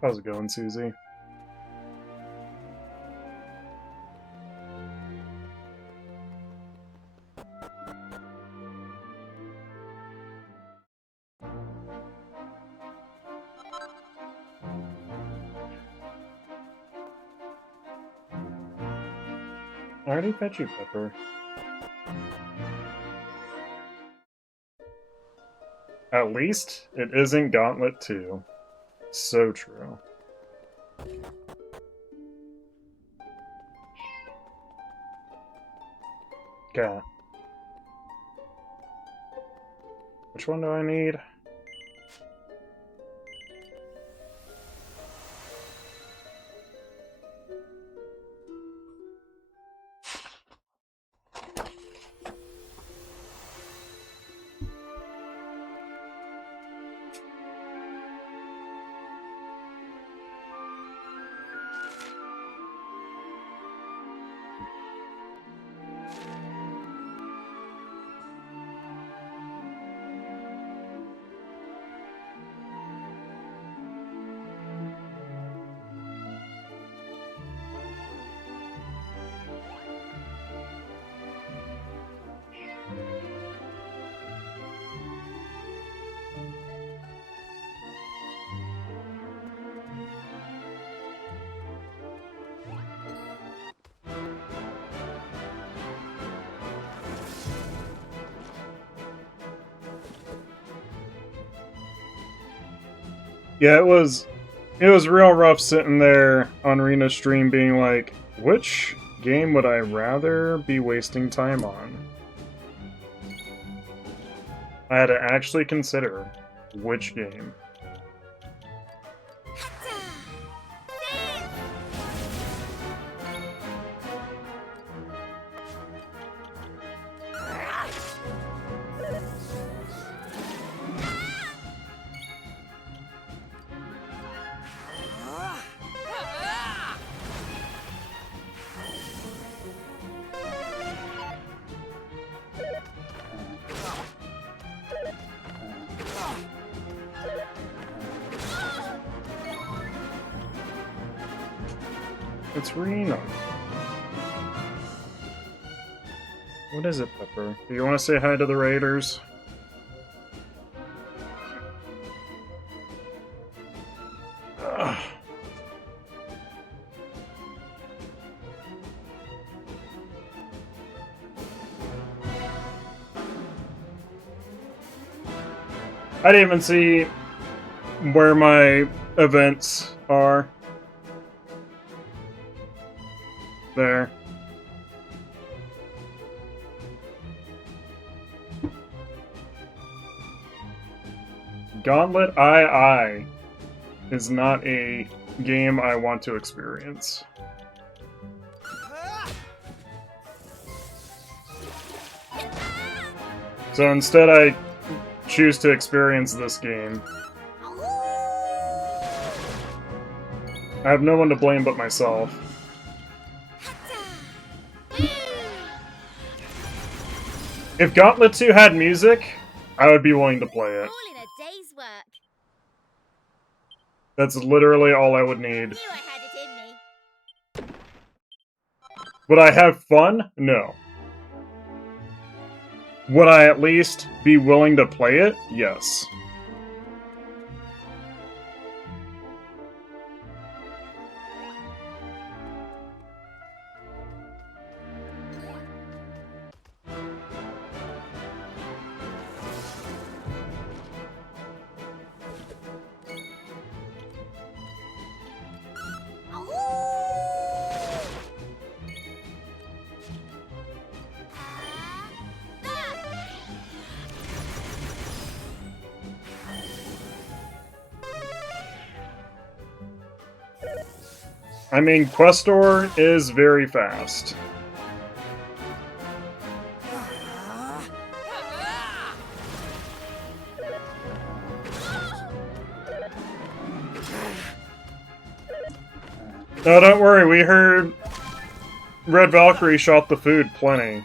How's it going, Susie? I already fed you, Pepper. At least it isn't Gauntlet 2. So true. Okay. Which one do I need? Yeah, it was real rough sitting there on Rena's stream being like, which game would I rather be wasting time on? I had to actually consider which game. It's Rena. What is it, Pepper? Do you want to say hi to the Raiders? Ugh. I didn't even see where my events are. There. Gauntlet II is not a game I want to experience. So instead I choose to experience this game. I have no one to blame but myself. If Gauntlet 2 had music, I would be willing to play it. All in a day's work. That's literally all I would need. Knew I had it in me. Would I have fun? No. Would I at least be willing to play it? Yes. I mean, Questor is very fast. No, don't worry, we heard Red Valkyrie shot the food plenty.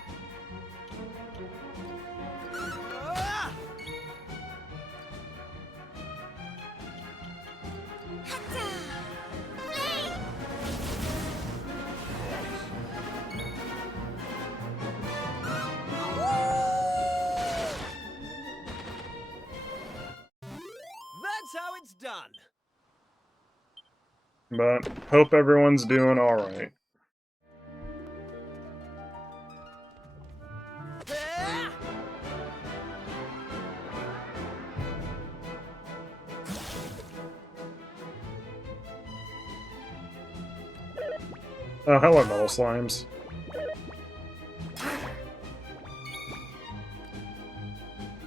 That's how it's done. But hope everyone's doing alright. Oh, hello, Metal Slimes.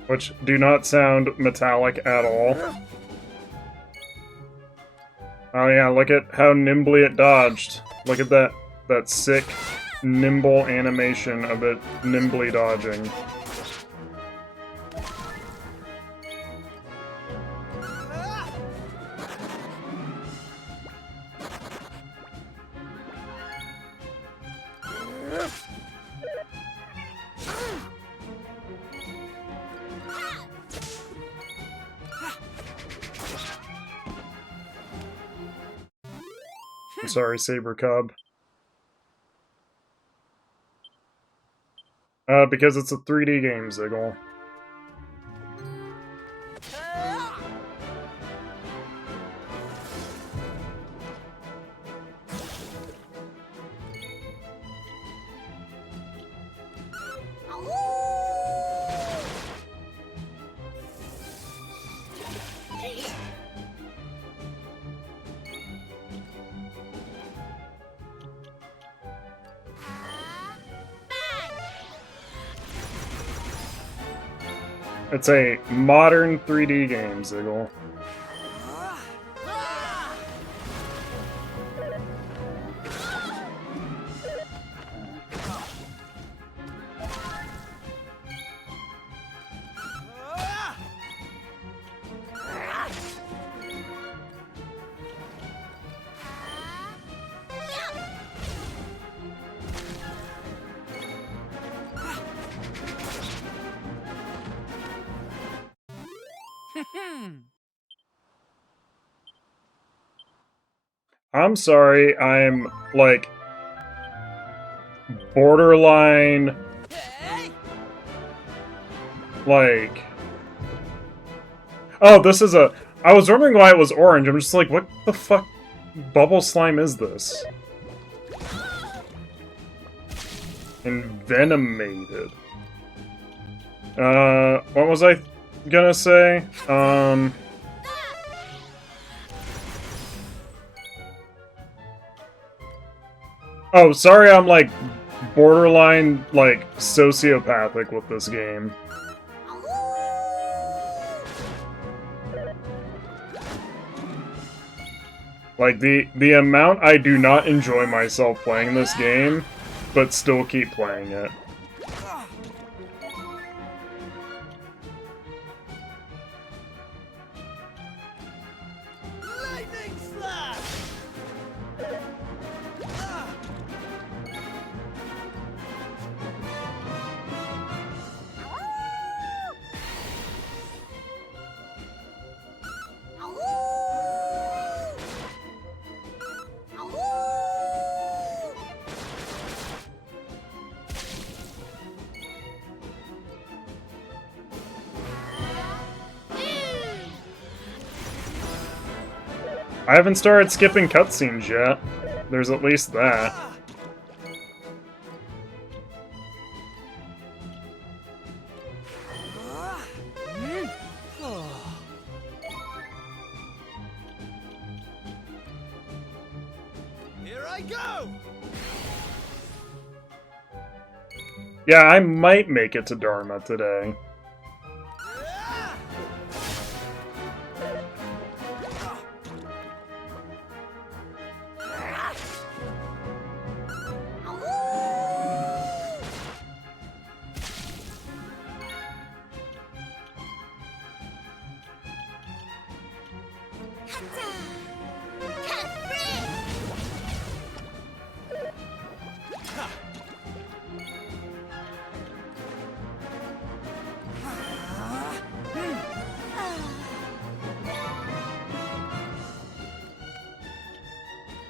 Which do not sound metallic at all. Oh yeah, look at how nimbly it dodged. Look at that sick, nimble animation of it nimbly dodging. I'm sorry, Saber Cub. Because it's a 3D game, Ziggle. It's a modern 3D game, Ziggle. I'm sorry, I'm, like, borderline, like... Oh, this is a... I was wondering why it was orange. I'm just like, what the fuck bubble slime is this? Envenomated. What was I gonna say? Oh, sorry, I'm, like, borderline, like, sociopathic with this game. Like, the amount I do not enjoy myself playing this game, but still keep playing it. Lightning slash! I haven't started skipping cutscenes yet. There's at least that. Here I go! Yeah, I might make it to Dharma today.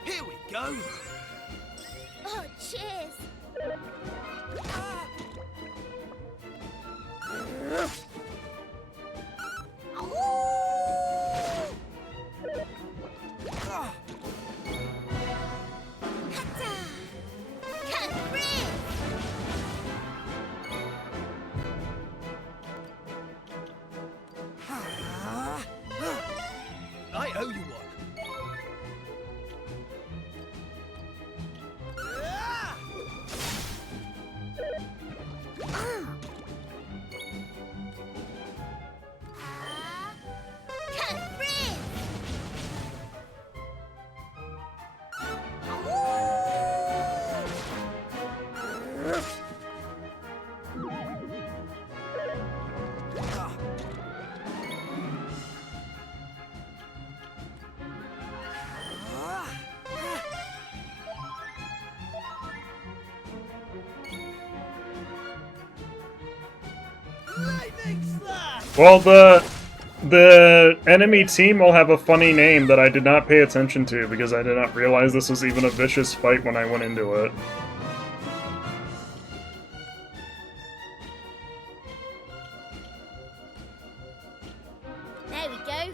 Here we go. Oh, cheers. I owe you one. Lightning slash! Well, the enemy team will have a funny name that I did not pay attention to because I did not realize this was even a vicious fight when I went into it. There we go.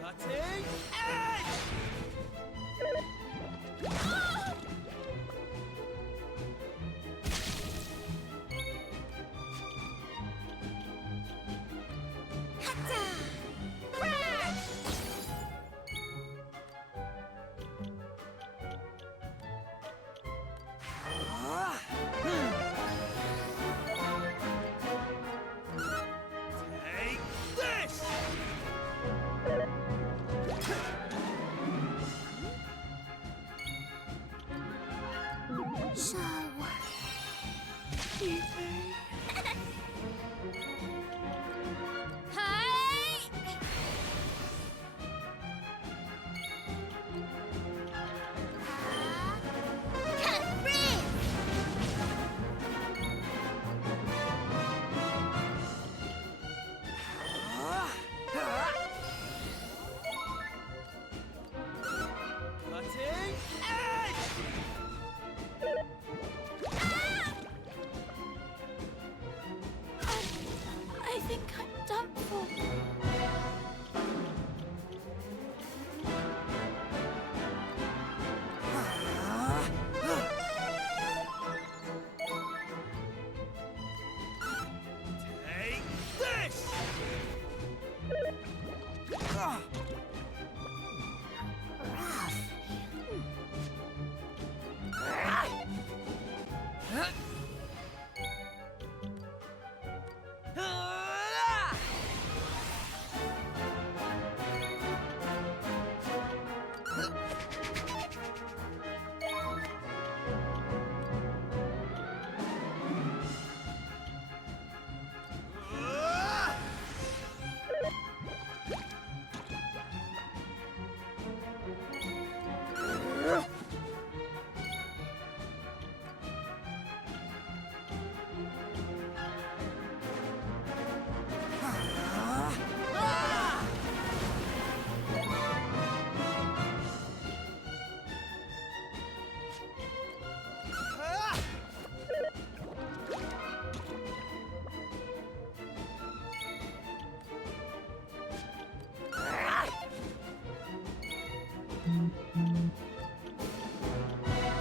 Cutting edge! Take this! So, Eat me. hi. Cutting edge! I think I'm done for. Take this!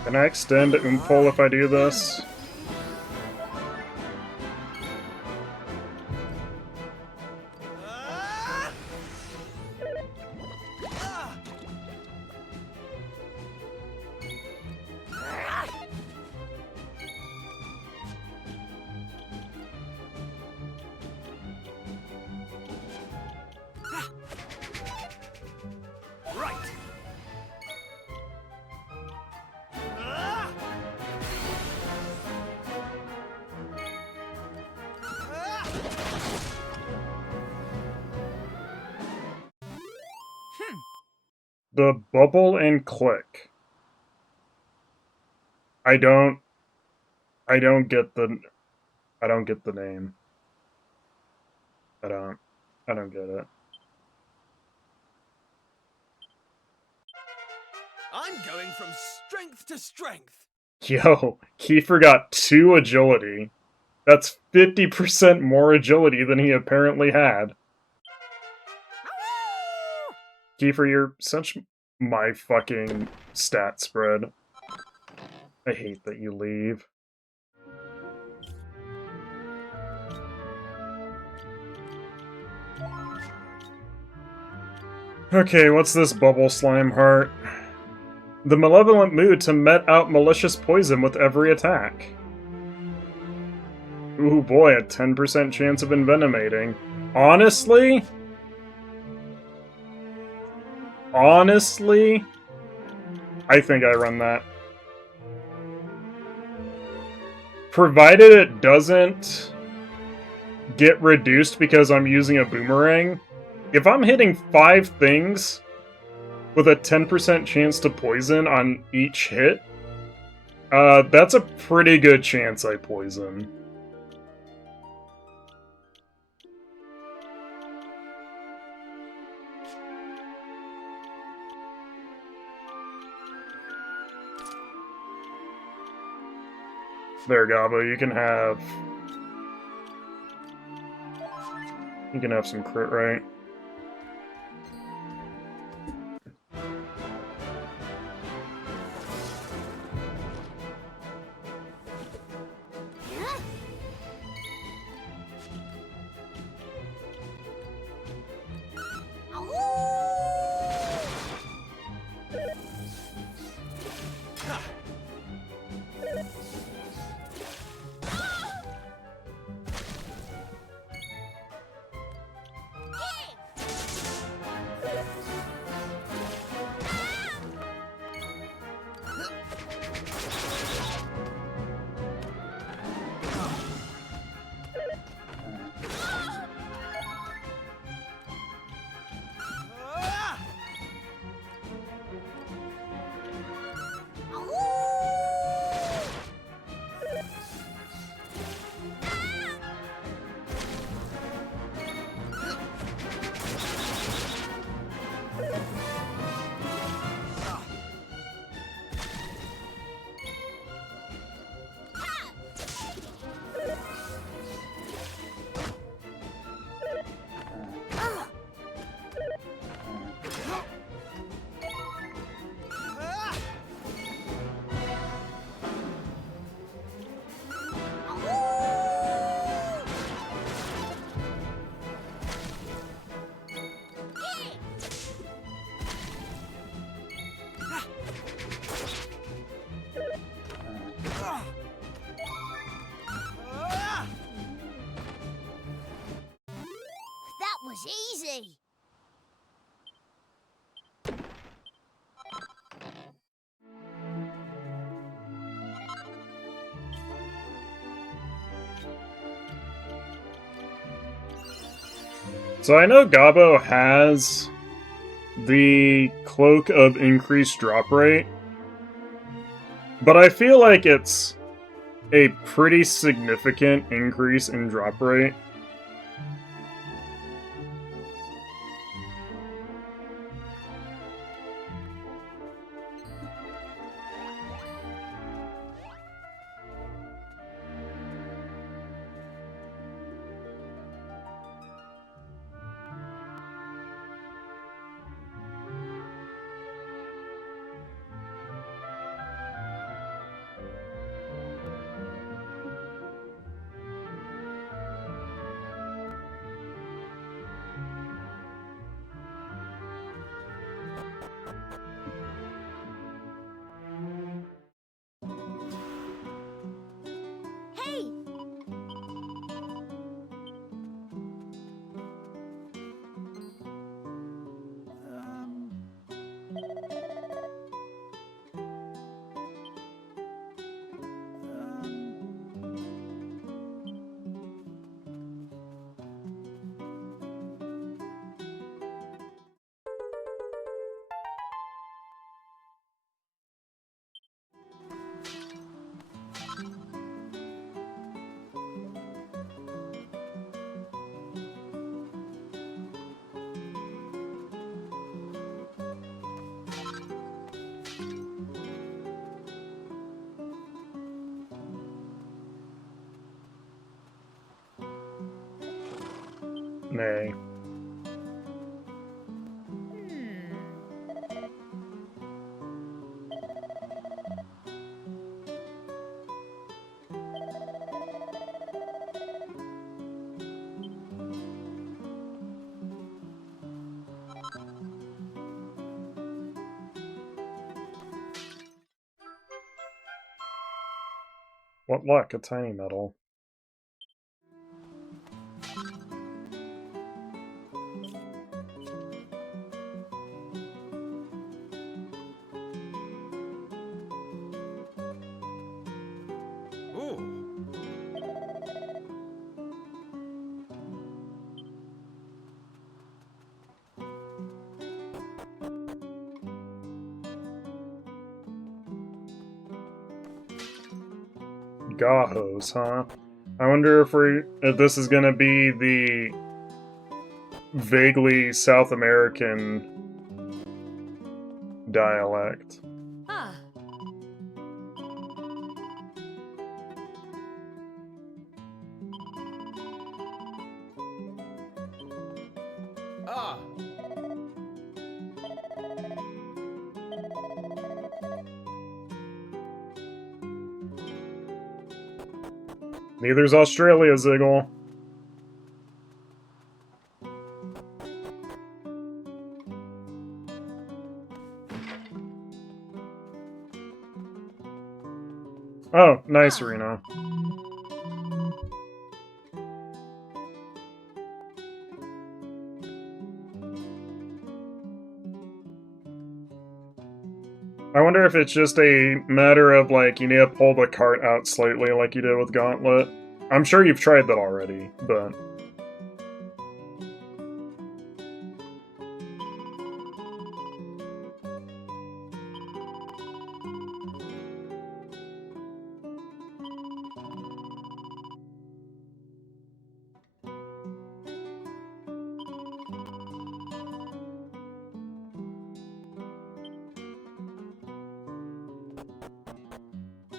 Can I extend Oompole if I do this? The bubble and click. I don't get the name. I don't get it. I'm going from strength to strength. Yo, Kiefer got 2 agility. That's 50% more agility than he apparently had. Kiefer, you're such my fucking stat spread. I hate that you leave. Okay, what's this bubble slime heart? The malevolent mood to met out malicious poison with every attack. Ooh boy, a 10% chance of envenomating. Honestly? Honestly? I think I run that. Provided it doesn't get reduced because I'm using a boomerang, if I'm hitting 5 things with a 10% chance to poison on each hit, that's a pretty good chance I poison. There, Gabo, you can have some crit, right? That was easy. So I know Gabo has the Cloak of Increased Drop Rate, but I feel like it's a pretty significant increase in drop rate. Nay. What luck, a tiny medal. Ooh. Gahos, huh? I wonder if this is gonna be the vaguely South American dialect. Ah. Ah. Neither's Australia, Ziggle. Oh, nice, Reno. I wonder if it's just a matter of, like, you need to pull the cart out slightly like you did with Gauntlet. I'm sure you've tried that already, but...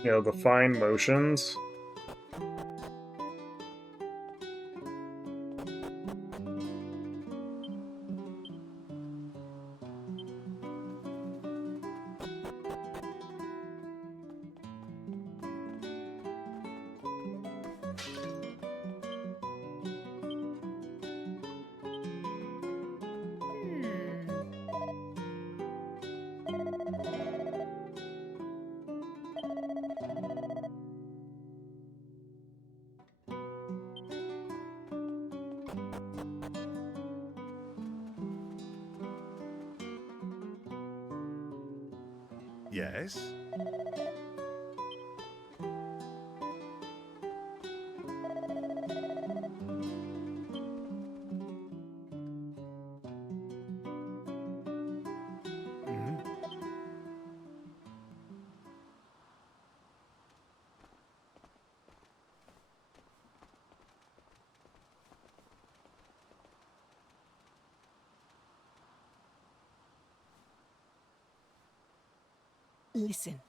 You know, the fine motions. Yes. Mhm. Listen.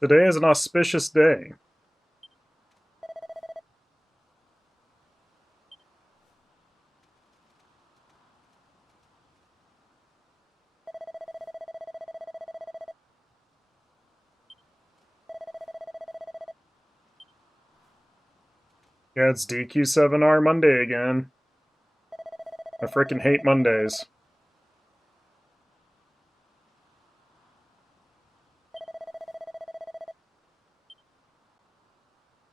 Today is an auspicious day. Yeah, it's DQ7R Monday again. I frickin' hate Mondays.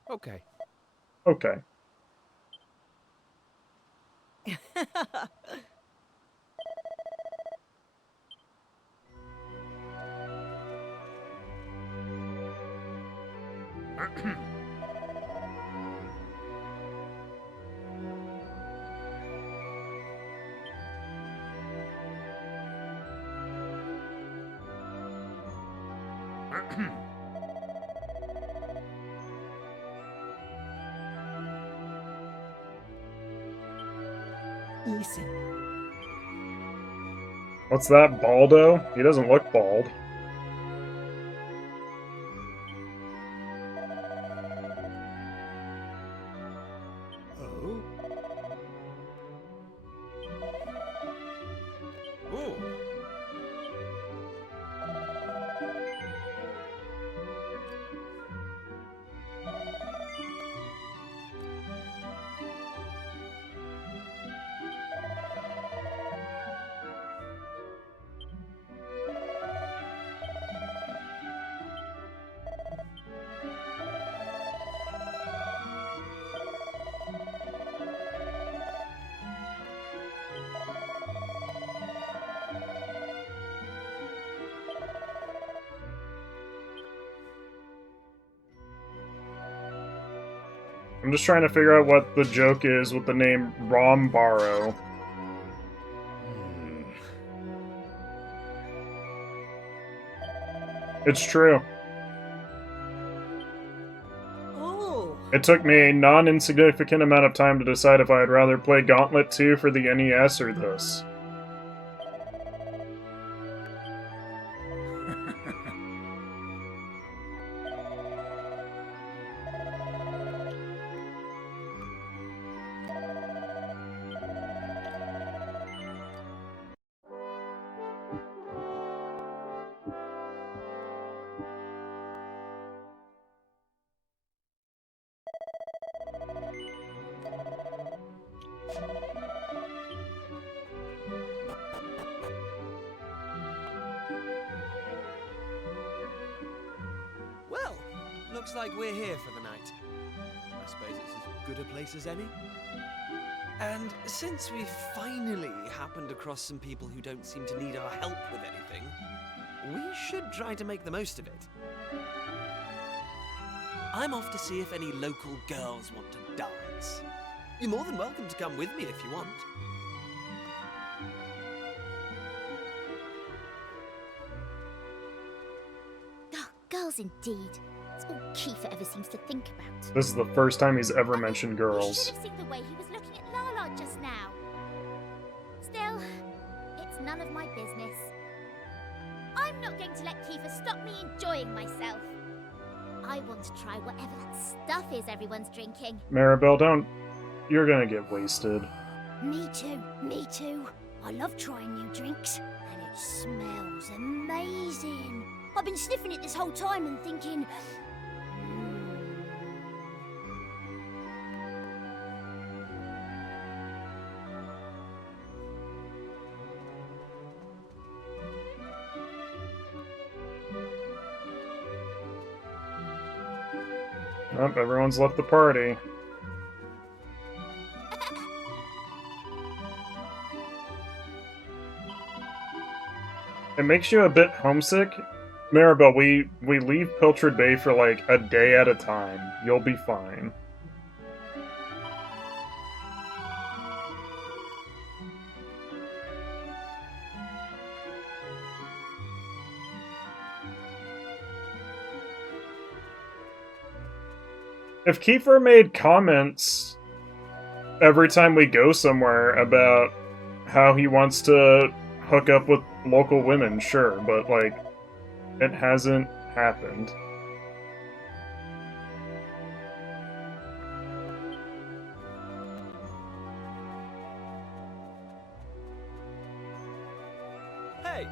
Okay. Okay. Listen. What's that, Baldo? He doesn't look bald. I'm just trying to figure out what the joke is with the name Rombaro. It's true. Oh. It took me a non-insignificant amount of time to decide if I'd rather play Gauntlet 2 for the NES or this. Well, looks like we're here for the night. I suppose it's as good a place as any. And since we finally happened across some people who don't seem to need our help with anything, we should try to make the most of it. I'm off to see if any local girls want to dance. You're more than welcome to come with me if you want. Oh, girls indeed. It's all Kiefer ever seems to think about. This is the first time he's ever mentioned You girls. should have seen the way he was looking at Lala just now. Still, it's none of my business. I'm not going to let Kiefer stop me enjoying myself. I want to try whatever that stuff is everyone's drinking. Maribel, don't... You're gonna get wasted. Me too, me too. I love trying new drinks, and it smells amazing. I've been sniffing it this whole time and thinking... Oh, everyone's left the party. It makes you a bit homesick. Maribel, we leave Pilchard Bay for like a day at a time. You'll be fine. If Kiefer made comments every time we go somewhere about how he wants to hook up with local women, sure, but, like, it hasn't happened. Hey!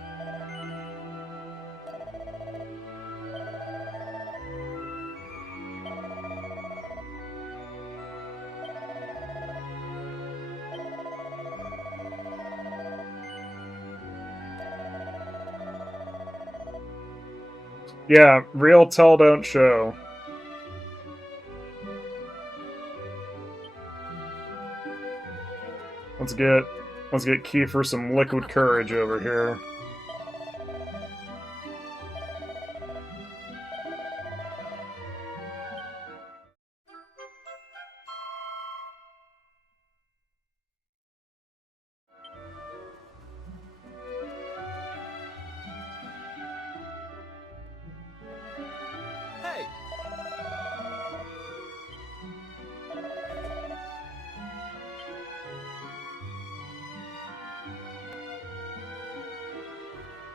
Yeah, real tell don't show. Let's get Kiefer some liquid courage over here. Hey!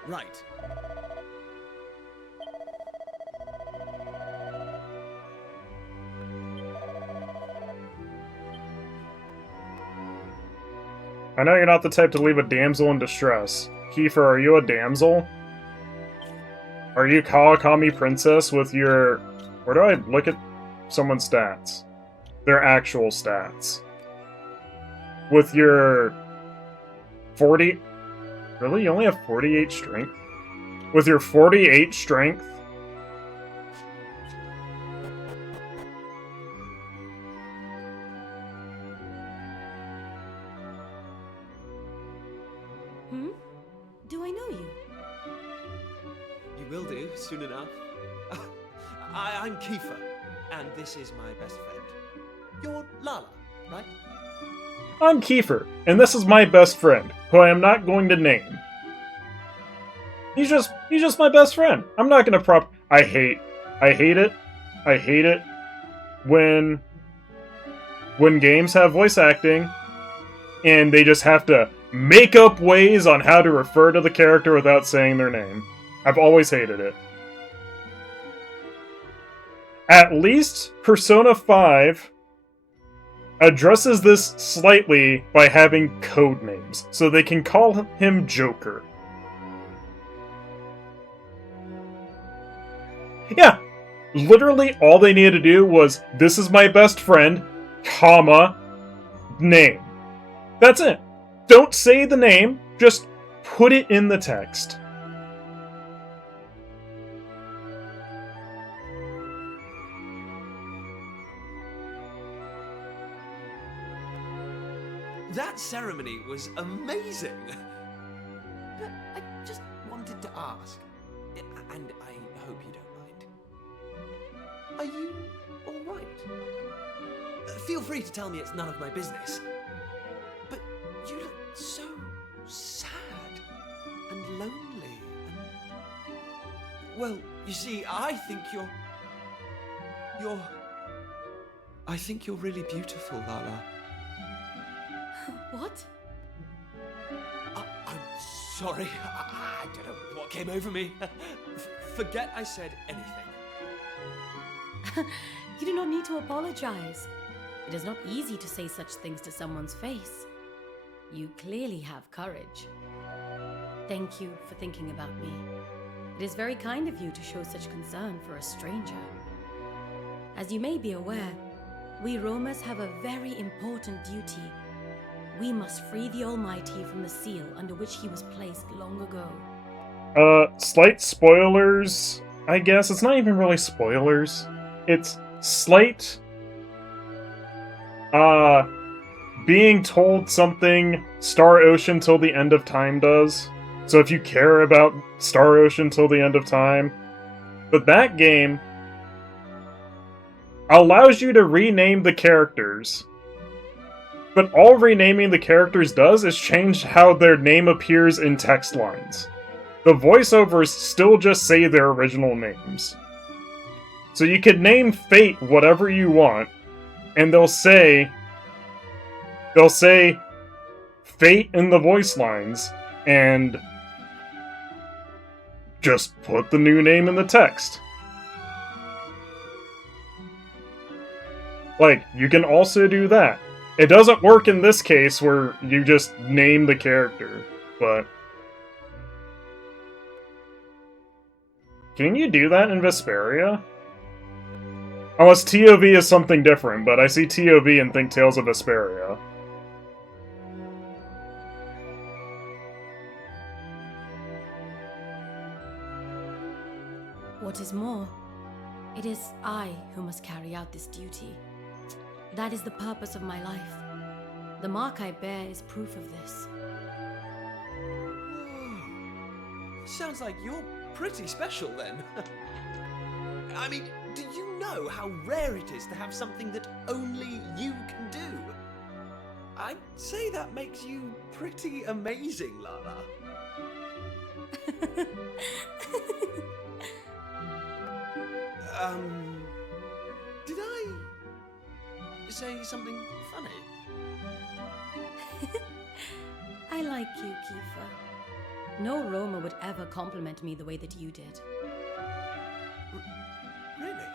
Right. I know you're not the type to leave a damsel in distress. Kiefer, are you a damsel? Are you Kawakami Princess with your... Where do I look at someone's stats? Their actual stats. With your... 40... Really? You only have 48 strength? With your 48 strength? Hmm? Do I know you? You will do, soon enough. I'm Kiefer, and this is my best friend. You're Lala, right? I'm Kiefer, and this is my best friend, who I am not going to name. He's just my best friend. I'm not gonna I hate it when games have voice acting and they just have to make up ways on how to refer to the character without saying their name. I've always hated it. At least Persona 5 addresses this slightly by having code names, so they can call him Joker. Yeah, literally all they needed to do was, this is my best friend, comma, name. That's it. Don't say the name, just put it in the text. That ceremony was amazing. But I just wanted to ask, and I hope you don't mind. Are you all right? Feel free to tell me it's none of my business. But you look so sad and lonely and... Well, you see, I think you're... I think you're really beautiful, Lala. What? I'm sorry. I don't know what came over me. Forget I said anything. You do not need to apologize. It is not easy to say such things to someone's face. You clearly have courage. Thank you for thinking about me. It is very kind of you to show such concern for a stranger. As you may be aware, we Romas have a very important duty. We must free the Almighty from the seal under which he was placed long ago. Slight spoilers, I guess. It's not even really spoilers. It's slight, being told something Star Ocean till the end of time does. So if you care about Star Ocean till the end of time. But that game allows you to rename the characters. But all renaming the characters does is change how their name appears in text lines. The voiceovers still just say their original names. So you could name Fate whatever you want, and they'll say Fate in the voice lines, and just put the new name in the text. Like, you can also do that. It doesn't work in this case where you just name the character, but... Can you do that in Vesperia? Unless TOV is something different, but I see TOV and think Tales of Vesperia. What is more, it is I who must carry out this duty. That is the purpose of my life. The mark I bear is proof of this. Whoa. Sounds like you're pretty special then. I mean, do you know how rare it is to have something that only you can do? I'd say that makes you pretty amazing, Lala. Did I say something funny? I like you, Kiefer. No Roma would ever compliment me the way that you did. Really?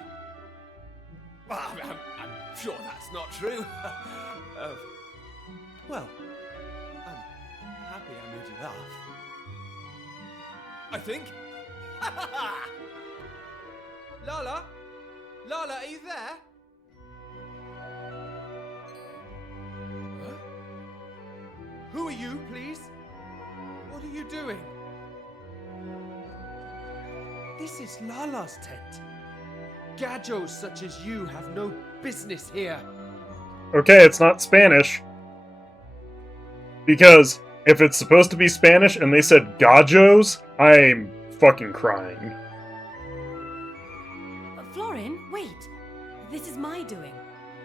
Well, I'm sure that's not true. Well, I'm happy I made you laugh. I think. Lala? Lala, are you there? Huh? Who are you, please? What are you doing? This is Lala's tent. Gajos such as you have no business here. Okay, it's not Spanish. Because if it's supposed to be Spanish and they said gajos, I'm fucking crying. Florin, wait. This is my doing.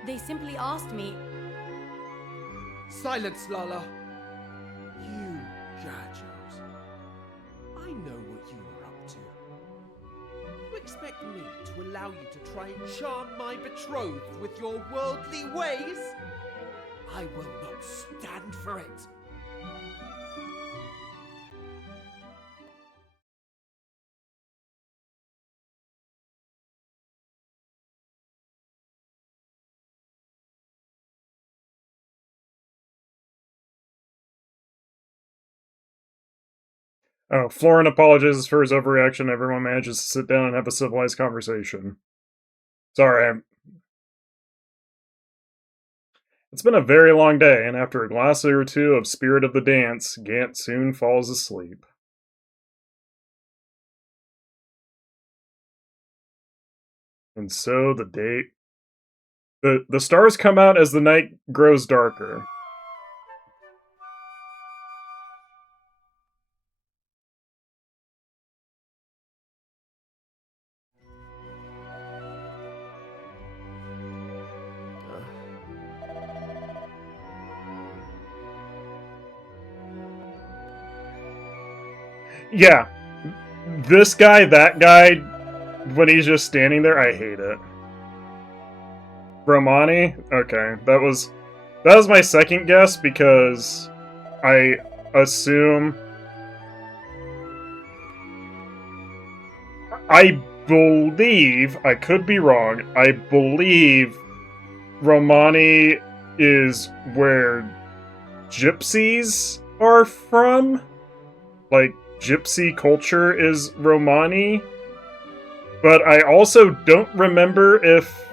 They simply asked me. Silence, Lala. You, Jajos. I know what you are up to. You expect me to allow you to try and charm my betrothed with your worldly ways? I will not stand for it. Oh, Florin apologizes for his overreaction. Everyone manages to sit down and have a civilized conversation. Sorry, It's been a very long day, and after a glass or two of Spirit of the Dance, Gant soon falls asleep. And so the day... The stars come out as the night grows darker. Yeah. This guy, that guy, when he's just standing there, I hate it. Romani? Okay, that was my second guess because I assume... I believe, I could be wrong, I believe Romani is where gypsies are from? Like, gypsy culture is Romani? But I also don't remember if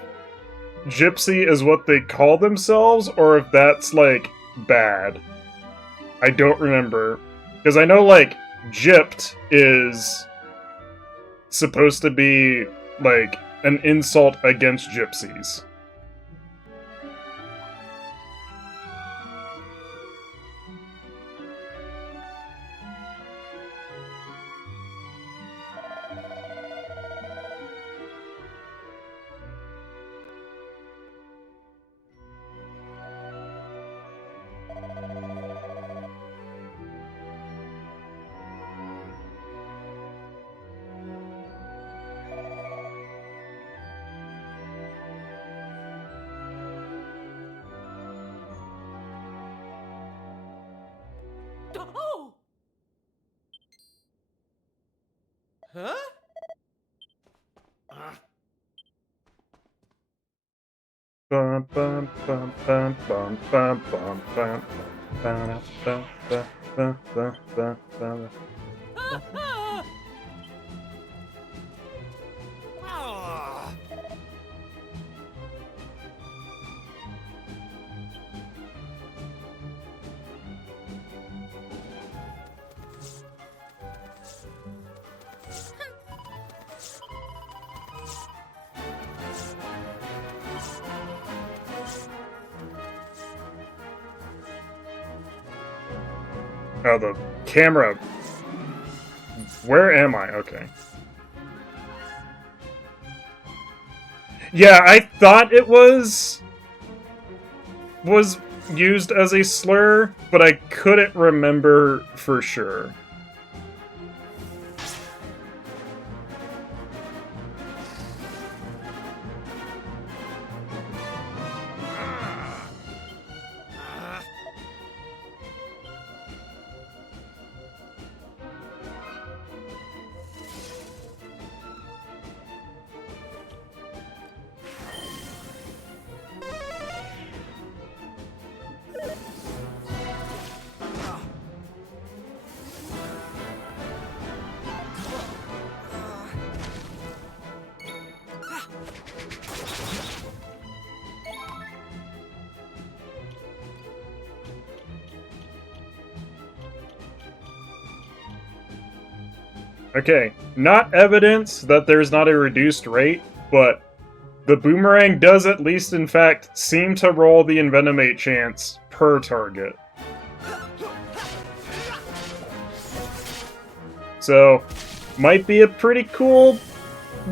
gypsy is what they call themselves, or if that's, like, bad. I don't remember. Because I know, like, gypped is supposed to be, like, an insult against gypsies. Oh! Huh? Bum, bum, bum, bum, bum, bum, bum, bum, bum, bum, bum, bum, bum, bum, bum. Ah! Oh, the camera. Where am I? Okay. Yeah, I thought it was used as a slur, but I couldn't remember for sure. Okay, not evidence that there's not a reduced rate, but the boomerang does at least in fact seem to roll the envenomate chance per target. So, might be a pretty cool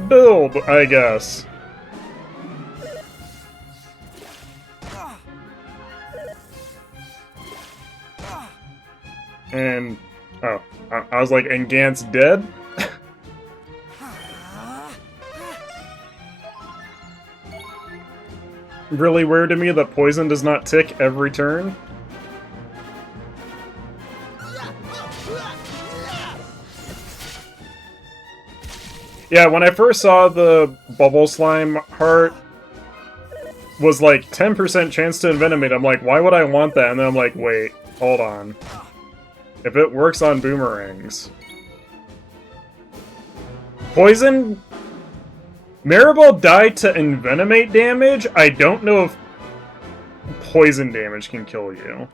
build, I guess. And... oh, I was like, and Gant's dead? Really weird to me that poison does not tick every turn. Yeah, when I first saw the Bubble Slime heart was like 10% chance to envenomate, I'm like, why would I want that? And then I'm like, wait, hold on. If it works on boomerangs. Poison? Maribel died to envenomate damage? I don't know if poison damage can kill you.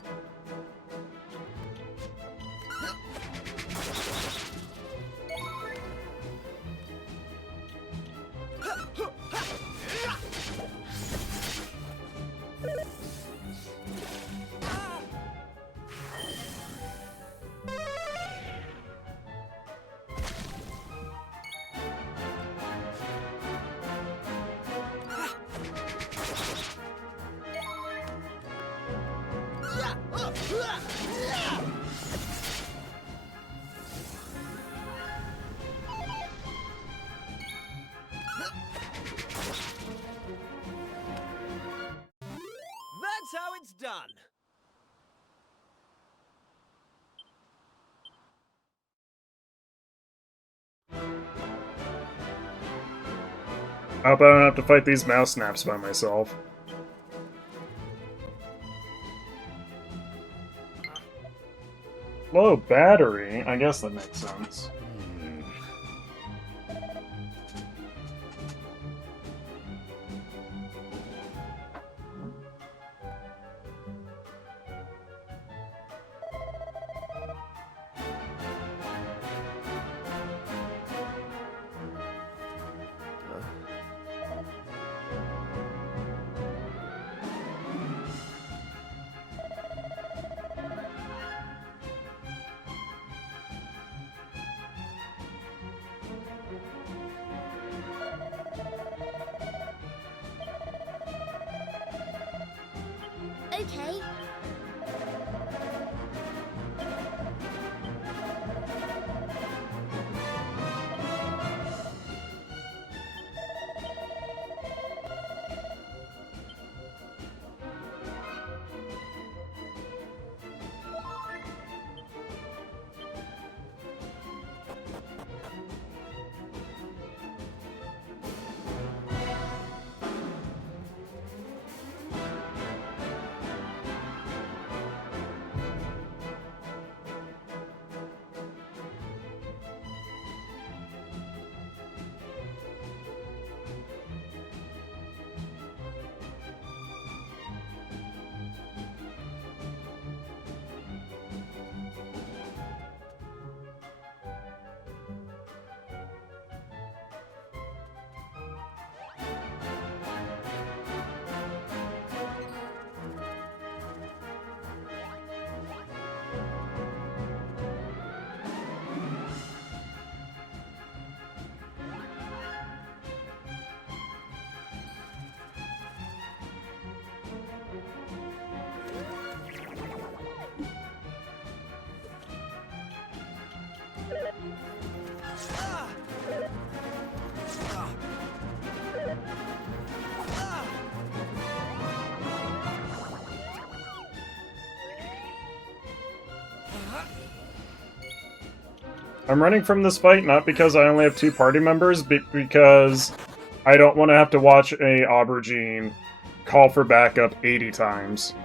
That's how it's done. I hope I don't have to fight these mouse snaps by myself. Low battery? I guess that makes sense. Okay. I'm running from this fight not because I only have 2 party members, but because I don't want to have to watch a aubergine call for backup 80 times.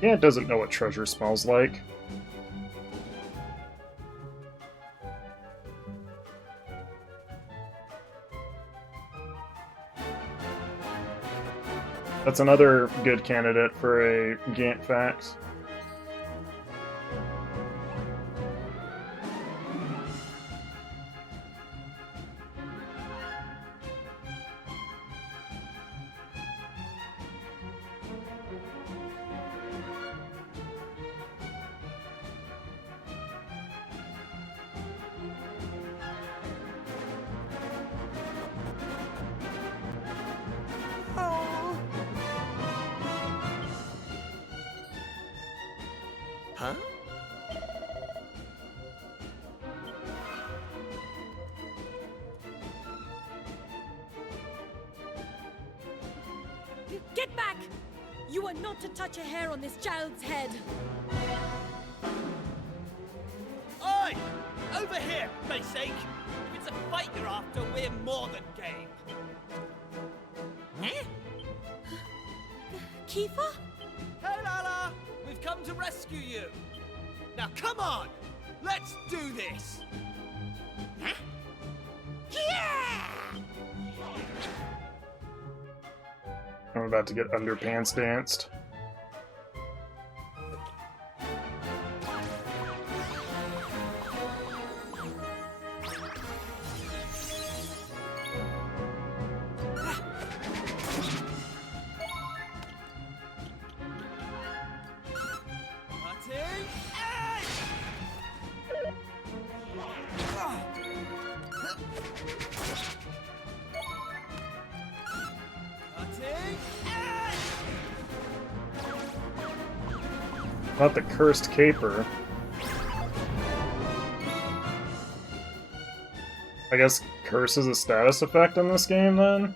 Yeah, it doesn't know what treasure smells like. That's another good candidate for a Gantt fact. Huh? Get back! You are not to touch a hair on this child's head. Oi! Over here, for sake! If it's a fight you're after, we're more than game. Kiefer? Hey, Lala! We've come to rescue you. Now, come on! Let's do this! I'm about to get underpants danced. Cutting edge! Cutting edge! Not the cursed caper. I guess curse is a status effect in this game then?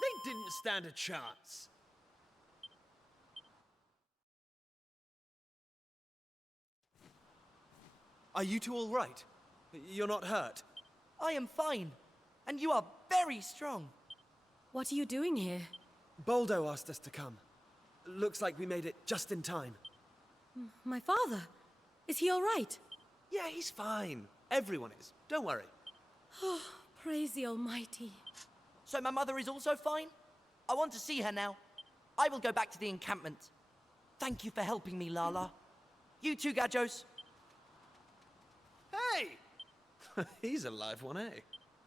They didn't stand a chance. Are you two all right? You're not hurt? I am fine, and you are very strong. What are you doing here? Boldo asked us to come. Looks like we made it just in time. My father? Is he all right? Yeah, he's fine. Everyone is. Don't worry. Praise the Almighty. So my mother is also fine? I want to see her now. I will go back to the encampment. Thank you for helping me, Lala. You too, Gajos. Hey! He's a live one, eh?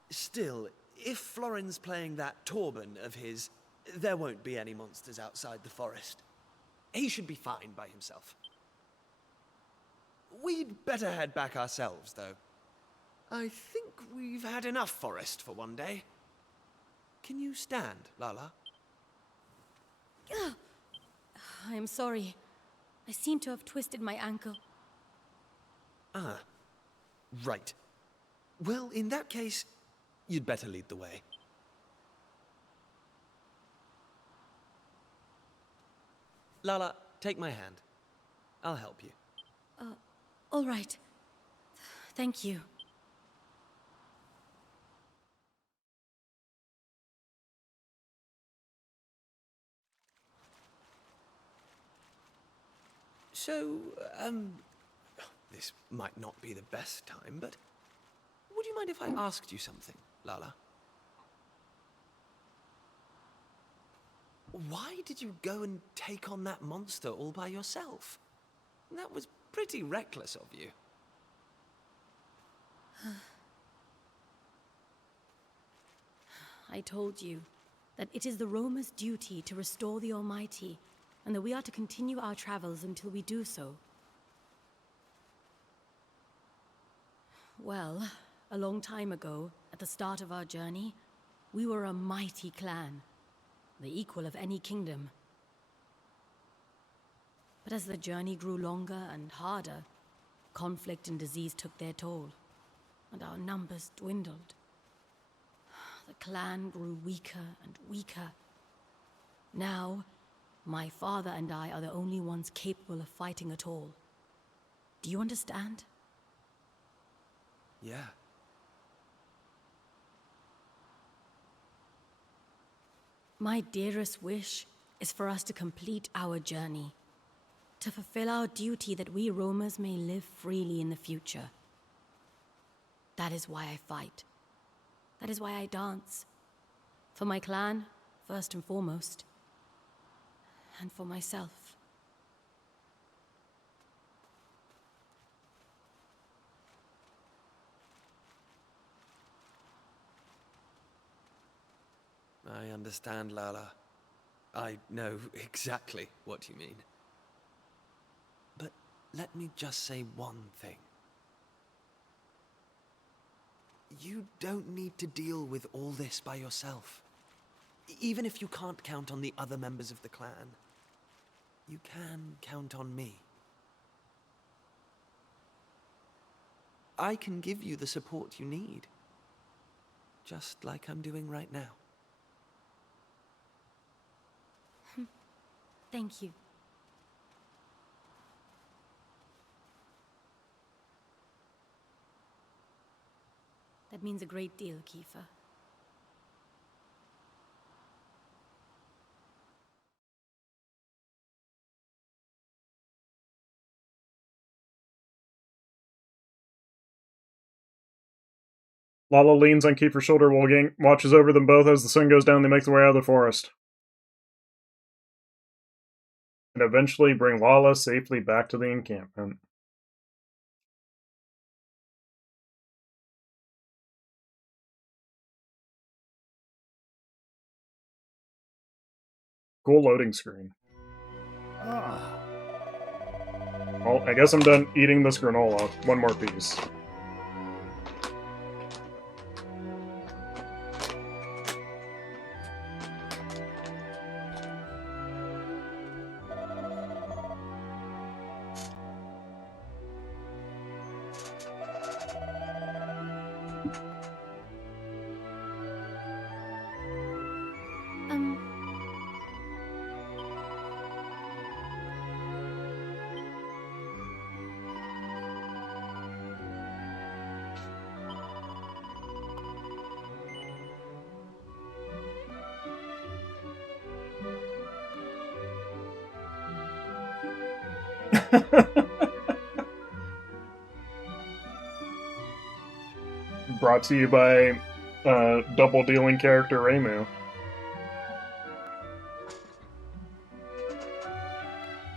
Still, if Florin's playing that Torben of his, there won't be any monsters outside the forest. He should be fine by himself. We'd better head back ourselves, though. I think we've had enough forest for one day. Can you stand, Lala? I am sorry. I seem to have twisted my ankle. Ah, right. Well, in that case, you'd better lead the way. Lala, take my hand. I'll help you. All right. Thank you. So, this might not be the best time, but would you mind if I asked you something, Lala? Why did you go and take on that monster all by yourself? That was pretty reckless of you. I told you that it is the Roma's duty to restore the Almighty, and that we are to continue our travels until we do so. Well, a long time ago, at the start of our journey, we were a mighty clan, the equal of any kingdom. But as the journey grew longer and harder, conflict and disease took their toll, and our numbers dwindled. The clan grew weaker and weaker. Now, my father and I are the only ones capable of fighting at all. Do you understand? Yeah. My dearest wish is for us to complete our journey, to fulfill our duty that we roamers may live freely in the future. That is why I fight. That is why I dance. For my clan, first and foremost. And for myself. I understand, Lala. I know exactly what you mean. But let me just say one thing. You don't need to deal with all this by yourself. Even if you can't count on the other members of the clan, you can count on me. I can give you the support you need, just like I'm doing right now. Thank you. That means a great deal, Kiefer. Lala leans on Kiefer's shoulder while Gang watches over them both as the sun goes down. They make their way out of the forest. And eventually bring Lala safely back to the encampment. Cool loading screen. Well, I guess I'm done eating this granola. One more piece. Brought to you by double dealing character Reimu.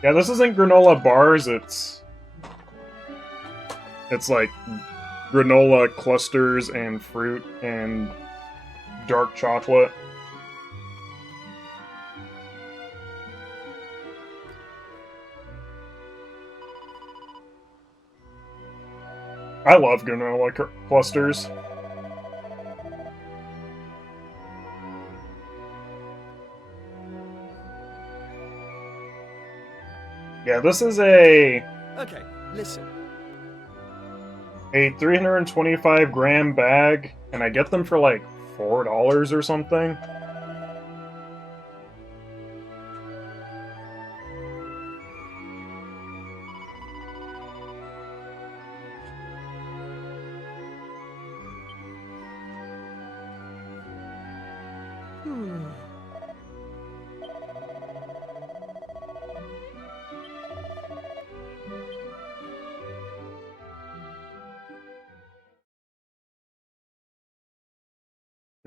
Yeah, this isn't granola bars, it's like granola clusters and fruit and dark chocolate. I love granola clusters. Yeah, this is Okay, listen. a 325 gram bag, and I get them for like $4 or something.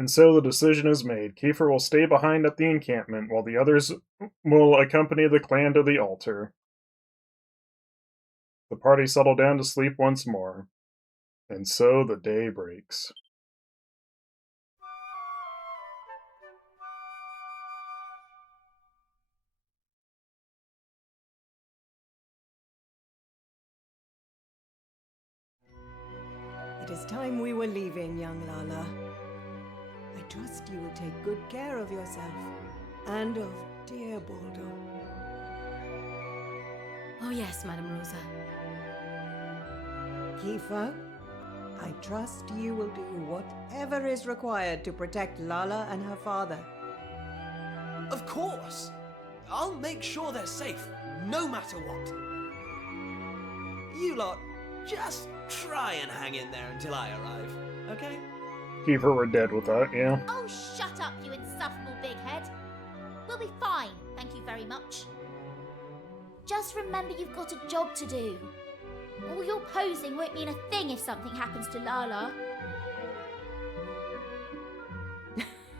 And so the decision is made. Kiefer will stay behind at the encampment, while the others will accompany the clan to the altar. The party settle down to sleep once more. And so the day breaks. It is time we were leaving, young Lala. I trust you will take good care of yourself and of dear Baldo. Oh, yes, Madame Rosa. Kiefer, I trust you will do whatever is required to protect Lala and her father. Of course! I'll make sure they're safe, no matter what. You lot, just try and hang in there until I arrive, okay? Kiefer were dead with that, yeah. Oh, shut up, you insufferable big head. We'll be fine, thank you very much. Just remember you've got a job to do. All your posing won't mean a thing if something happens to Lala.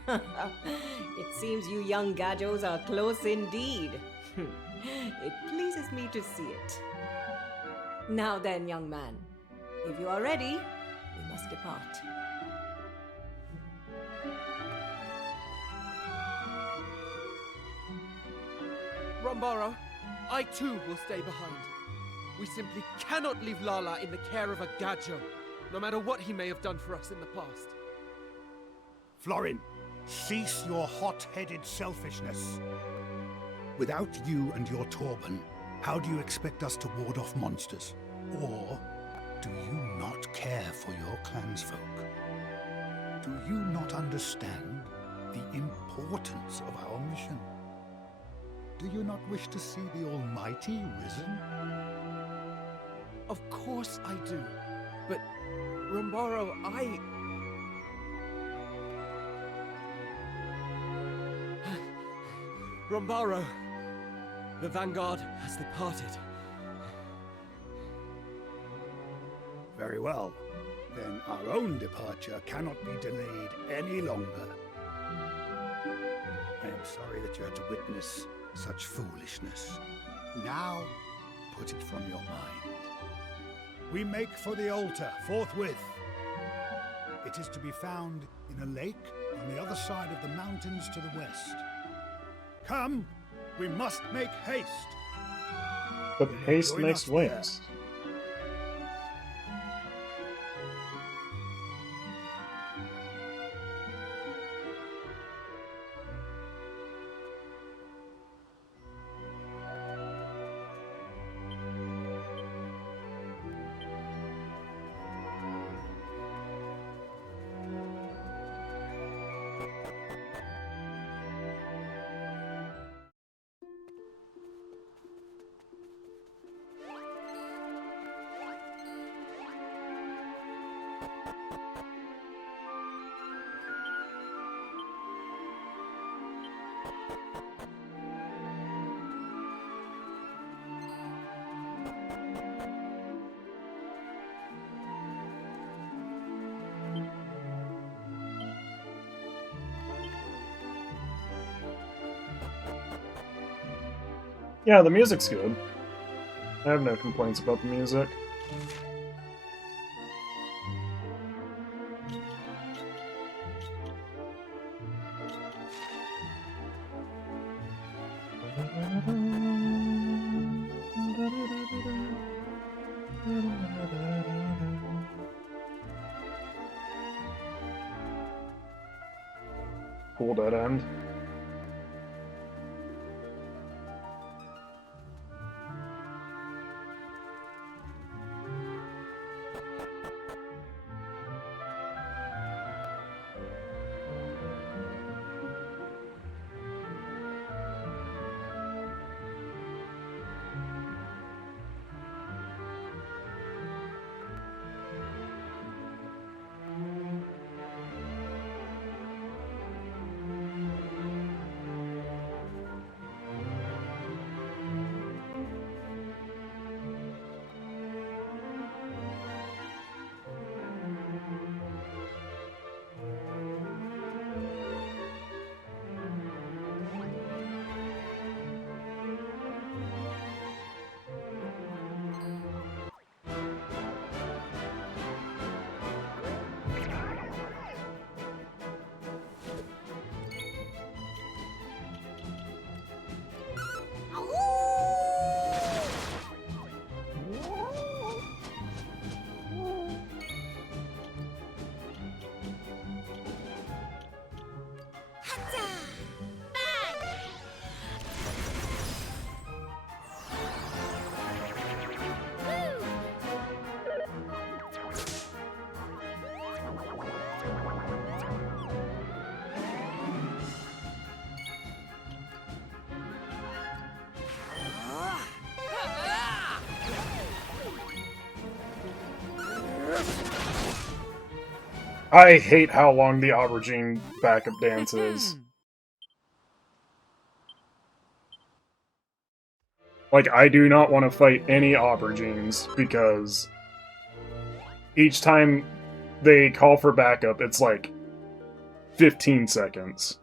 It seems you young gadgos are close indeed. It pleases me to see it. Now then, young man, if you are ready, we must depart. Rombaro, I too will stay behind. We simply cannot leave Lala in the care of a Gadjo, no matter what he may have done for us in the past. Florin, cease your hot-headed selfishness. Without you and your Torben, how do you expect us to ward off monsters? Or do you not care for your clansfolk? Do you not understand the importance of our mission? Do you not wish to see the Almighty risen? Of course I do. But, Rombaro, Rombaro, the Vanguard has departed. Very well. Then our own departure cannot be delayed any longer. I am sorry that you had to witness such foolishness. Now, put it from your mind. We make for the altar forthwith. It is to be found in a lake on the other side of the mountains to the west. Come, we must make haste. But You may haste join makes us there. wings. Yeah, the music's good. I have no complaints about the music. Cool dead end. I hate how long the aubergine backup dance is. Like, I do not want to fight any aubergines, because each time they call for backup, it's like 15 seconds.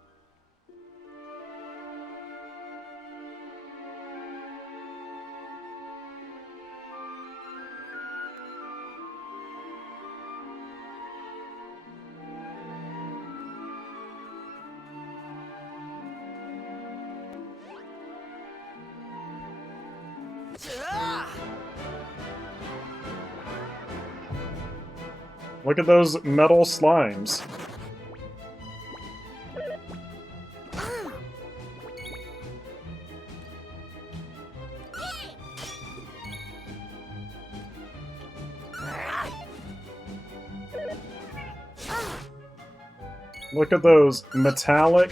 Look at those metal slimes. Look at those metallic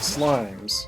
slimes.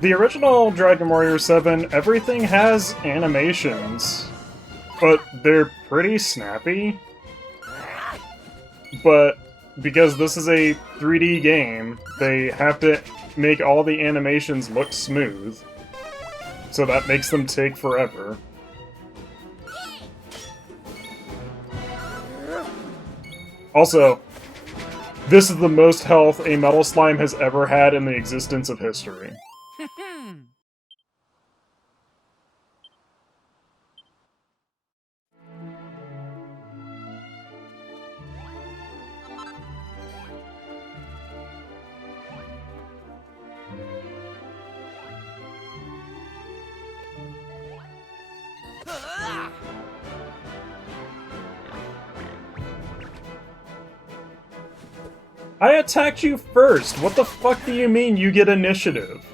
The original Dragon Warrior 7, everything has animations, but they're pretty snappy. But because this is a 3D game, they have to make all the animations look smooth, so that makes them take forever. Also, this is the most health a metal slime has ever had in the existence of history. I attacked you first! What the fuck do you mean you get initiative?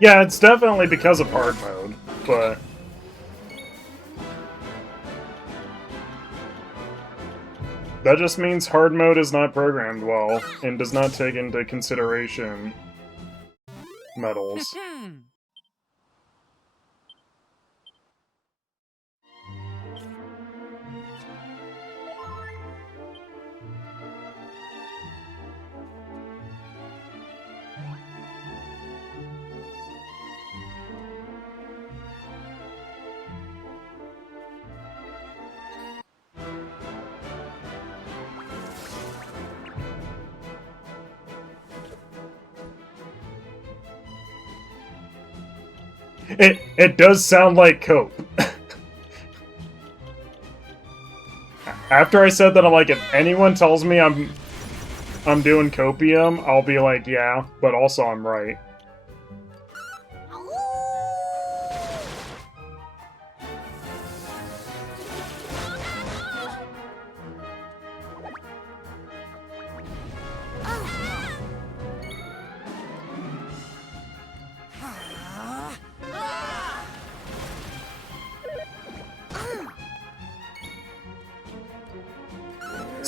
Yeah, it's definitely because of hard mode, but... that just means hard mode is not programmed well, and does not take into consideration medals. It does sound like cope. After I said that, I'm like, if anyone tells me I'm doing copium, I'll be like, yeah, but also I'm right.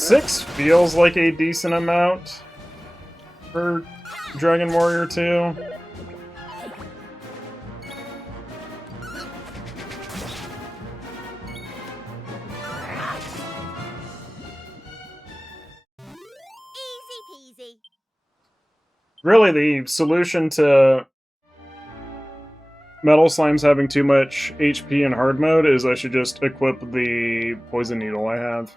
6 feels like a decent amount for Dragon Warrior 2. Easy peasy. Really, the solution to Metal Slimes having too much HP in hard mode is I should just equip the Poison Needle I have.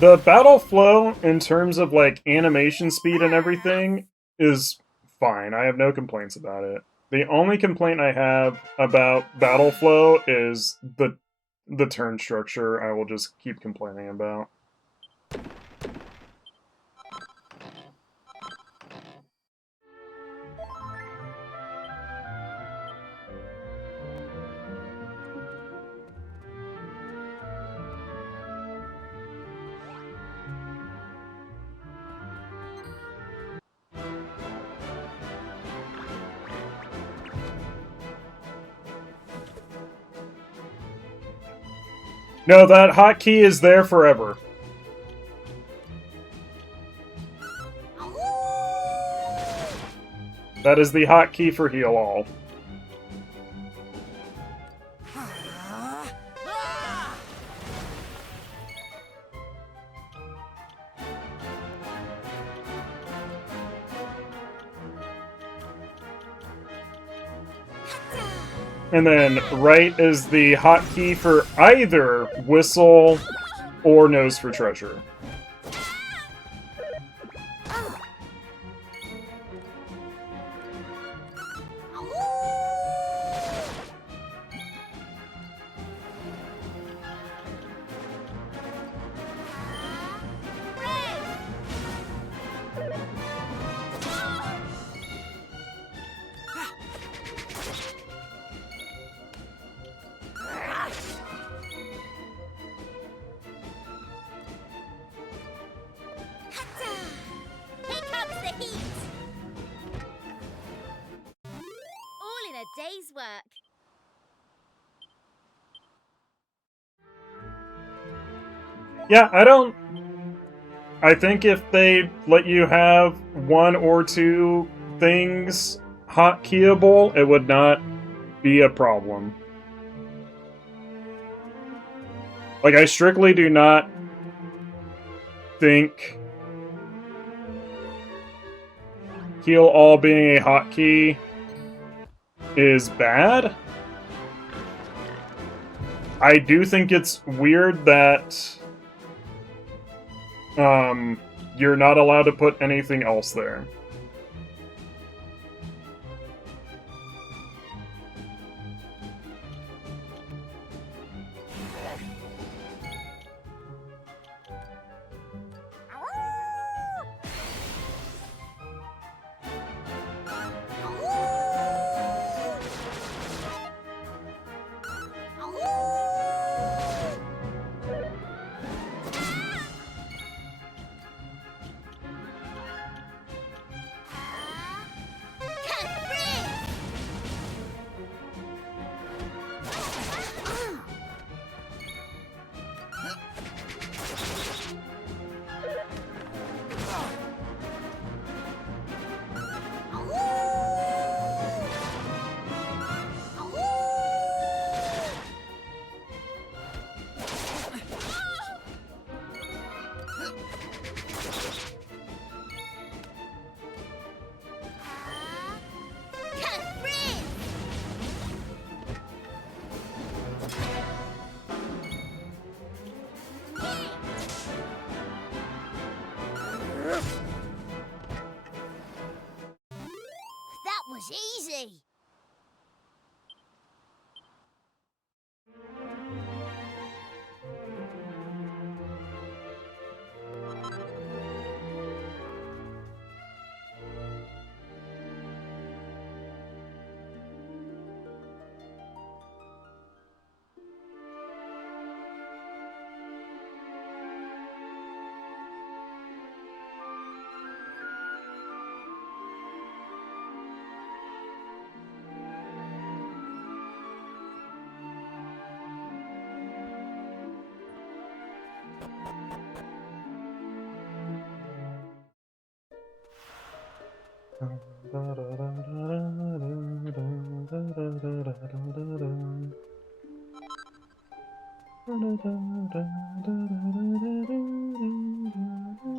The battle flow, in terms of, like, animation speed and everything, is fine. I have no complaints about it. The only complaint I have about battle flow is the turn structure I will just keep complaining about. No, that hotkey is there forever. That is the hotkey for heal all. And then right is the hotkey for either whistle or nose for treasure. Day's work. Yeah, I think if they let you have 1 or 2 things hotkeyable, it would not be a problem. Like, I strictly do not think heal all being a hotkey is bad. I do think it's weird that you're not allowed to put anything else there. That was easy.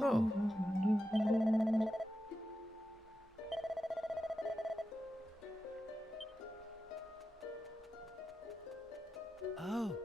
Oh. Oh.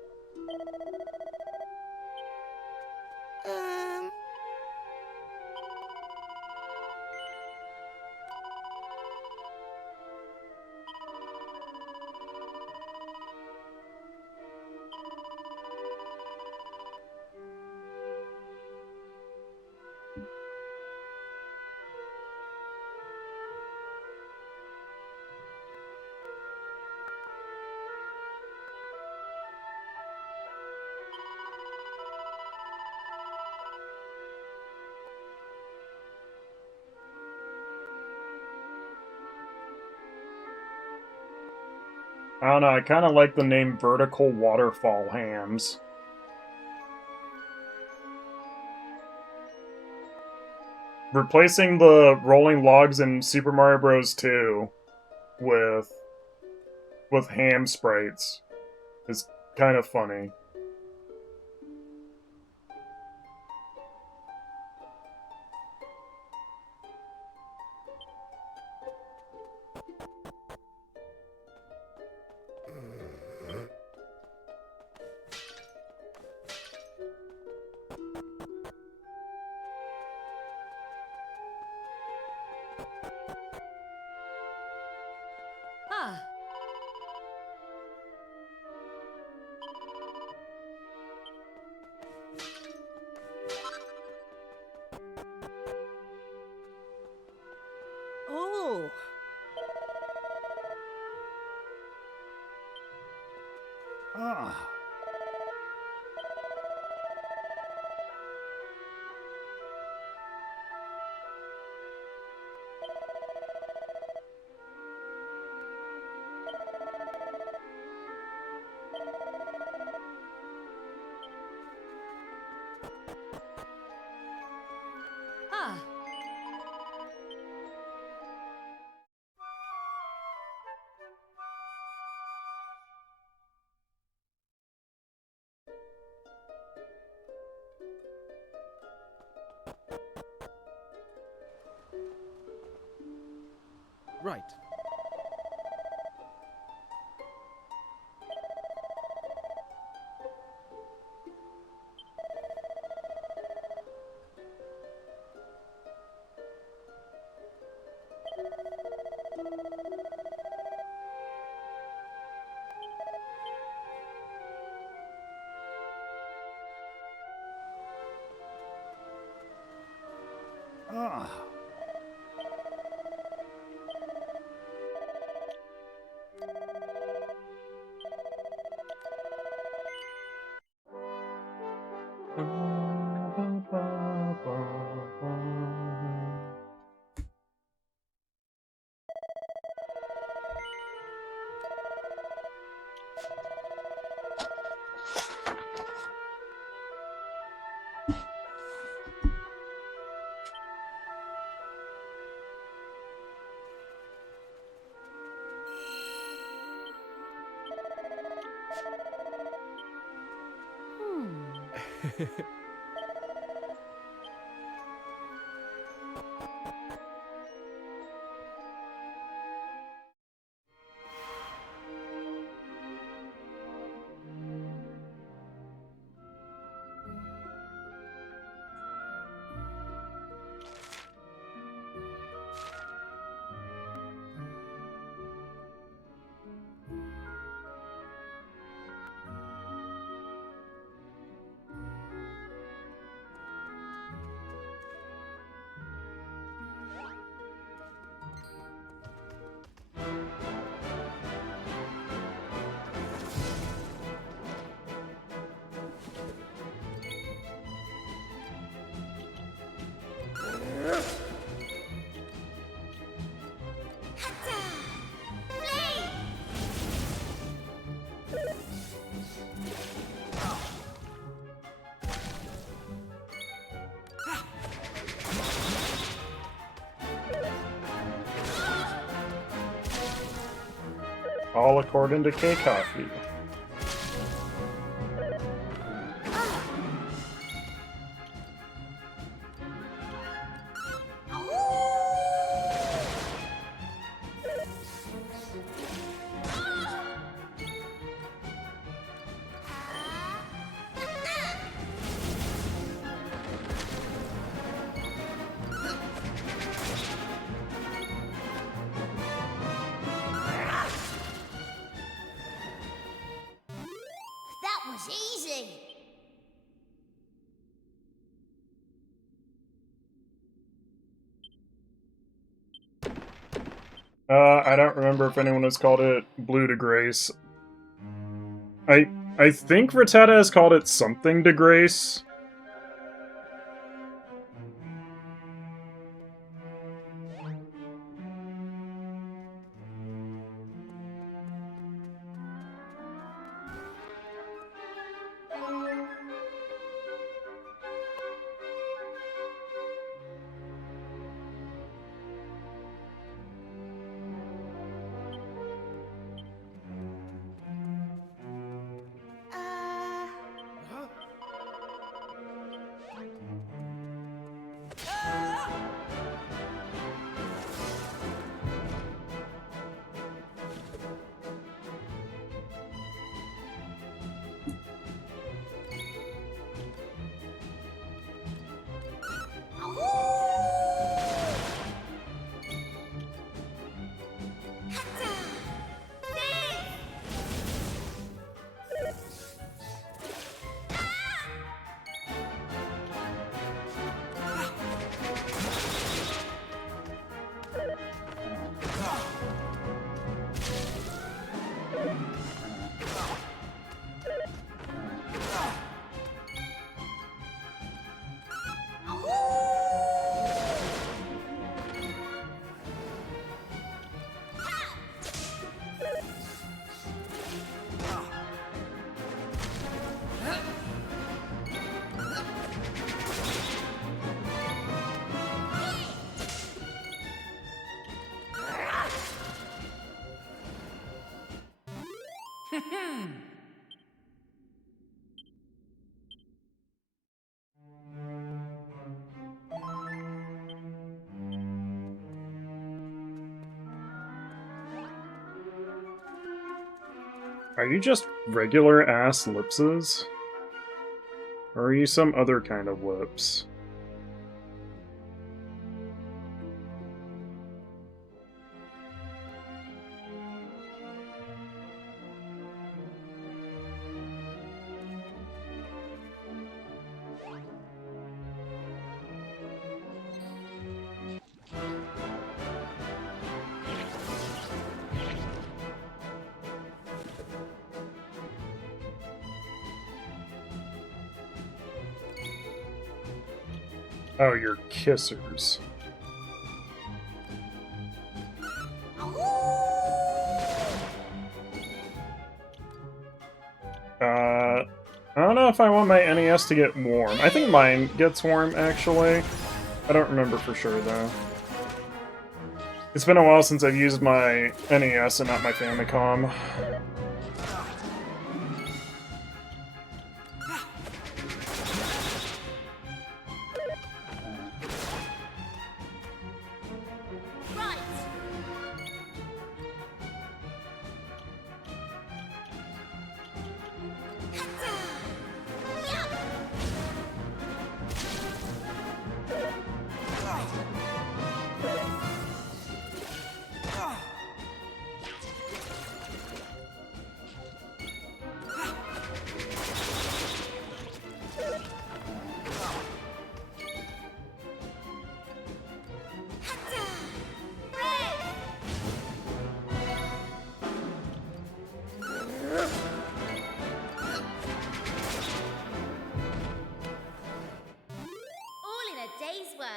I don't know, I kind of like the name Vertical Waterfall Hams. Replacing the rolling logs in Super Mario Bros. 2 with ham sprites is kind of funny. Ah, Oh, Ah, ah. Right. ah. All according to K Coffee. That was easy. I don't remember if anyone has called it Blue to Grace. I think Rattata has called it something to Grace. Are you just regular ass lipses? Or are you some other kind of lips? Oh, you're kissers. I don't know if I want my NES to get warm. I think mine gets warm, actually. I don't remember for sure, though. It's been a while since I've used my NES and not my Famicom. All in a day's work.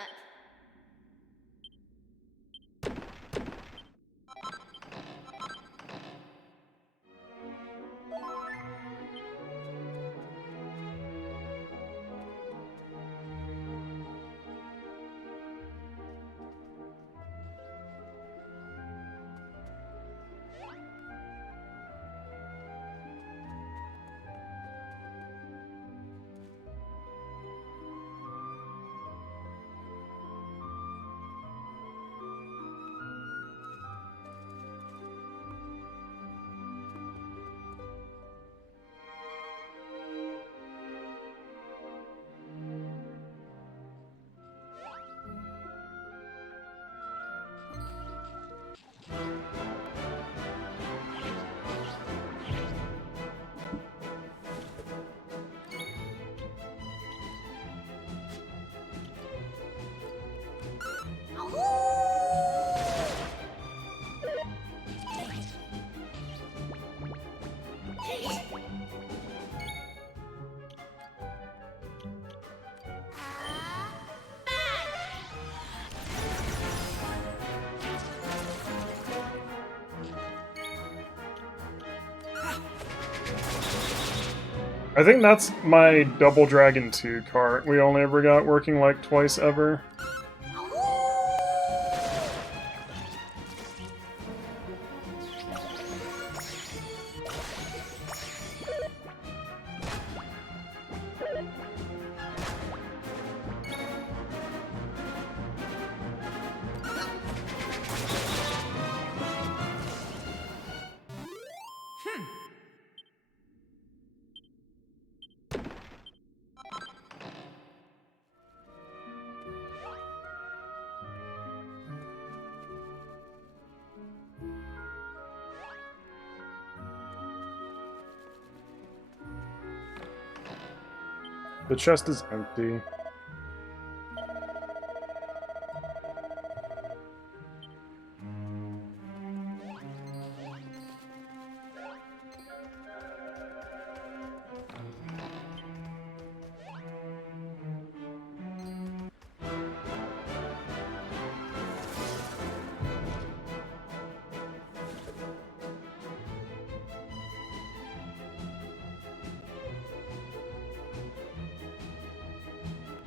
I think that's my Double Dragon 2 cart. We only ever got working like twice ever. The chest is empty.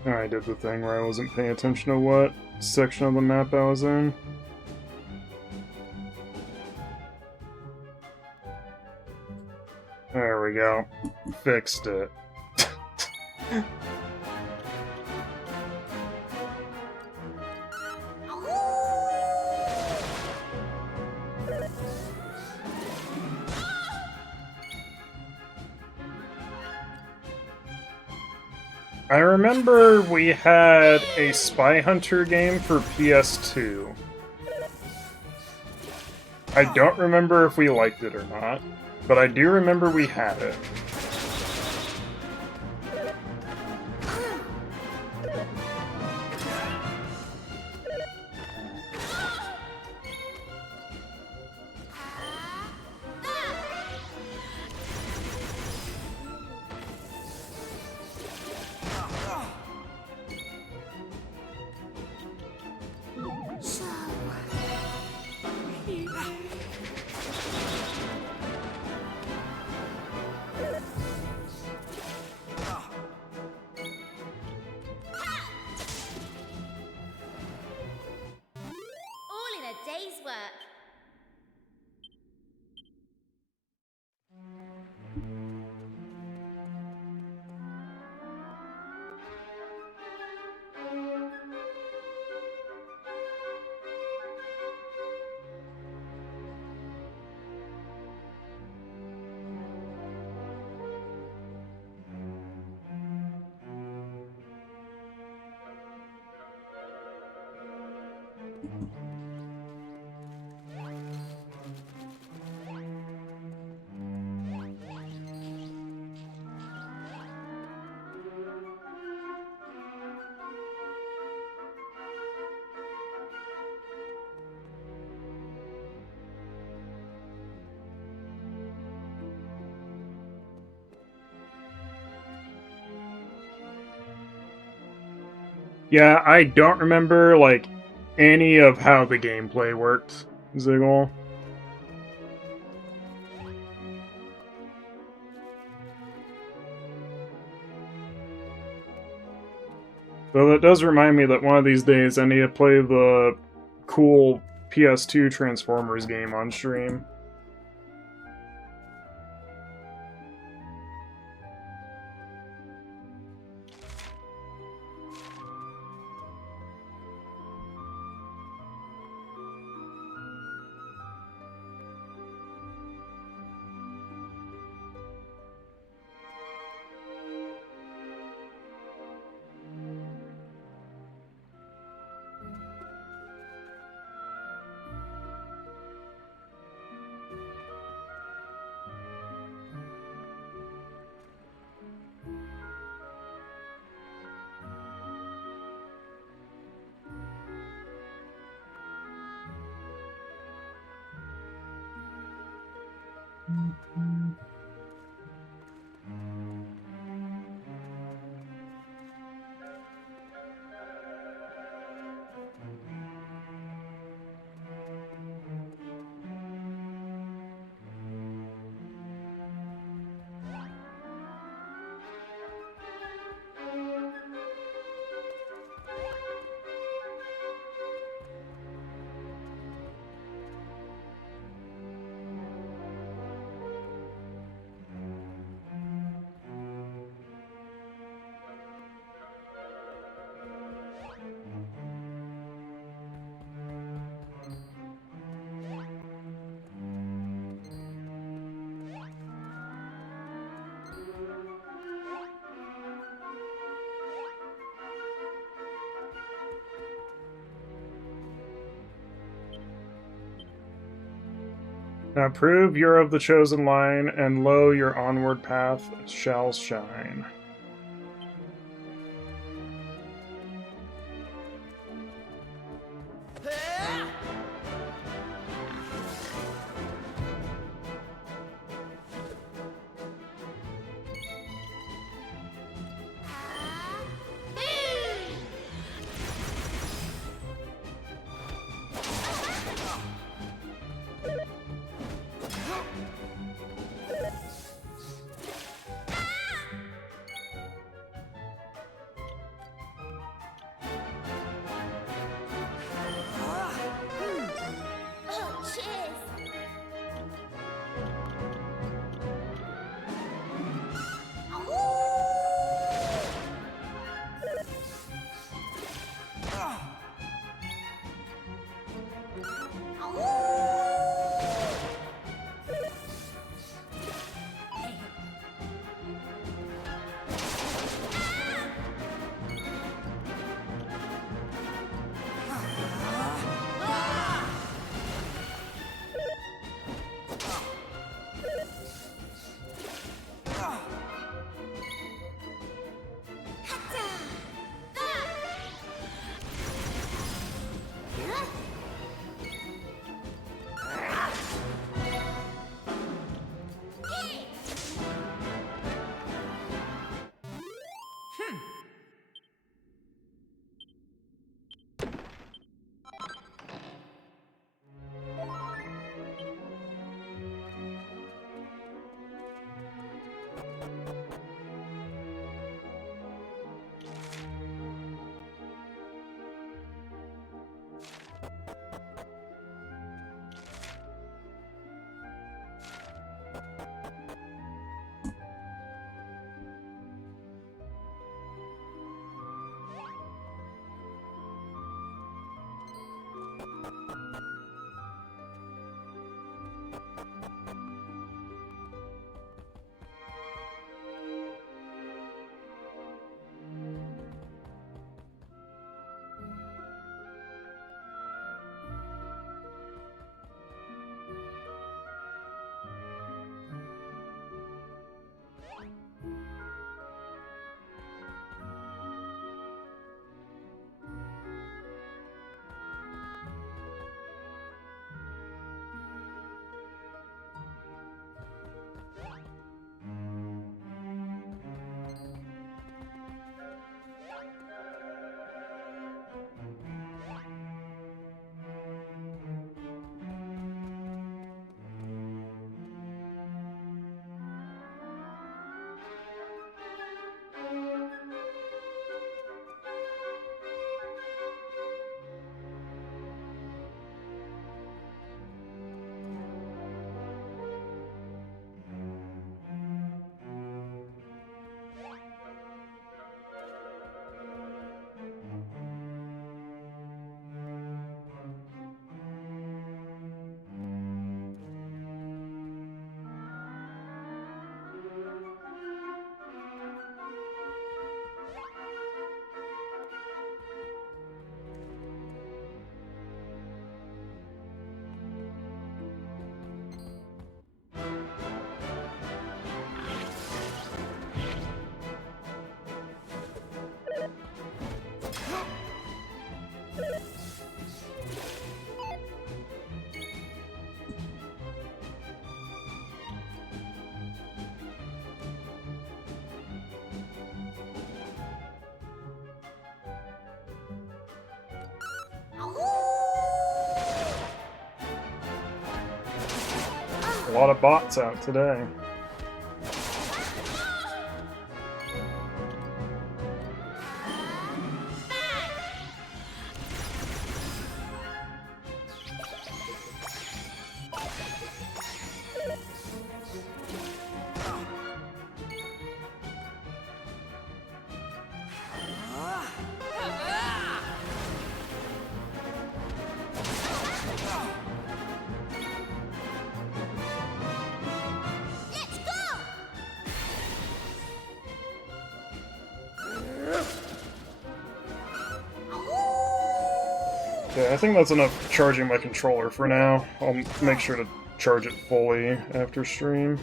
I did the thing where I wasn't paying attention to what section of the map I was in. There we go. Fixed it. I remember we had a Spy Hunter game for PS2. I don't remember if we liked it or not, but I do remember we had it. All in a day's work. Yeah, I don't remember, like, any of how the gameplay worked, Ziggle. Though that does remind me that one of these days I need to play the cool PS2 Transformers game on stream. Now prove you're of the chosen line, and lo, your onward path shall shine. Oh, cheers! A lot of bots out today. Okay, I think that's enough charging my controller for now. I'll make sure to charge it fully after stream.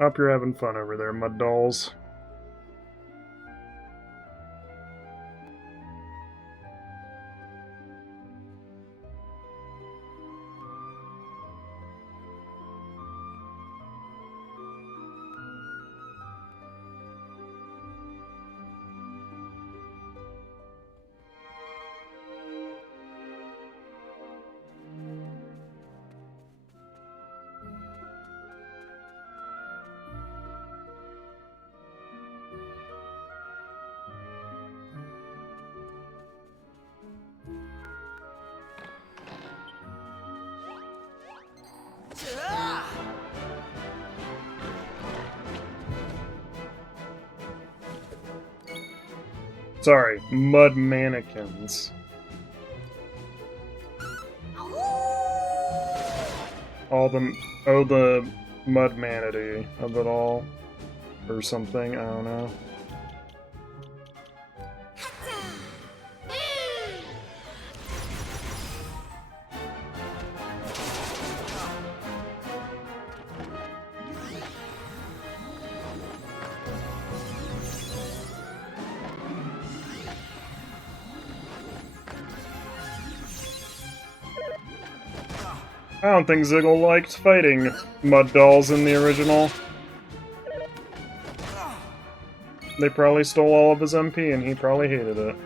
Hope you're having fun over there, mud dolls. Sorry, mud mannequins. The mud manatee of it all. Or something, I don't know. I don't think Ziggle liked fighting mud dolls in the original. They probably stole all of his MP and he probably hated it.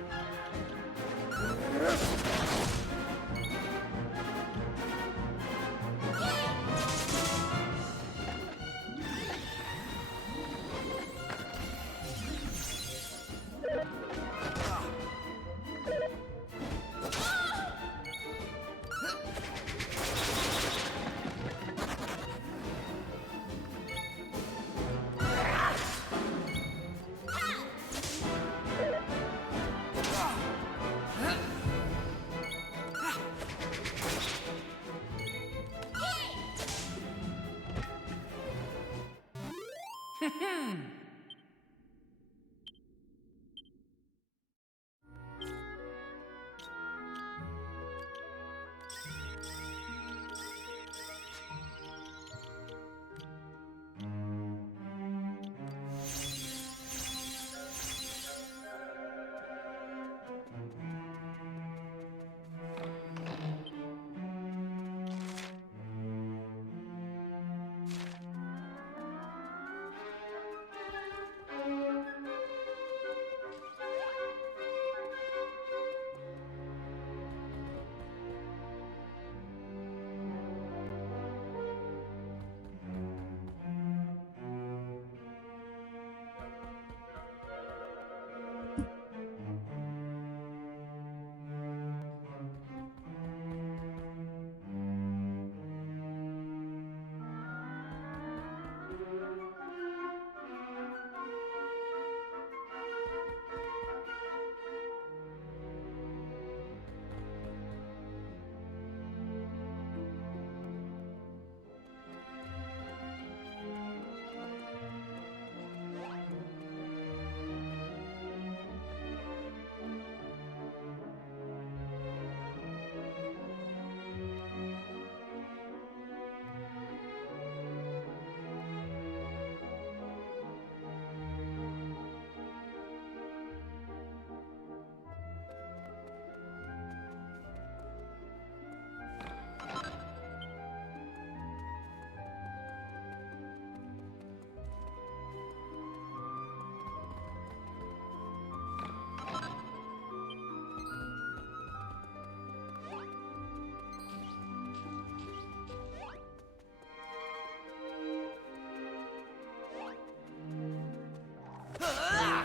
Right.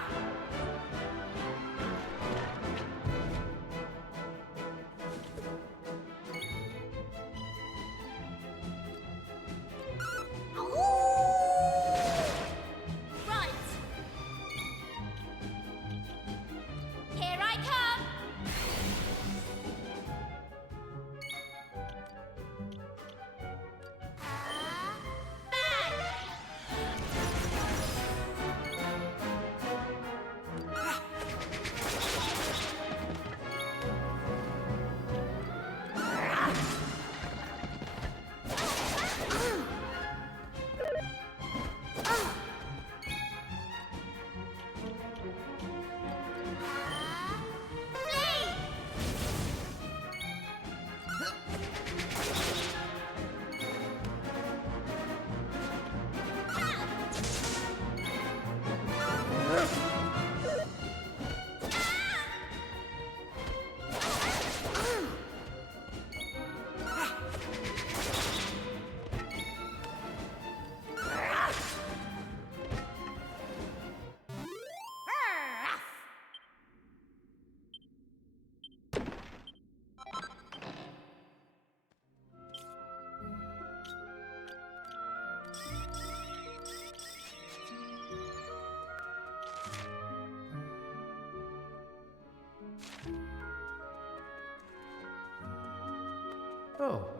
Here I come. Oh.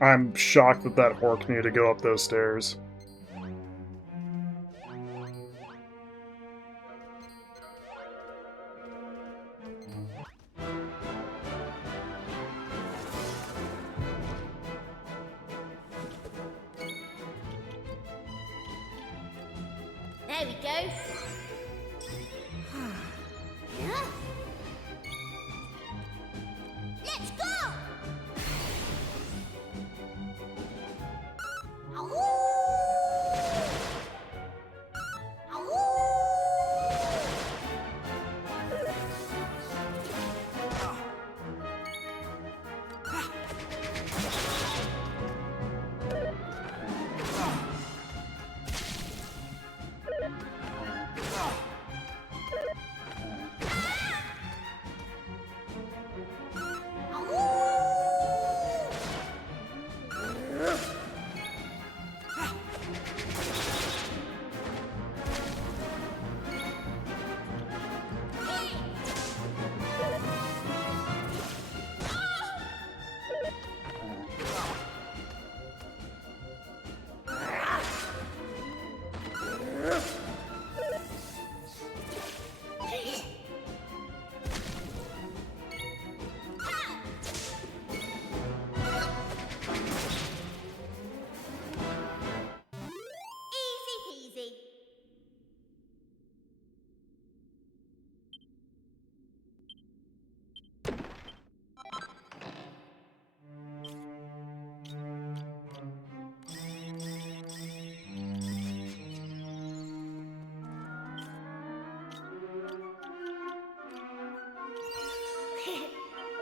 I'm shocked that that orc knew to go up those stairs. There we go. Yeah. Let's go! Easy peasy.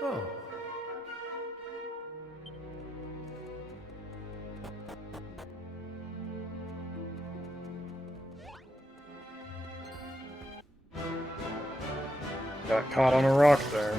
Oh. Got caught on a rock there.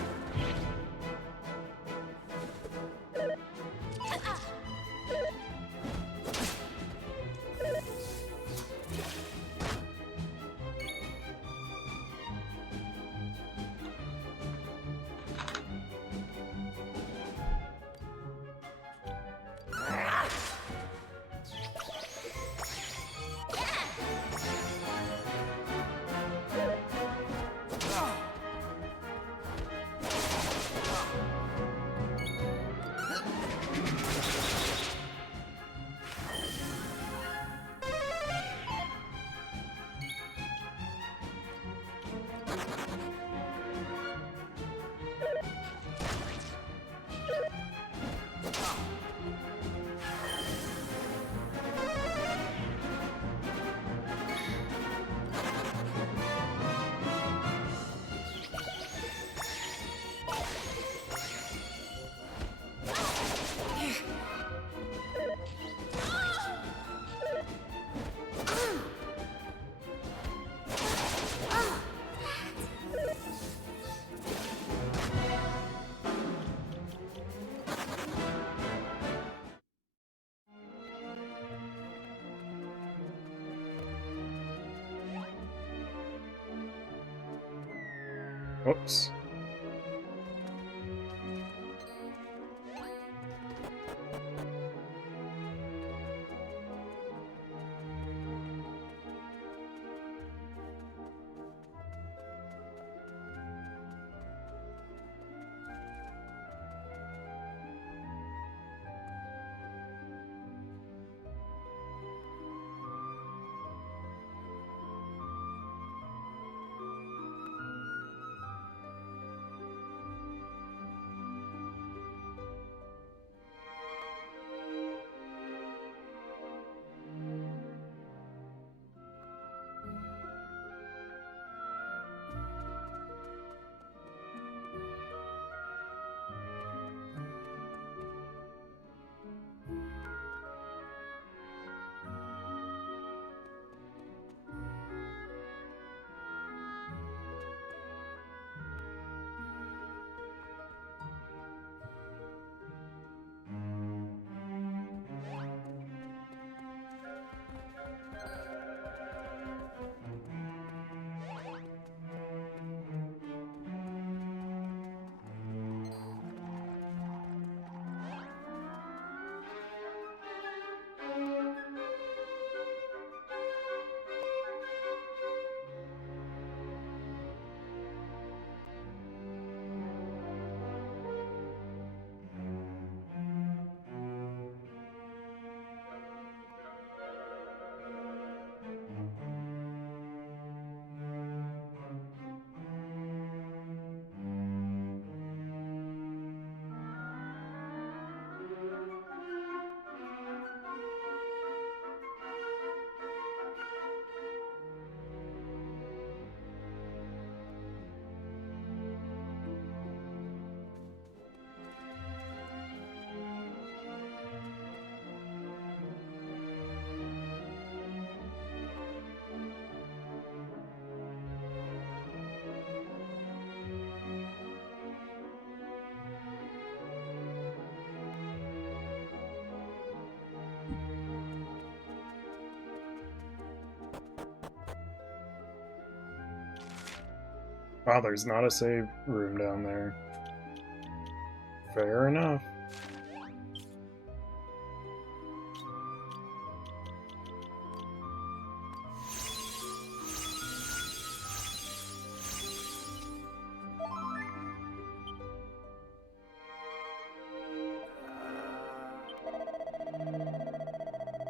Whoops. Wow, there's not a save room down there. Fair enough.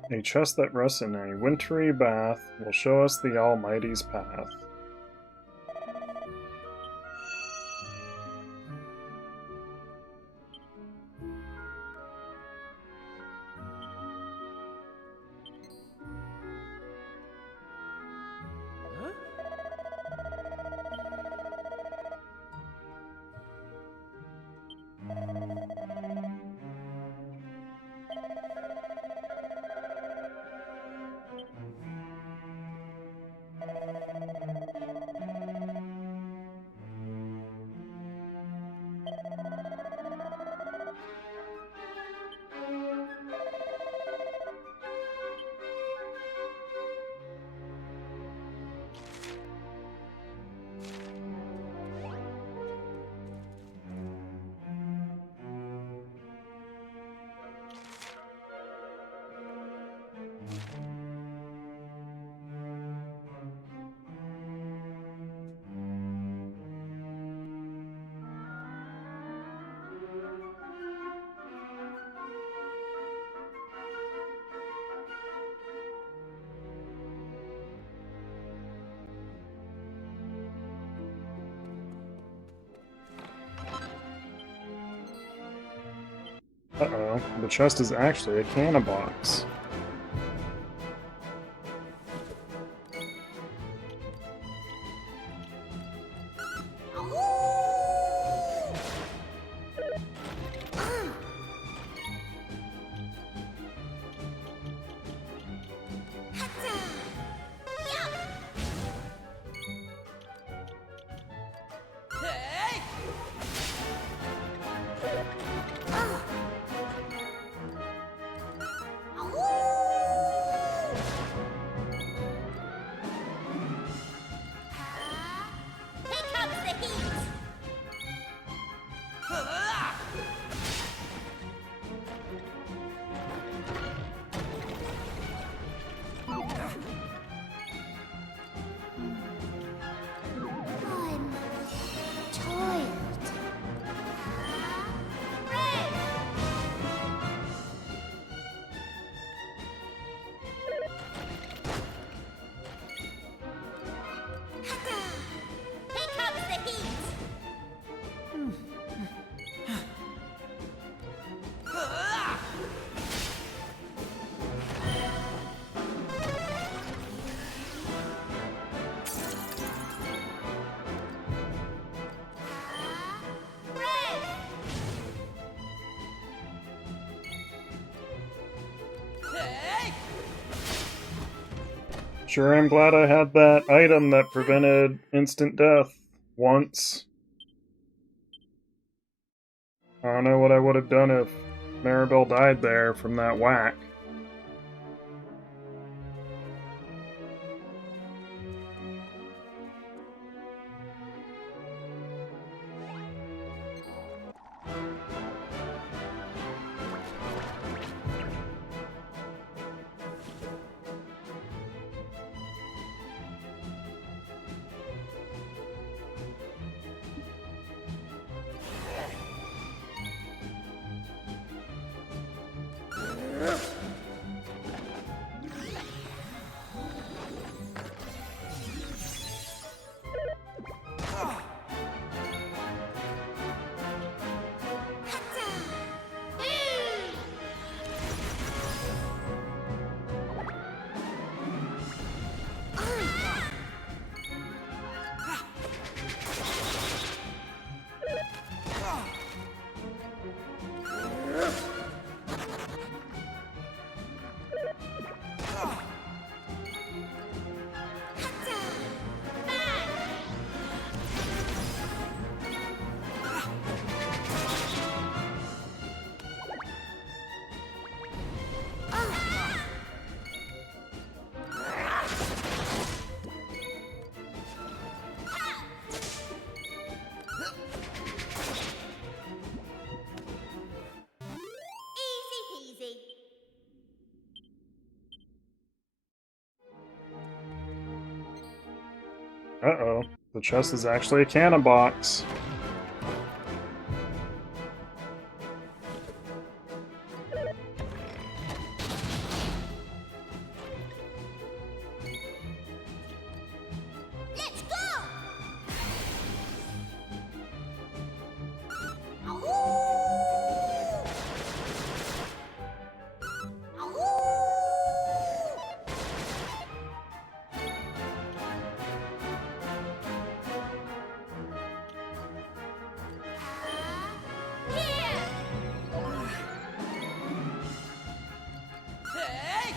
A chest that rests in a wintry bath will show us the Almighty's path. Uh-oh, the chest is actually a canna box. Sure am glad I had that item that prevented instant death once. I don't know what I would have done if Maribel died there from that whack. Uh-oh. The chest is actually a cannon box. Let's go! Hey!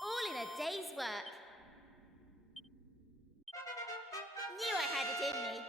All in a day's work. Knew I had it in me.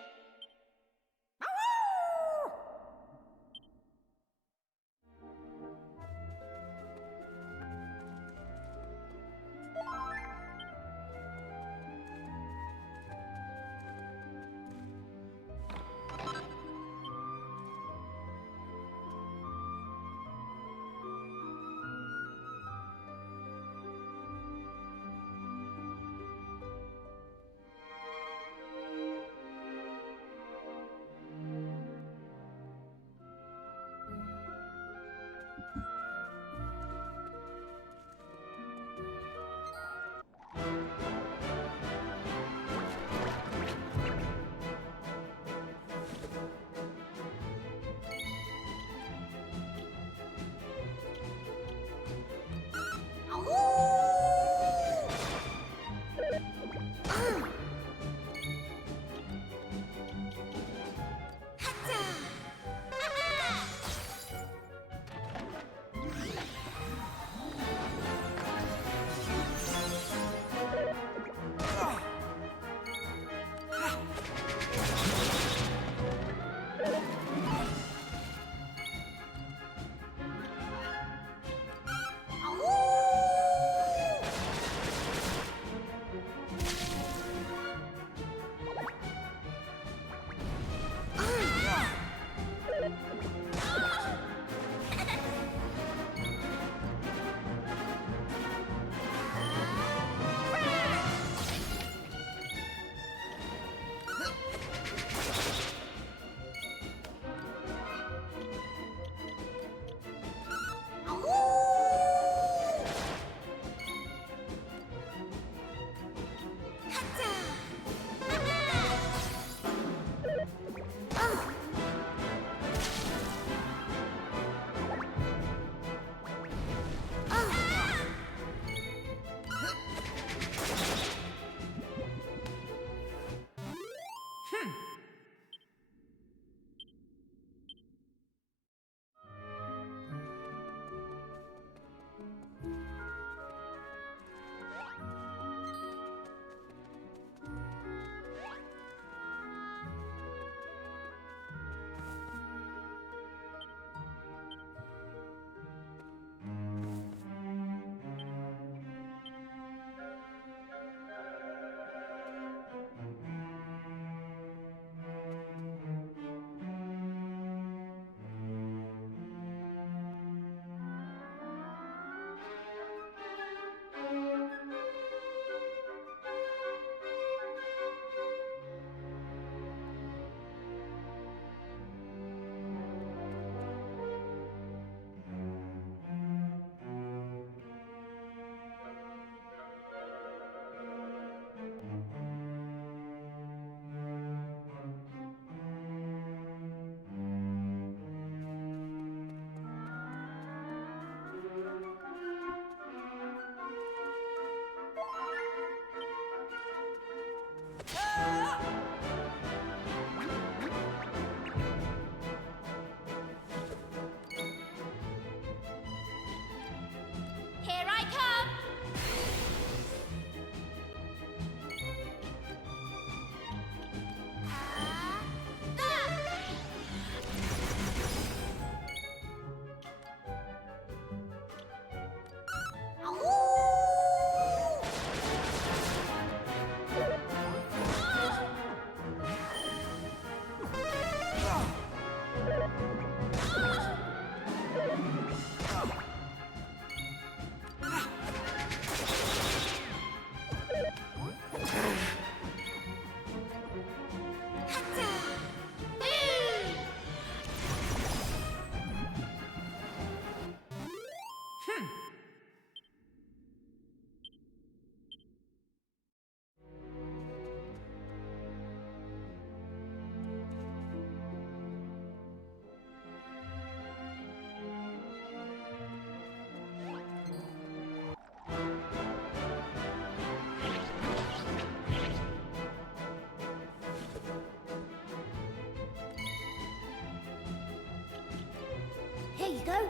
Here you go.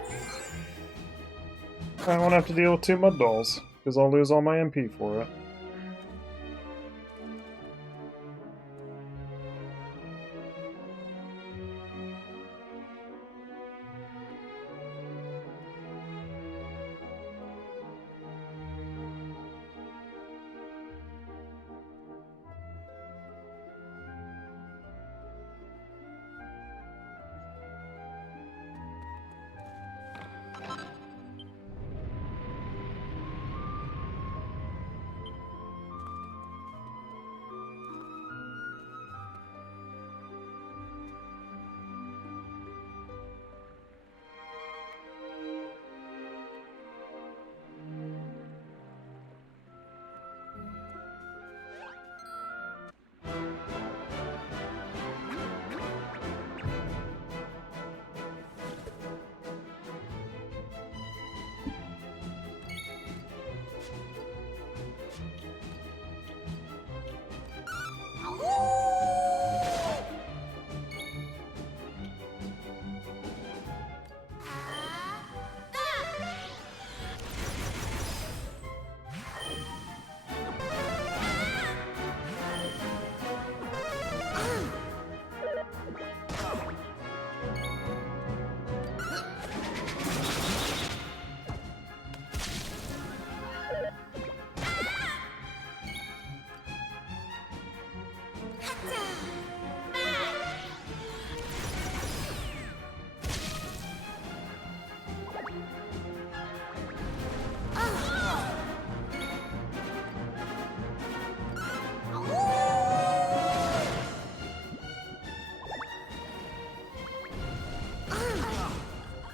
I won't have to deal with 2 mud dolls, because I'll lose all my MP for it.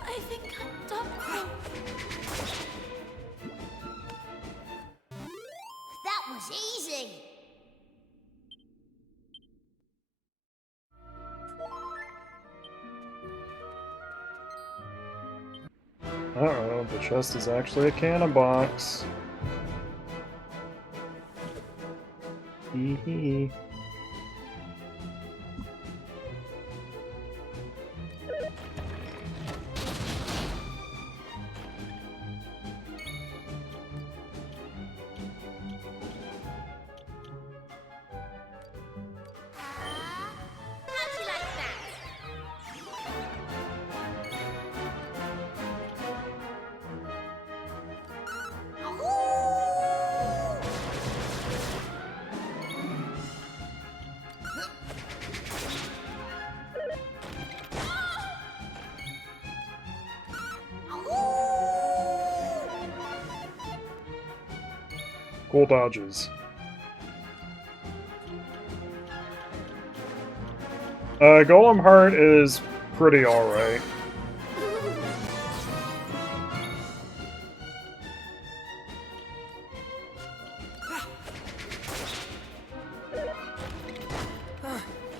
I think I'm done for. That was easy. Uh-oh, the chest is actually a cannon box. Hee hee. How'd you like that? Cool dodges. Golem Heart is pretty alright.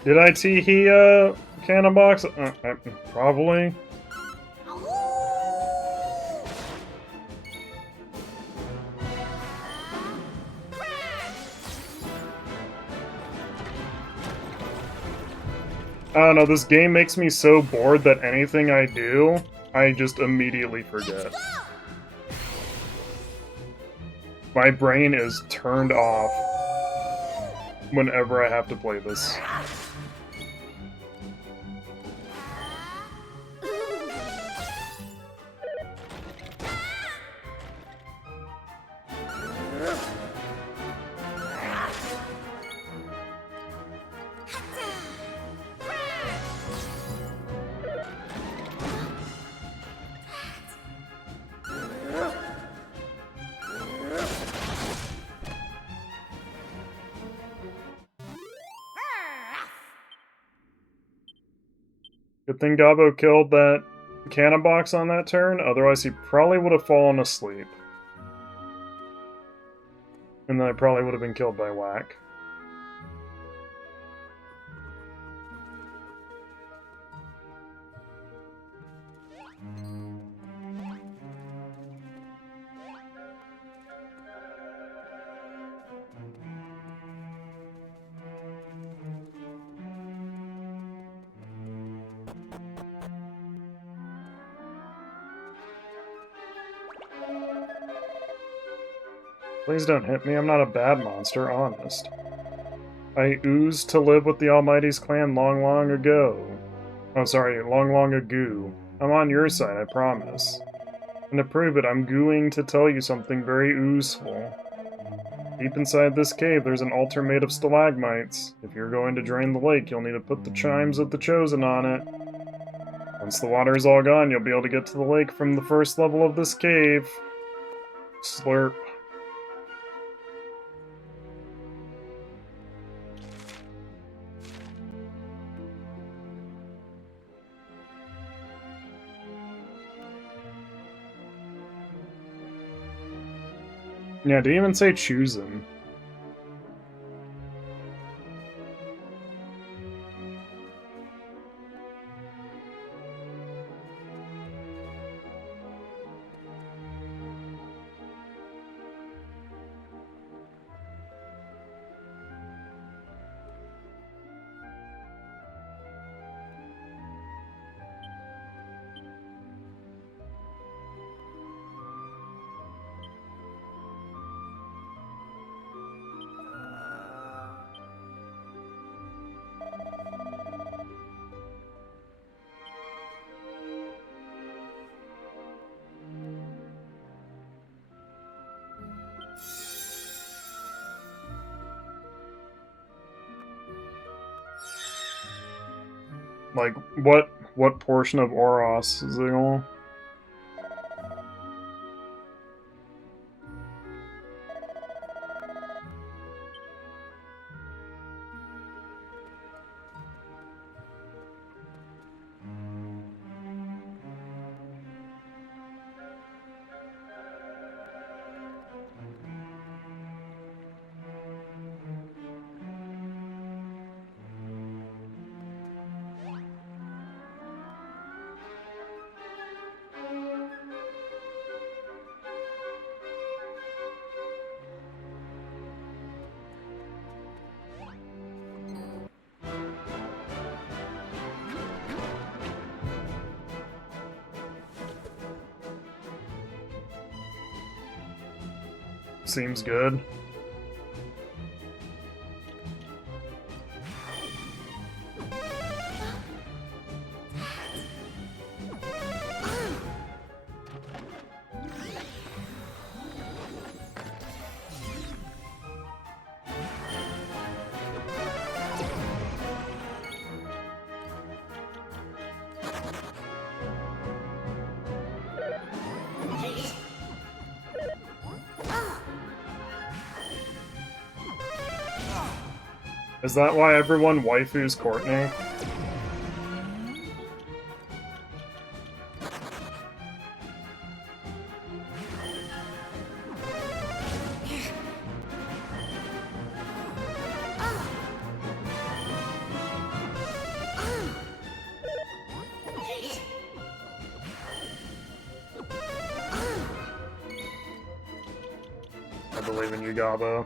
Did I tee-hee cannon box? Probably. I don't know, this game makes me so bored that anything I do, I just immediately forget. My brain is turned off whenever I have to play this. Good thing Gabo killed that cannon box on that turn, otherwise he probably would have fallen asleep. And then I probably would have been killed by Whack. Please don't hit me, I'm not a bad monster, honest. I oozed to live with the Almighty's clan long, long ago. Oh, sorry, long, long ago. I'm on your side, I promise. And to prove it, I'm going to tell you something very oozeful. Deep inside this cave, there's an altar made of stalagmites. If you're going to drain the lake, you'll need to put the chimes of the Chosen on it. Once the water is all gone, you'll be able to get to the lake from the first level of this cave. Slurp. Yeah, did he even say choosing? Like, what portion of Oros is it on? Seems good. Is that why everyone waifus Courtney? I believe in you, Gabo.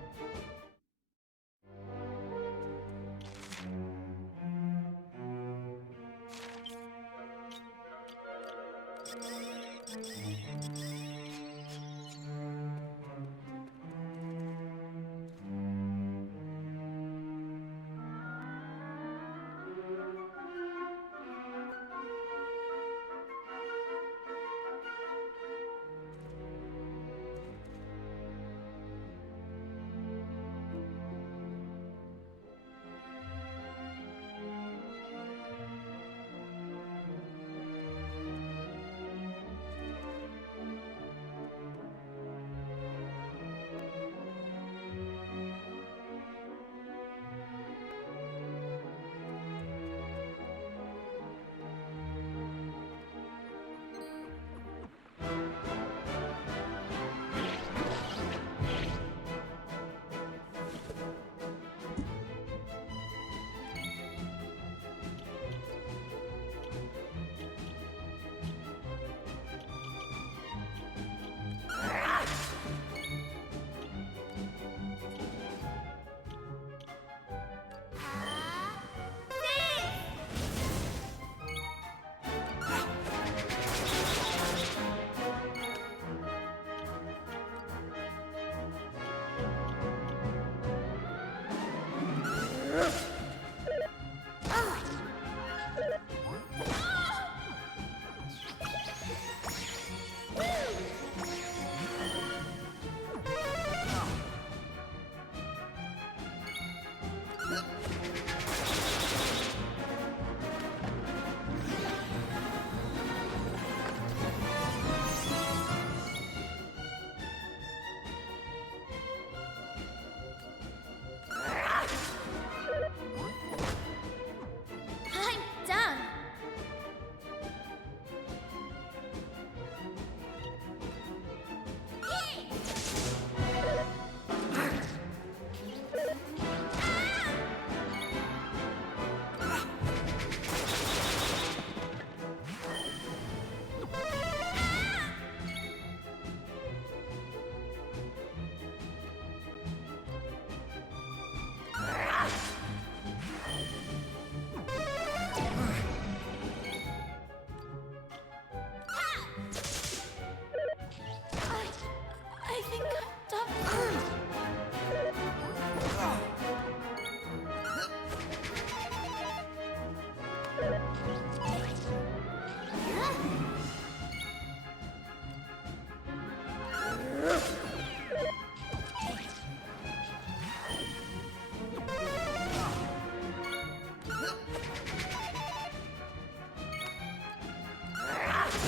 I'm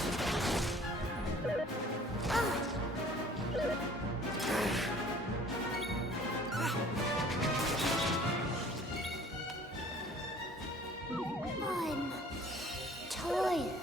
tired.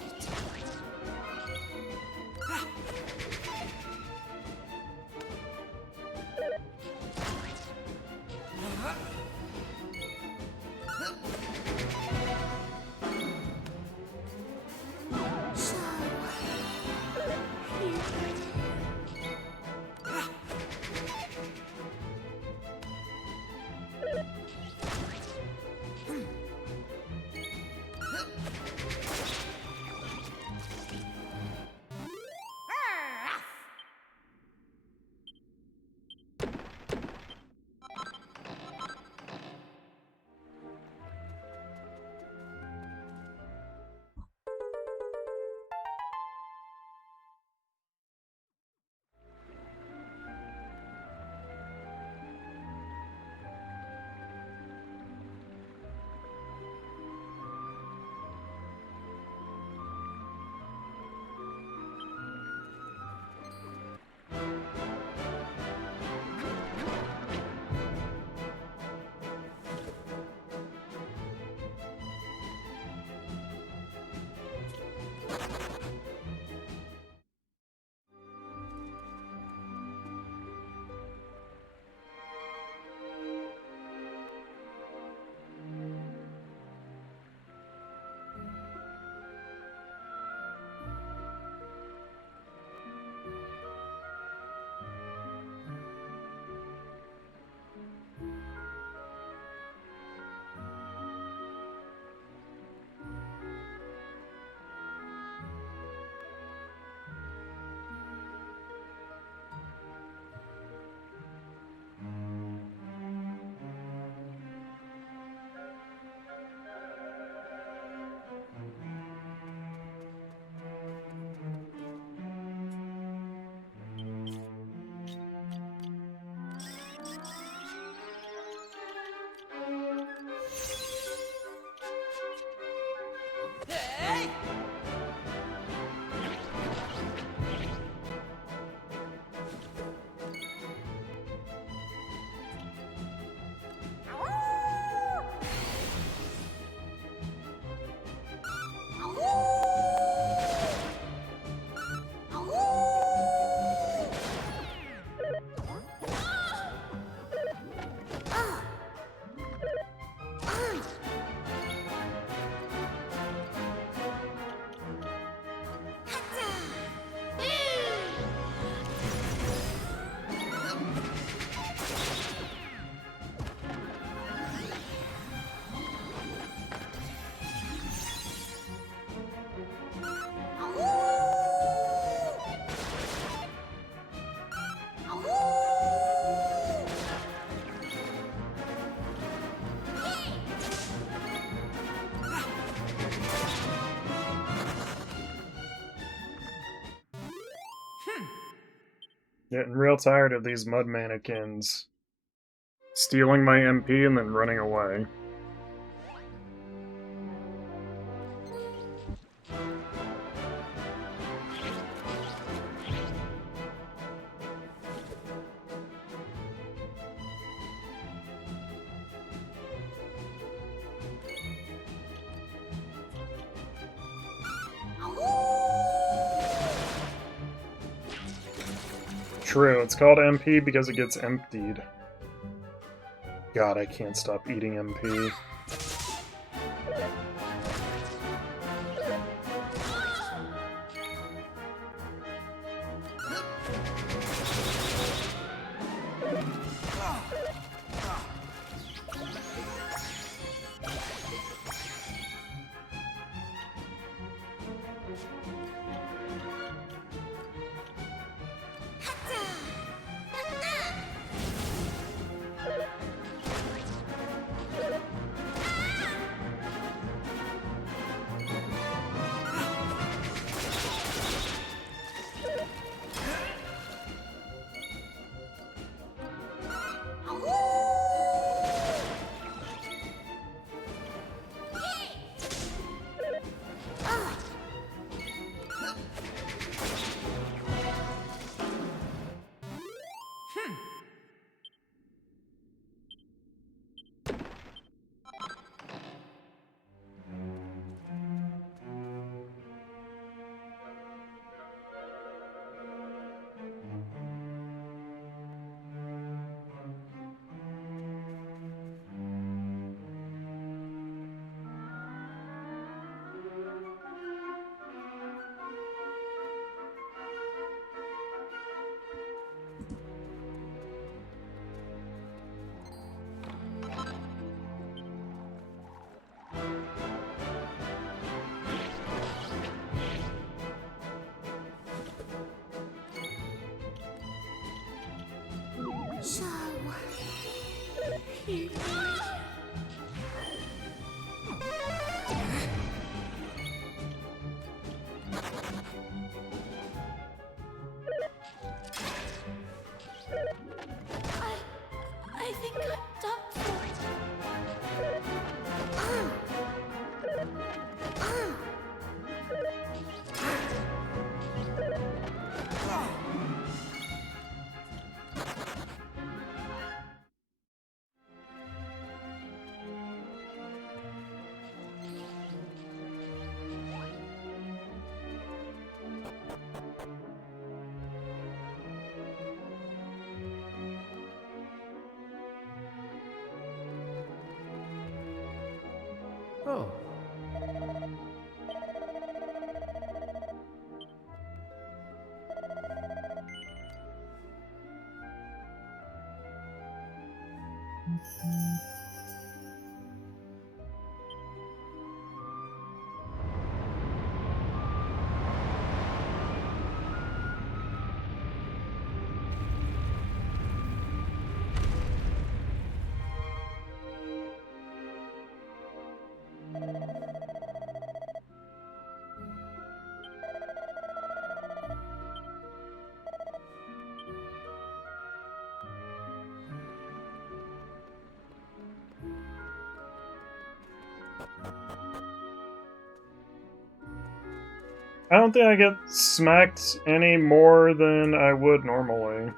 Getting real tired of these mud mannequins stealing my MP and then running away. True, it's called MP because it gets emptied. God, I can't stop eating MP. Keith. I think I'm done for. Oh. I don't think I get smacked any more than I would normally.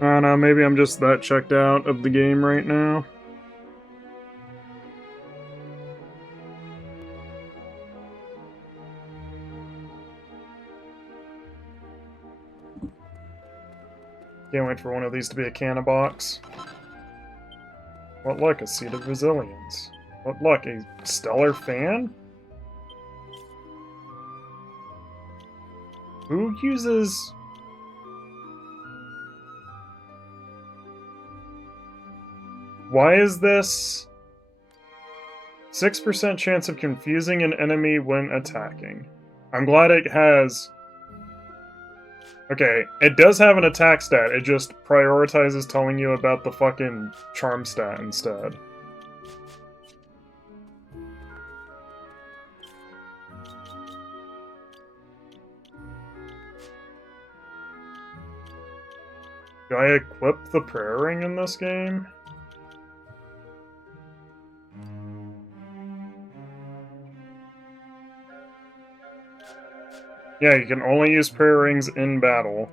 I don't know, maybe I'm just that checked out of the game right now. Can't wait for one of these to be a canna box. What luck, a Seed of Resilience. What luck, a Stellar Fan? Who uses... Why is this 6% chance of confusing an enemy when attacking? I'm glad it has... Okay, it does have an attack stat, it just prioritizes telling you about the fucking charm stat instead. Do I equip the prayer ring in this game? Yeah, you can only use prayer rings in battle.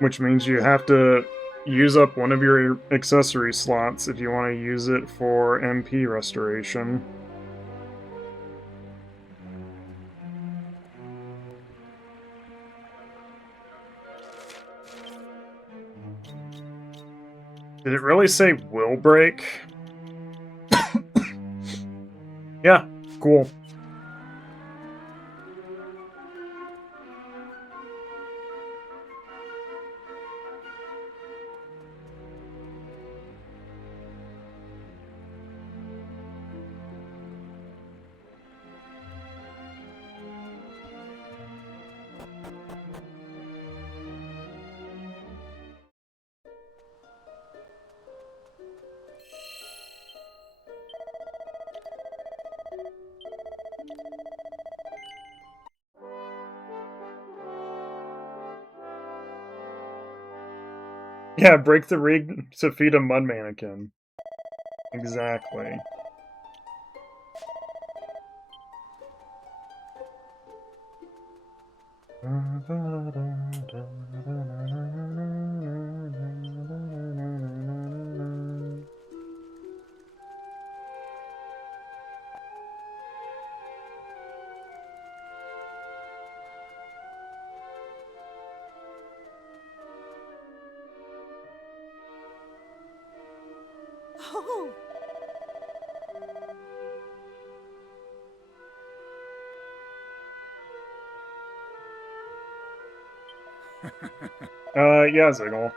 Which means you have to use up one of your accessory slots if you want to use it for MP restoration. Did it really say will break? Yeah, cool. Yeah, break the rig to feed a mud mannequin. Exactly. Oh, Yeah, Ziggle.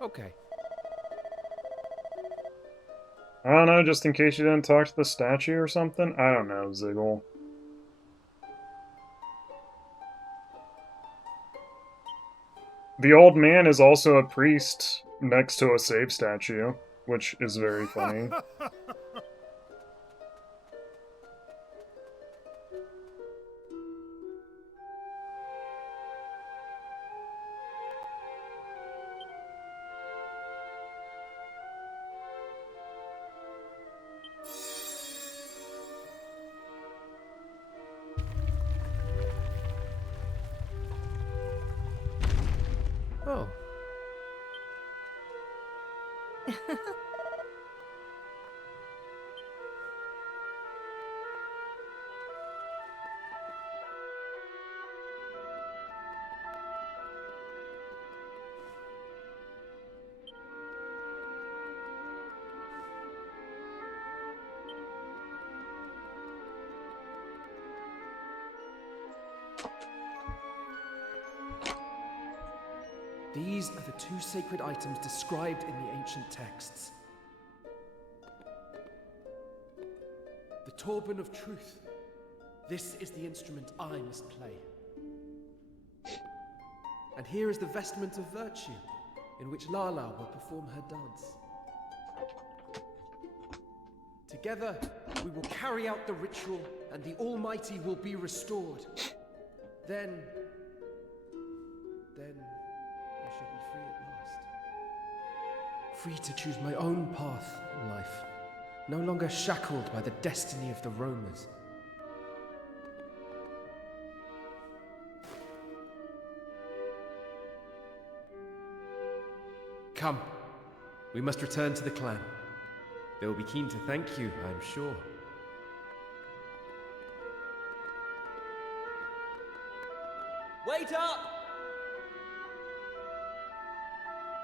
Okay. I don't know, just in case you didn't talk to the statue or something? I don't know, Ziggle. The old man is also a priest next to a save statue, which is very funny. Oh. These are the two sacred items described in the ancient texts. The Torban of Truth. This is the instrument I must play. And here is the vestment of virtue, in which Lala will perform her dance. Together, we will carry out the ritual, and the Almighty will be restored. Then I shall be free at last. Free to choose my own path in life, no longer shackled by the destiny of the roamers. Come, we must return to the clan. They will be keen to thank you, I'm sure. Wait up!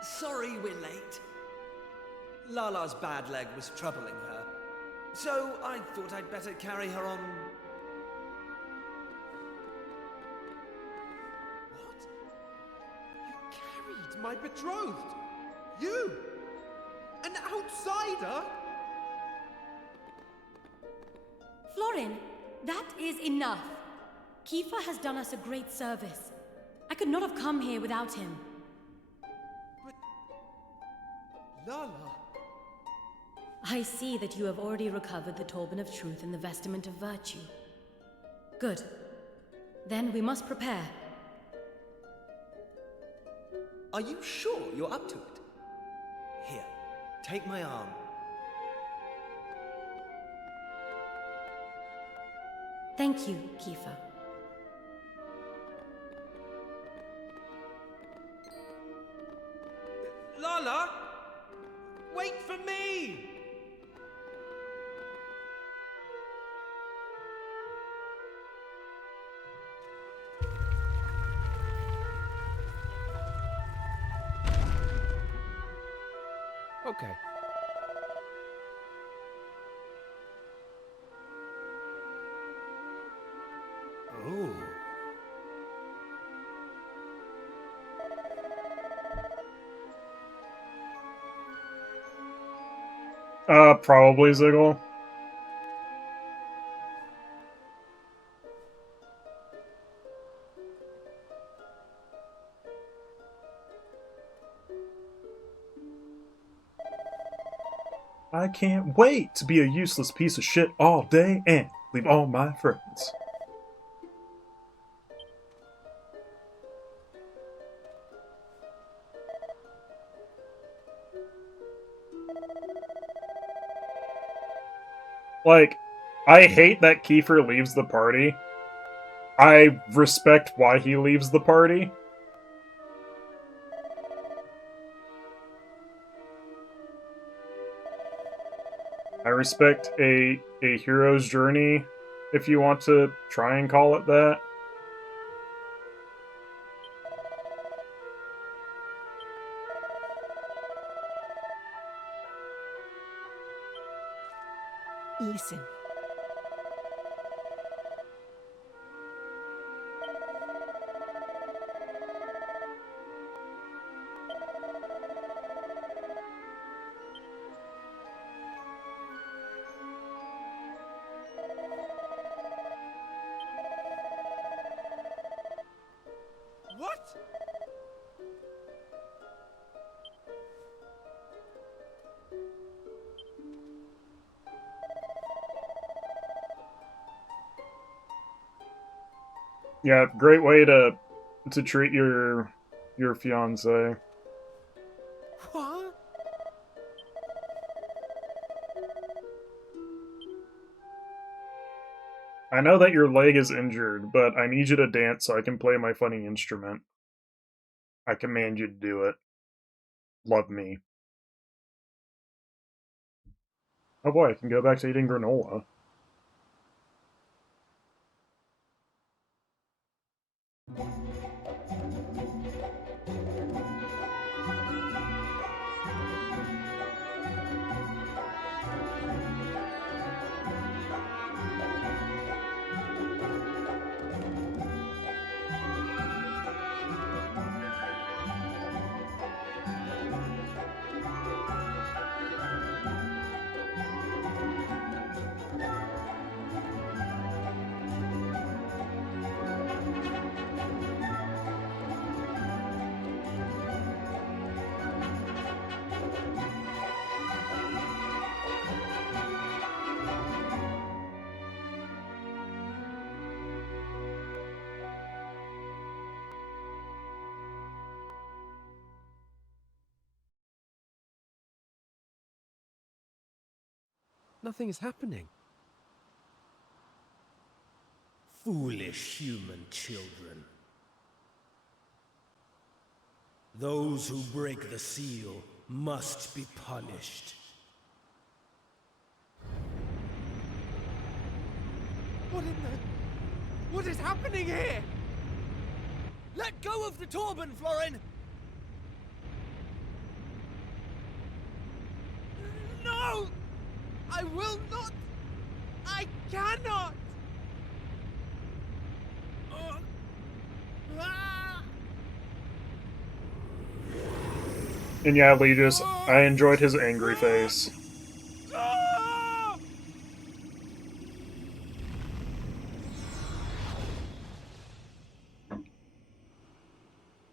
Sorry we're late. Lala's bad leg was troubling her, so I thought I'd better carry her on. What? You carried my betrothed? You? An outsider? Florin, that is enough. Kiefer has done us a great service. I could not have come here without him. But... Lala... I see that you have already recovered the Torban of Truth and the Vestment of Virtue. Good. Then we must prepare. Are you sure you're up to it? Here, take my arm. Thank you, Kiefer. Lala! Wait for me! Okay. Oh. Probably Ziggle. I can't wait to be a useless piece of shit all day and leave all my friends. Like, I hate that Kiefer leaves the party. I respect why he leaves the party. I respect a hero's journey, if you want to try and call it that. Listen. What? Yeah, great way to treat your fiance. What? I know that your leg is injured, but I need you to dance so I can play my funny instrument. I command you to do it. Love me. Oh boy, I can go back to eating granola. Nothing is happening. Foolish human children. Those who break the seal must be punished. What in the... What is happening here? Let go of the Torben, Florin! No! I will not! I cannot! And yeah, Legis, I enjoyed his angry face.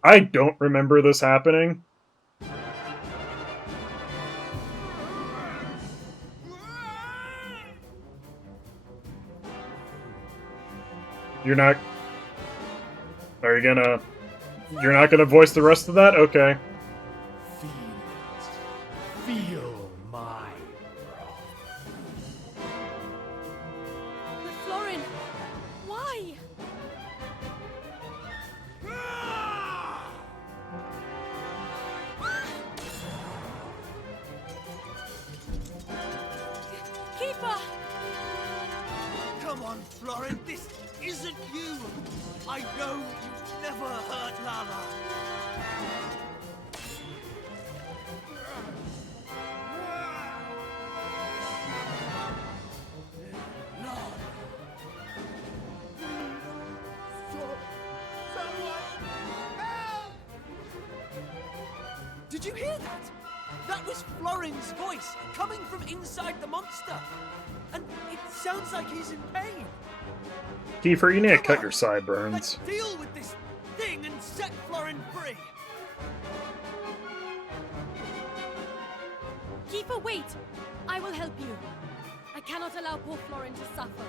I don't remember this happening. You're not... Are you gonna... You're not gonna voice the rest of that? Okay. Feel my wrath. But Florin, why? Keeper! Come on, Florin, this isn't you! I know you've never hurt Lala! Did you hear that? That was Florin's voice coming from inside the monster. And it sounds like he's in pain. Kiefer, you need to Come cut on, your sideburns. Let's deal with this thing and set Florin free. Kiefer, wait! I will help you. I cannot allow poor Florin to suffer.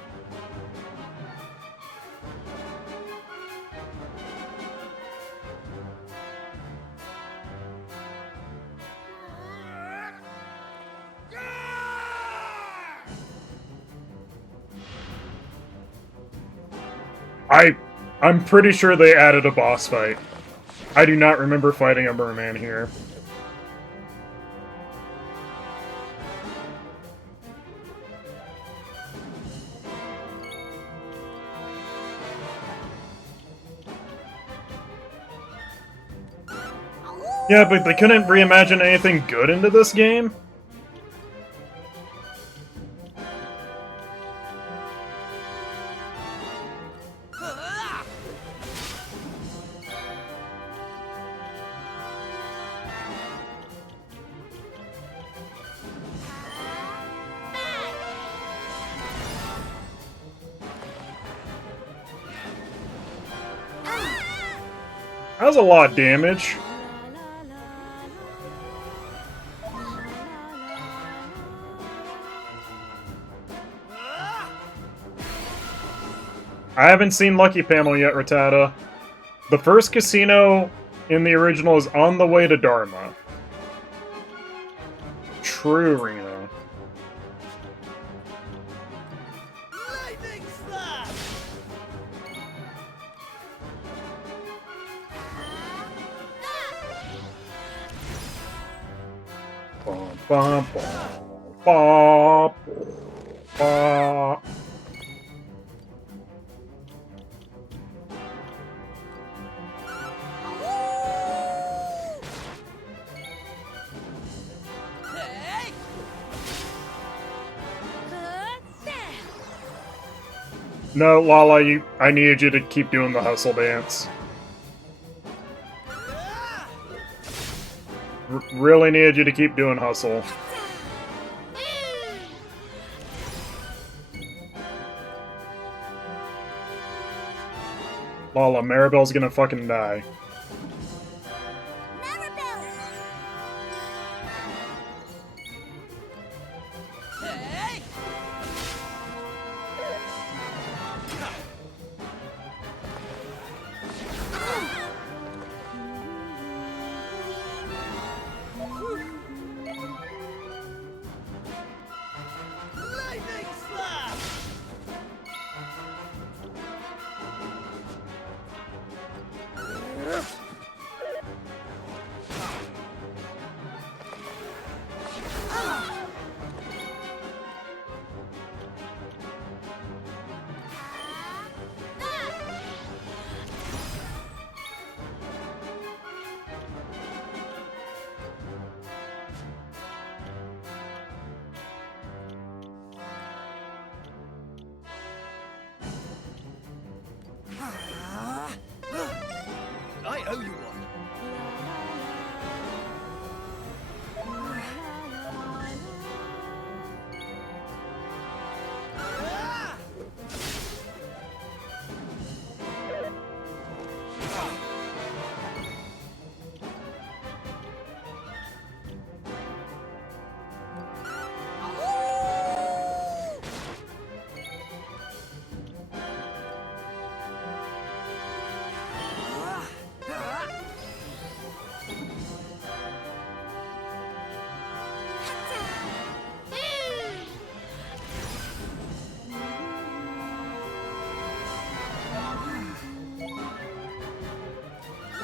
I'm pretty sure they added a boss fight. I do not remember fighting a merman here. Yeah, but they couldn't reimagine anything good into this game? That was a lot of damage. I haven't seen Lucky Panel yet, Rattata. The first casino in the original is on the way to Dharma. True, Reno. Lightning slash! Bum, bum, bum, bum, bum. No, Lala, I needed you to keep doing the hustle dance. Really needed you to keep doing hustle. Lala, Maribel's gonna fucking die. Lightning slash! I owe you one.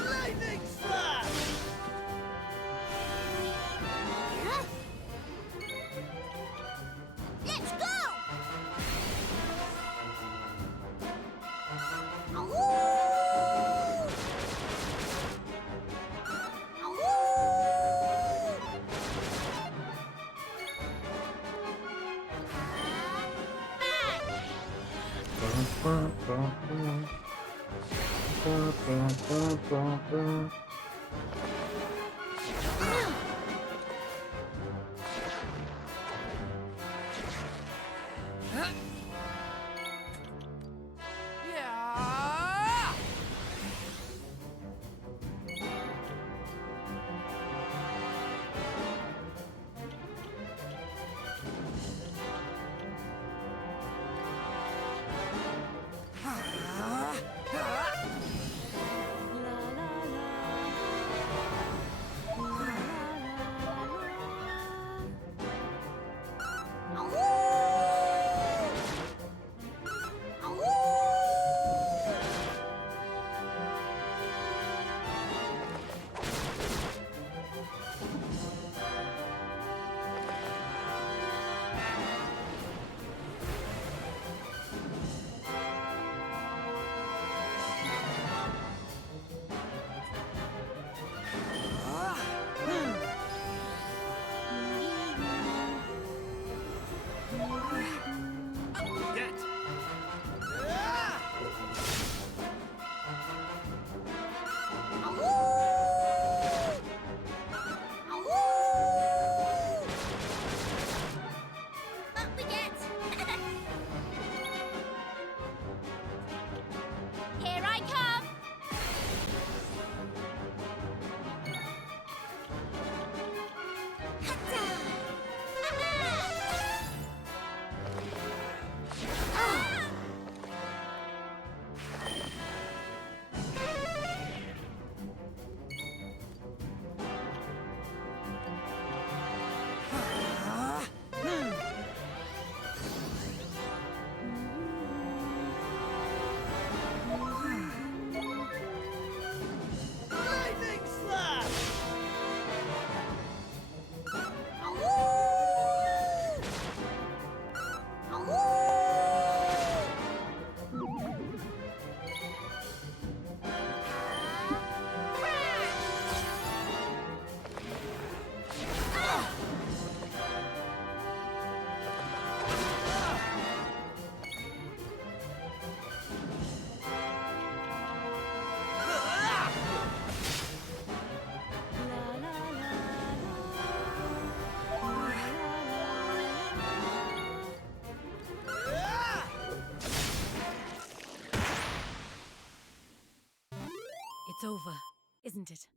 Lightning slash! Let's go! Yeah! Up we get! Here I come! Hatta! Ah! Lightning slash! It's over, isn't it?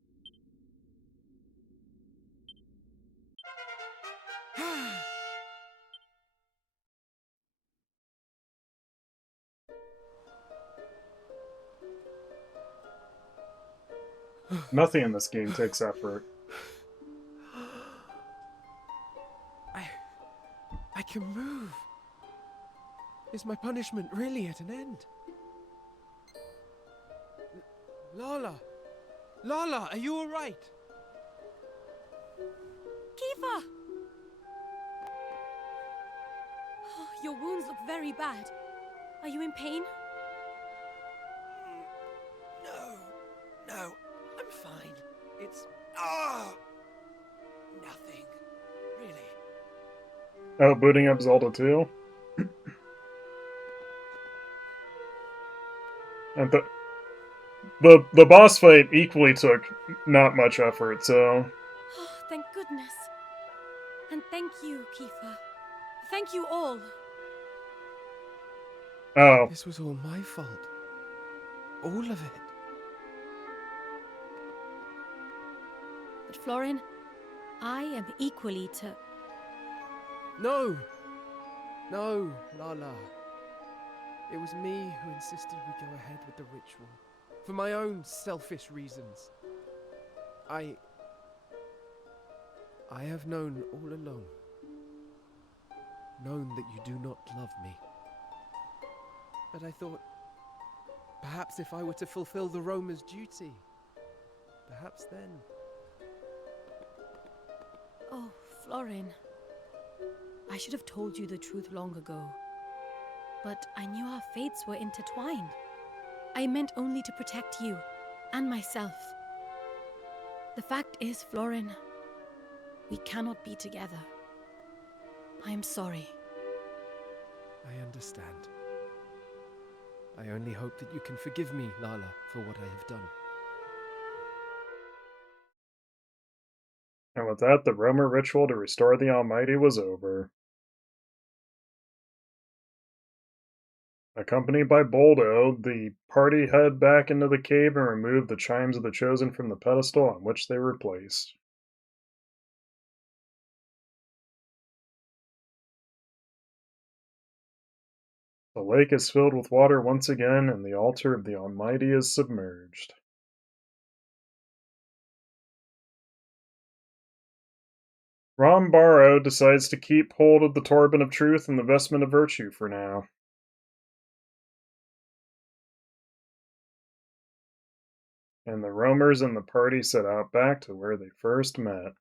Nothing in this game takes effort. I can move. Is my punishment really at an end? Lala! Lala, are you alright? Kiefer! Your wounds look very bad. Are you in pain? No, I'm fine. It's nothing. Really. Oh, booting up Zelda 2? And the boss fight equally took not much effort, so... Oh, thank goodness. And thank you, Kiefer. Thank you all. Oh. This was all my fault. All of it. But Florin, I am equally to... No! No, Lala. It was me who insisted we go ahead with the ritual. For my own selfish reasons. I have known all along. Known that you do not love me. But I thought, perhaps if I were to fulfill the Roma's duty, perhaps then... Oh, Florin. I should have told you the truth long ago. But I knew our fates were intertwined. I meant only to protect you and myself. The fact is, Florin, we cannot be together. I am sorry. I understand. I only hope that you can forgive me, Lala, for what I have done. And with that, the Roma ritual to restore the Almighty was over. Accompanied by Boldo, the party head back into the cave and remove the chimes of the Chosen from the pedestal on which they were placed. The lake is filled with water once again, and the altar of the Almighty is submerged. Rombaro decides to keep hold of the Torben of Truth and the Vestment of Virtue for now. And the roamers and the party set out back to where they first met.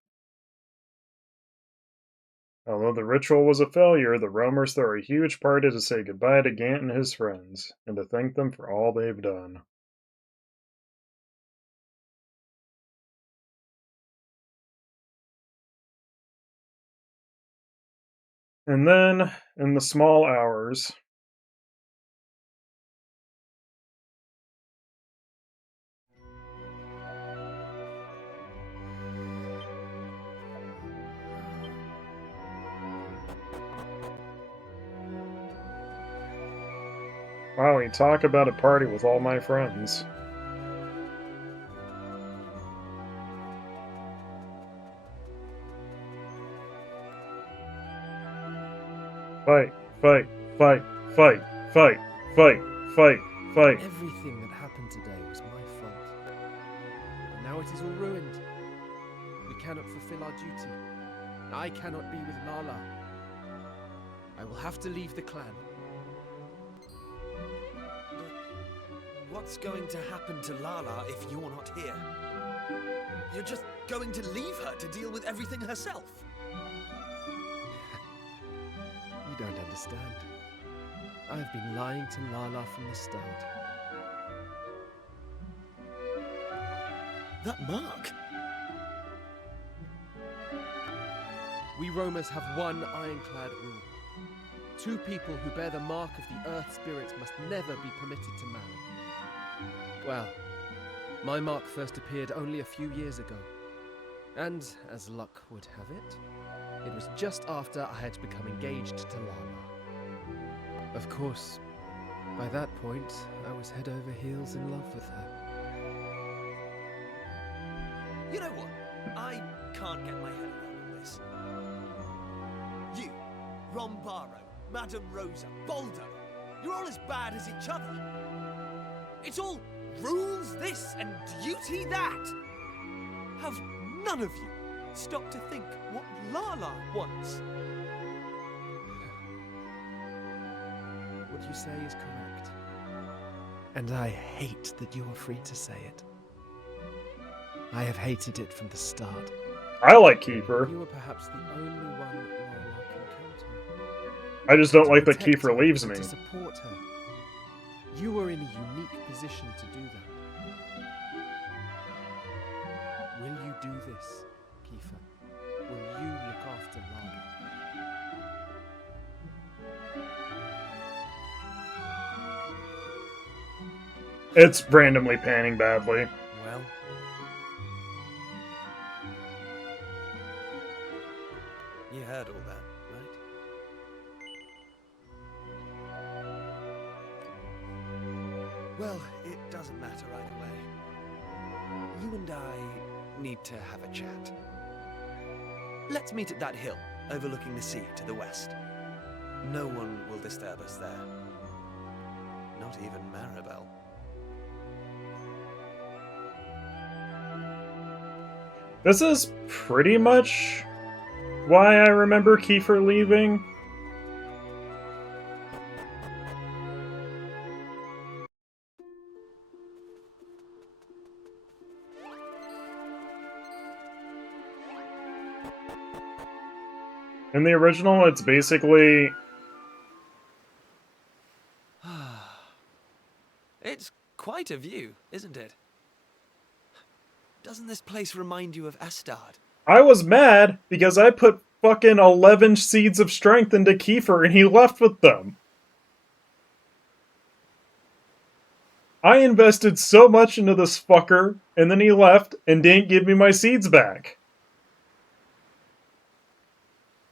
Although the ritual was a failure, the roamers throw a huge party to say goodbye to Gant and his friends, and to thank them for all they've done. And then, in the small hours, wow, we talk about a party with all my friends. Fight, fight, fight, fight, fight, fight, fight, fight. Everything that happened today was my fault. And now it is all ruined. We cannot fulfill our duty. I cannot be with Lala. I will have to leave the clan. What's going to happen to Lala if you're not here? You're just going to leave her to deal with everything herself? You don't understand. I have been lying to Lala from the start. That mark? We roamers have one ironclad rule. 2 people who bear the mark of the Earth Spirit must never be permitted to marry. Well, my mark first appeared only a few years ago. And, as luck would have it was just after I had become engaged to Lala. Of course, by that point, I was head over heels in love with her. You know what? I can't get my head around all this. You, Rombaro, Madame Rosa, Boldo, you're all as bad as each other. It's all rules this and duty that. Have none of you stopped to think what Lala wants? What you say is correct. And I hate that you are free to say it. I have hated it from the start. I like Kiefer. You are perhaps the only one Lala can count on. I just don't like that protect Kiefer her leaves and me. to support her. You are in a unique position to do that. Will you do this, Kiefer? Will you look after Lala? It's randomly panning badly. Well, you heard all that, right? Well, it doesn't matter either way. You and I need to have a chat. Let's meet at that hill overlooking the sea to the west. No one will disturb us there. Not even Maribel. This is pretty much why I remember Kiefer leaving. In the original, it's basically... It's quite a view, isn't it? Doesn't this place remind you of Astard? I was mad because I put fucking 11 seeds of strength into Kiefer and he left with them. I invested so much into this fucker and then he left and didn't give me my seeds back.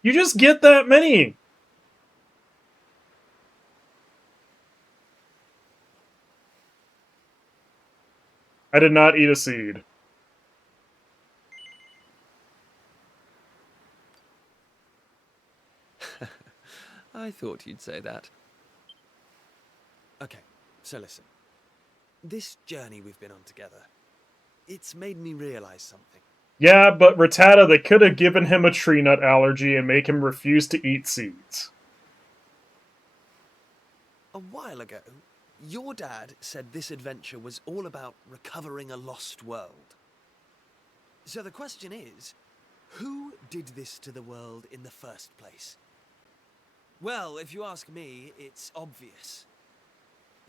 You just get that many. I did not eat a seed. I thought you'd say that. Okay, so listen. This journey we've been on together, it's made me realize something. Yeah, but Rattata, they could have given him a tree nut allergy and make him refuse to eat seeds. A while ago, your dad said this adventure was all about recovering a lost world. So the question is, who did this to the world in the first place? Well, if you ask me, it's obvious.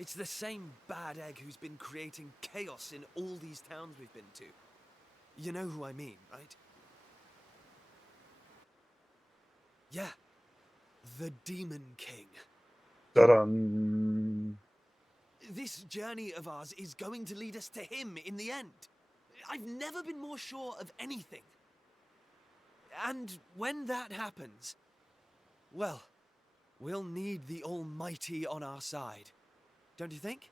It's the same bad egg who's been creating chaos in all these towns we've been to. You know who I mean, right? Yeah. The Demon King. Ta-dum. This journey of ours is going to lead us to him in the end. I've never been more sure of anything. And when that happens, well, we'll need the Almighty on our side. Don't you think?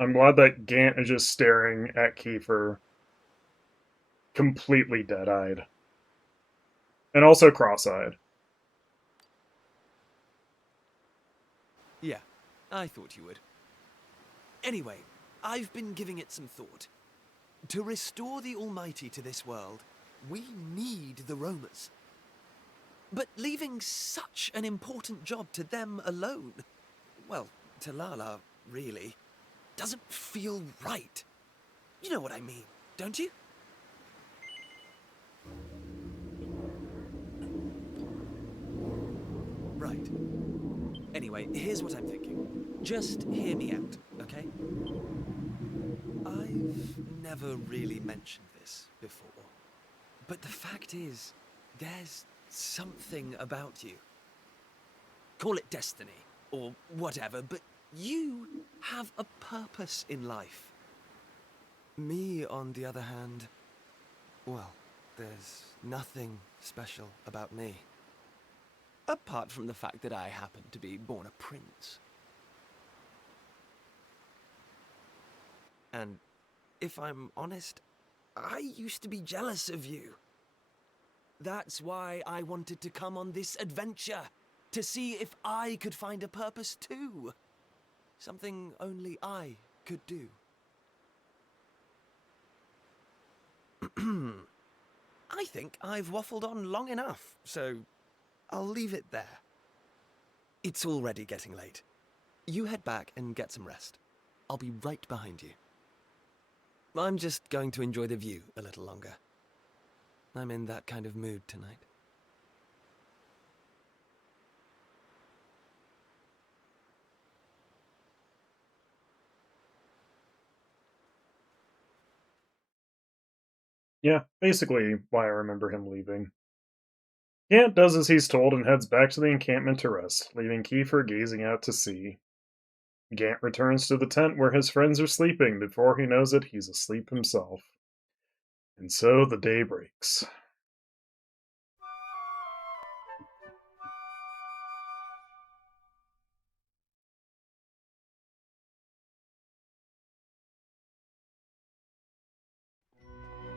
I'm glad that Gant is just staring at Kiefer, completely dead-eyed. And also cross-eyed. Yeah, I thought you would. Anyway, I've been giving it some thought. To restore the Almighty to this world, we need the roamers. But leaving such an important job to them alone, well, to Lala, really, doesn't feel right. You know what I mean, don't you? Right. Anyway, here's what I'm thinking. Just hear me out, okay? I've never really mentioned this before, but the fact is, there's something about you. Call it destiny, or whatever, but you have a purpose in life. Me, on the other hand, well, there's nothing special about me. Apart from the fact that I happen to be born a prince. And if I'm honest, I used to be jealous of you. That's why I wanted to come on this adventure, to see if I could find a purpose too. Something only I could do. I think I've waffled on long enough, so I'll leave it there. It's already getting late. You head back and get some rest. I'll be right behind you. I'm just going to enjoy the view a little longer. I'm in that kind of mood tonight. Yeah, basically why I remember him leaving. Gant does as he's told and heads back to the encampment to rest, leaving Kiefer gazing out to sea. Gant returns to the tent where his friends are sleeping. Before he knows it, he's asleep himself. And so the day breaks.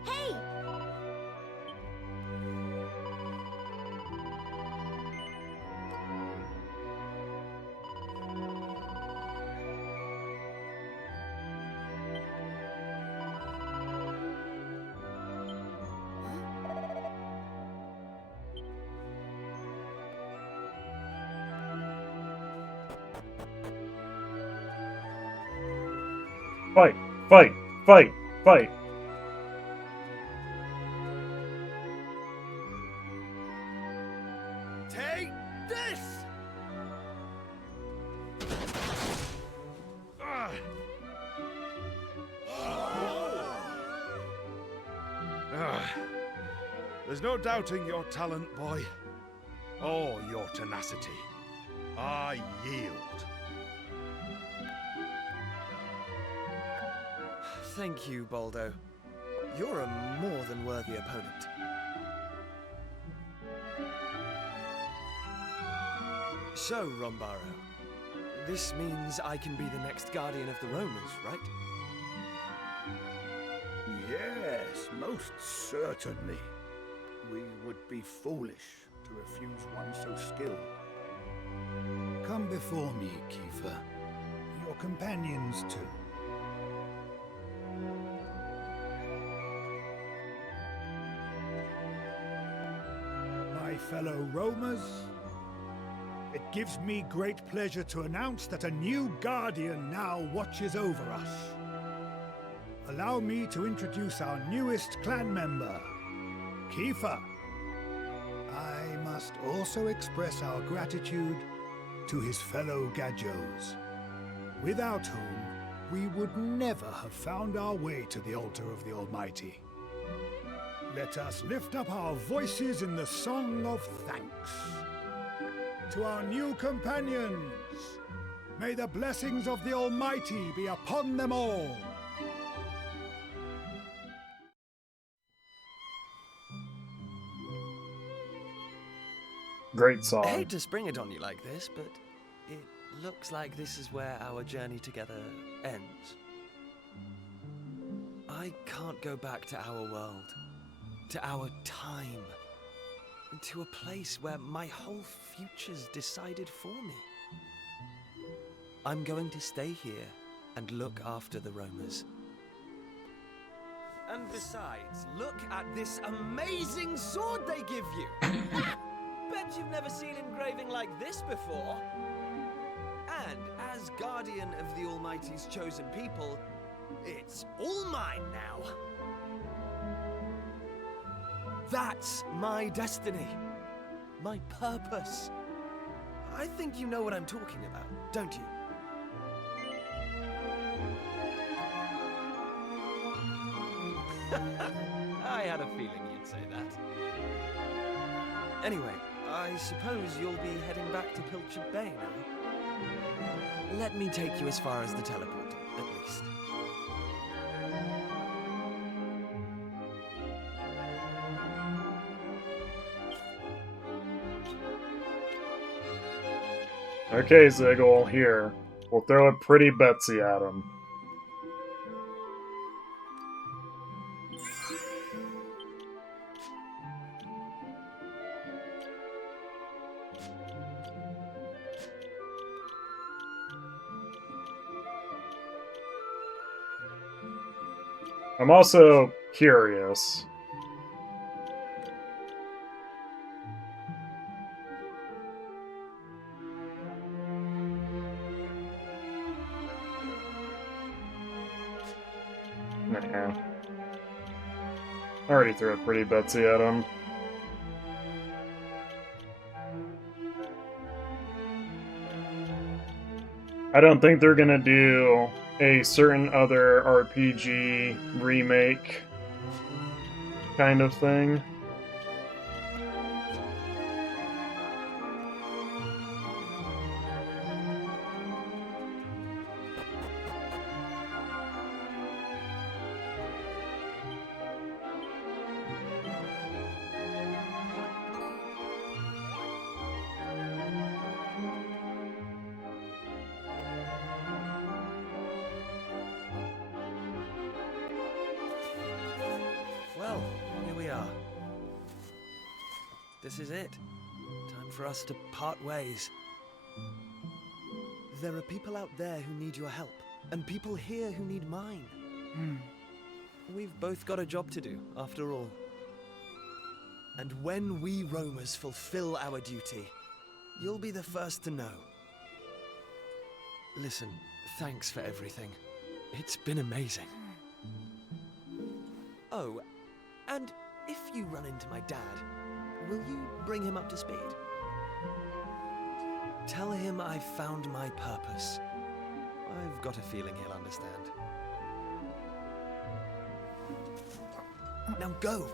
Hey! Fight! Fight! Fight! Fight! Take this! There's no doubting your talent, boy, or your tenacity. I yield. Thank you, Baldo. You're a more than worthy opponent. So, Rombaro, this means I can be the next guardian of the Romers, right? Yes, most certainly. We would be foolish to refuse one so skilled. Come before me, Kiefer. Your companions, too. My fellow roamers, it gives me great pleasure to announce that a new guardian now watches over us. Allow me to introduce our newest clan member, Kiefer. I must also express our gratitude to his fellow Gadjos, without whom we would never have found our way to the altar of the Almighty. Let us lift up our voices in the song of thanks. To our new companions, may the blessings of the Almighty be upon them all. Great I song. hate to spring it on you like this, but it looks like this is where our journey together ends. I can't go back to our world, to our time, to a place where my whole future's decided for me. I'm going to stay here and look after the roamers. And besides, look at this amazing sword they give you! Bet you've never seen engraving like this before. And as guardian of the Almighty's chosen people, it's all mine now. That's my destiny. My purpose. I think you know what I'm talking about, don't you? I had a feeling you'd say that. Anyway, I suppose you'll be heading back to Pilchard Bay now. Let me take you as far as the teleporter, at least. Okay, Ziggle, here. We'll throw a pretty Betsy at him. I'm also curious. Nah. I already threw a pretty Betsy at him. I don't think they're gonna do a certain other RPG remake kind of thing. Well, here we are. This is it. Time for us to part ways. There are people out there who need your help, and people here who need mine. We've both got a job to do, after all. And when we roamers fulfill our duty, you'll be the first to know. Listen, thanks for everything. It's been amazing. Oh, and if you run into my dad, will you bring him up to speed? Tell him I've found my purpose. I've got a feeling he'll understand. Now go!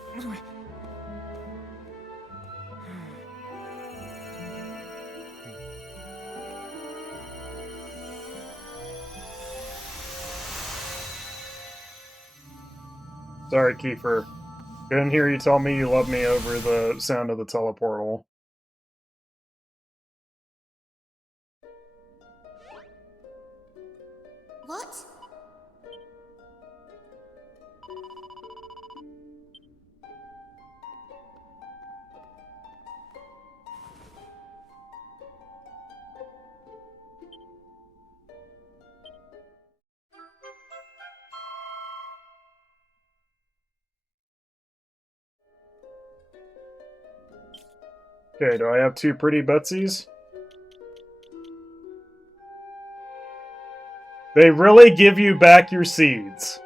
Sorry, Kiefer. Couldn't hear you tell me you love me over the sound of the teleportal. Okay, do I have 2 pretty Betsies? They really give you back your seeds.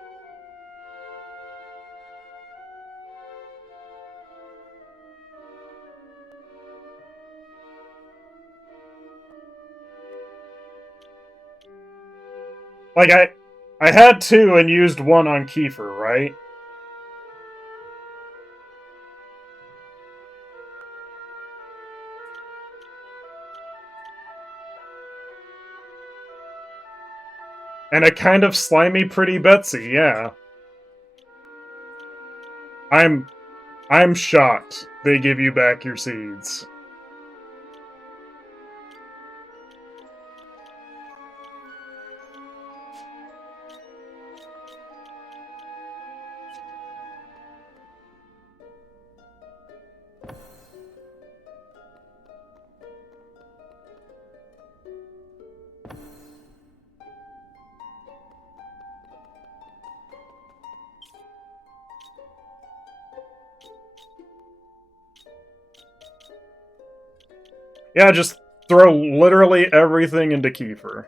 Like, I had 2 and used 1 on Kiefer, right? And a kind of slimy pretty Betsy, yeah. I'm shocked they give you back your seeds. Yeah, just throw literally everything into Kiefer.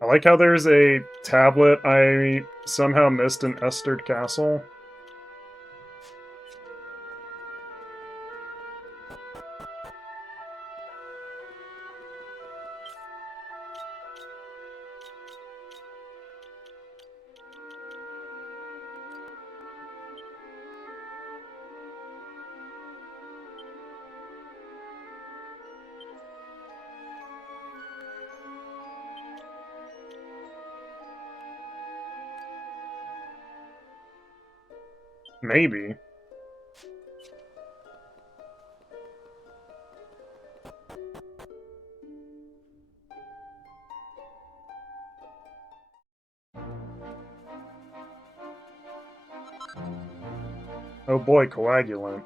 I like how there's a tablet I somehow missed in Esterd Castle. Maybe. Oh boy, coagulant.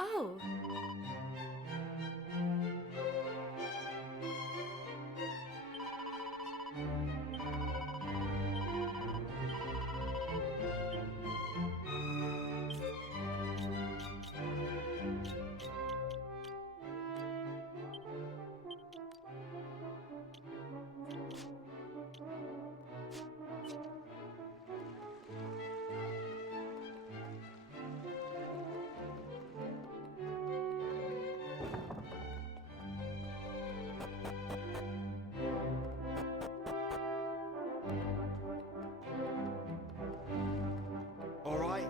Oh, All right.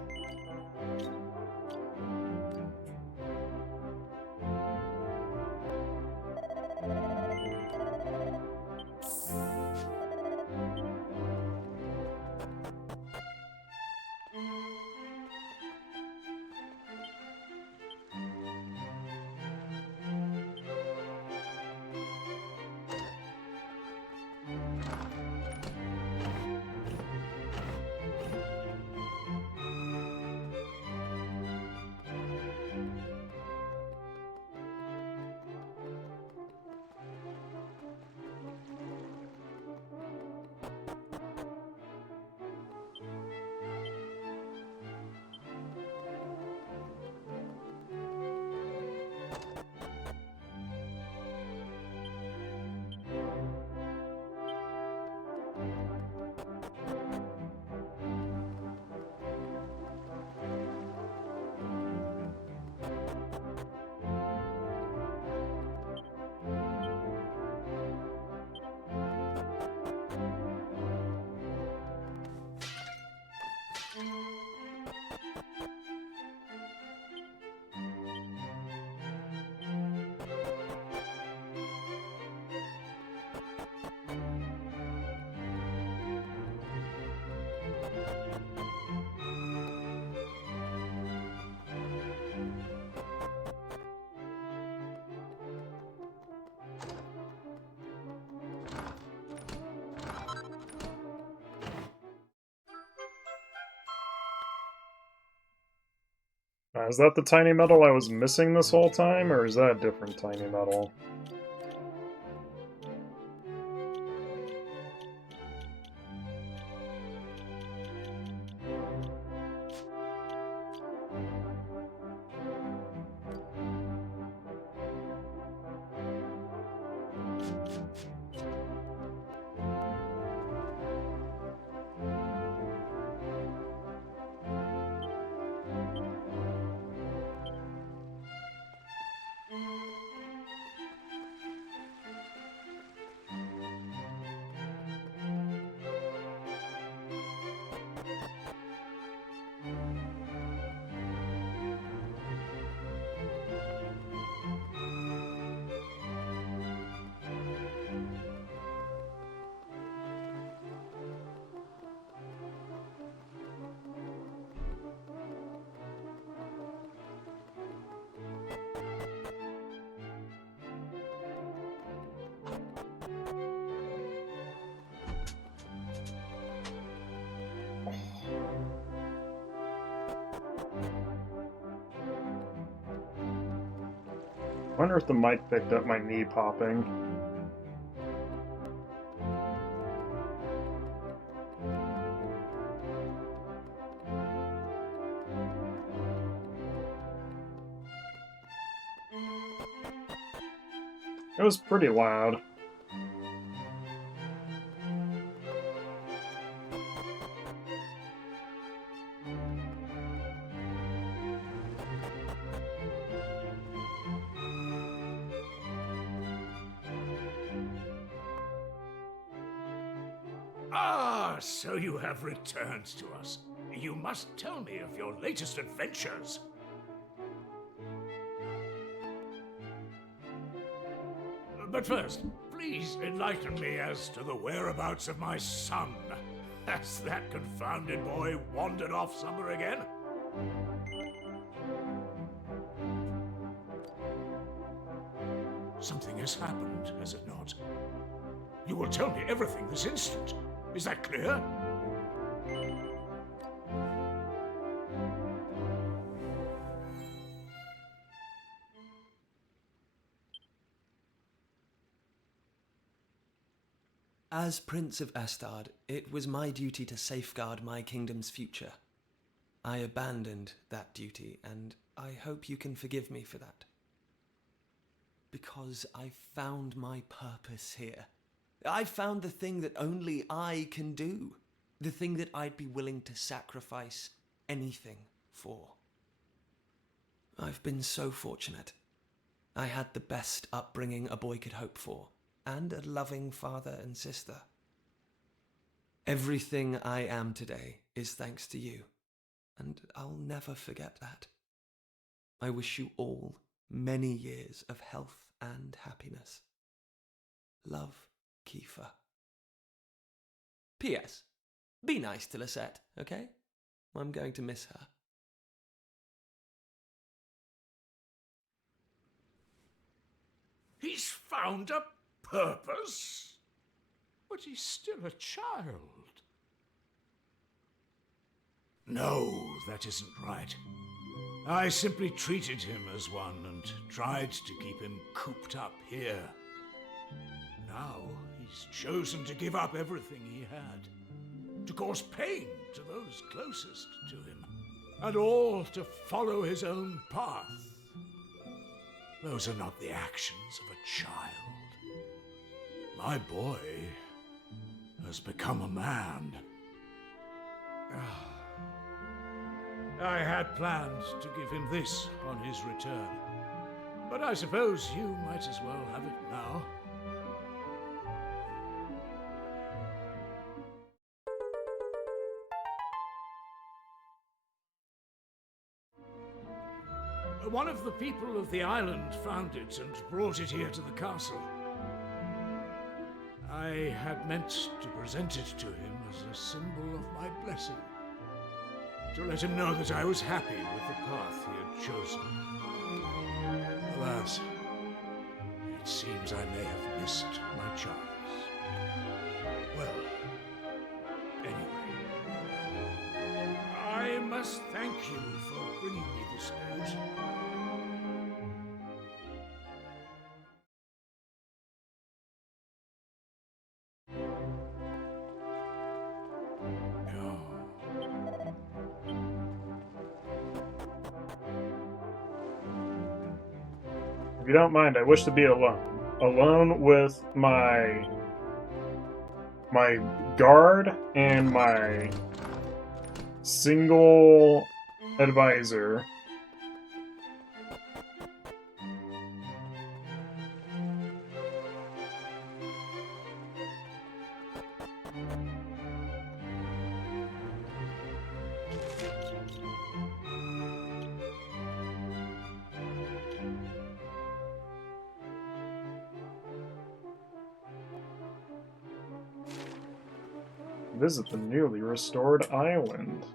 Is that the tiny metal I was missing this whole time, or is that a different tiny metal? I wonder if the mic picked up my knee popping. It was pretty loud. Ah, so you have returned to us. You must tell me of your latest adventures. But first, please enlighten me as to the whereabouts of my son. Has that confounded boy wandered off somewhere again? Something has happened, has it not? You will tell me everything this instant. Is that clear? As Prince of Astard, it was my duty to safeguard my kingdom's future. I abandoned that duty, and I hope you can forgive me for that. Because I found my purpose here. I found the thing that only I can do. The thing that I'd be willing to sacrifice anything for. I've been so fortunate. I had the best upbringing a boy could hope for, and a loving father and sister. Everything I am today is thanks to you, and I'll never forget that. I wish you all many years of health and happiness. Love, Kiefer. P.S. Be nice to Lisette, okay? I'm going to miss her. He's found a purpose? But he's still a child. No, that isn't right. I simply treated him as one and tried to keep him cooped up here. Now he's chosen to give up everything he had, to cause pain to those closest to him, and all to follow his own path. Those are not the actions of a child. My boy has become a man. I had planned to give him this on his return, but I suppose you might as well have it now. One of the people of the island found it and brought it here to the castle. I had meant to present it to him as a symbol of my blessing. to let him know that I was happy with the path he had chosen. Alas, it seems I may have missed my chance. Well, anyway, I must thank you for bringing me this news. If you don't mind, I wish to be alone. Alone with my guard and my single advisor. Visit the newly restored island.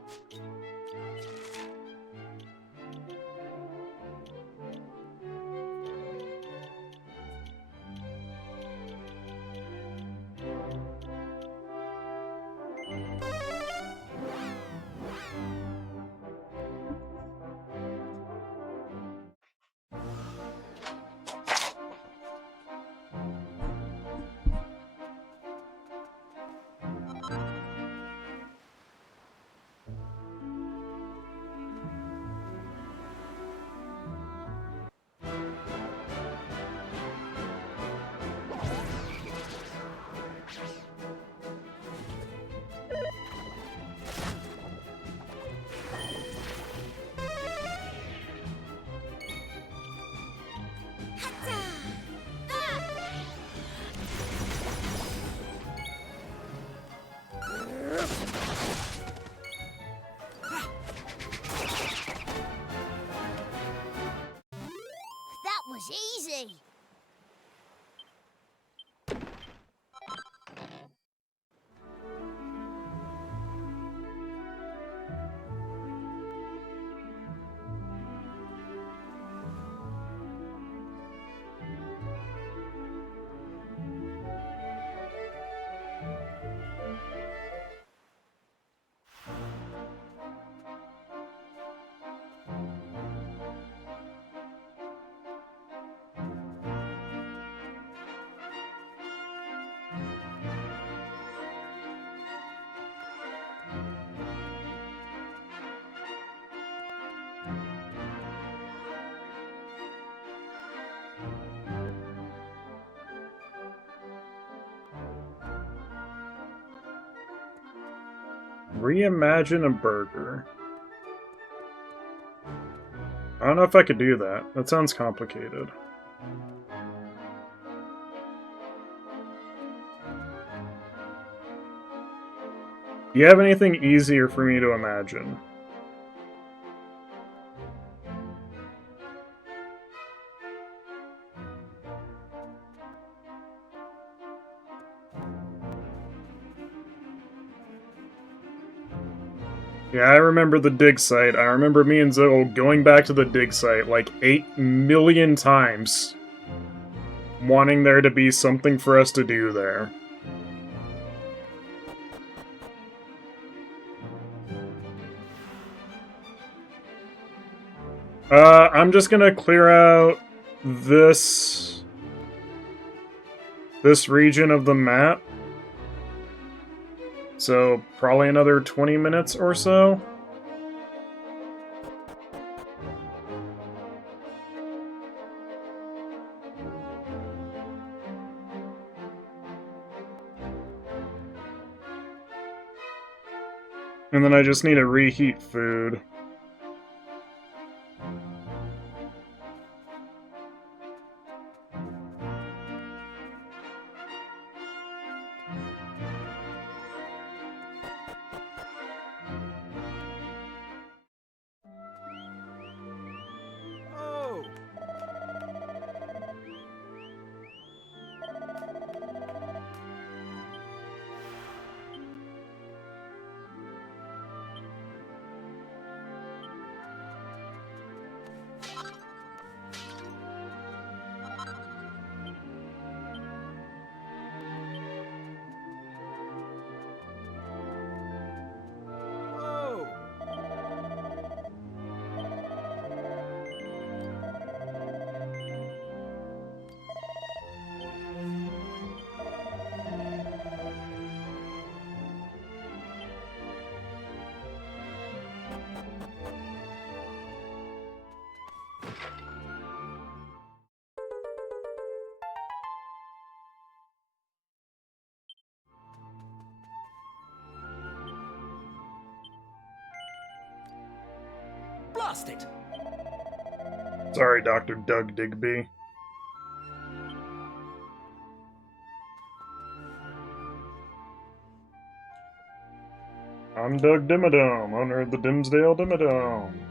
That was easy. Reimagine a burger. I don't know if I could do that. That sounds complicated. Do you have anything easier for me to imagine? Yeah, I remember the dig site. I remember me and Ziggle going back to the dig site like 8 million times, wanting there to be something for us to do there. I'm just gonna clear out this region of the map. So, probably another 20 minutes or so. And then I just need to reheat food. Oh! Blast it! Sorry, Dr. Doug Digby. I'm Doug Dimmadome, owner of the Dimsdale Dimmadome.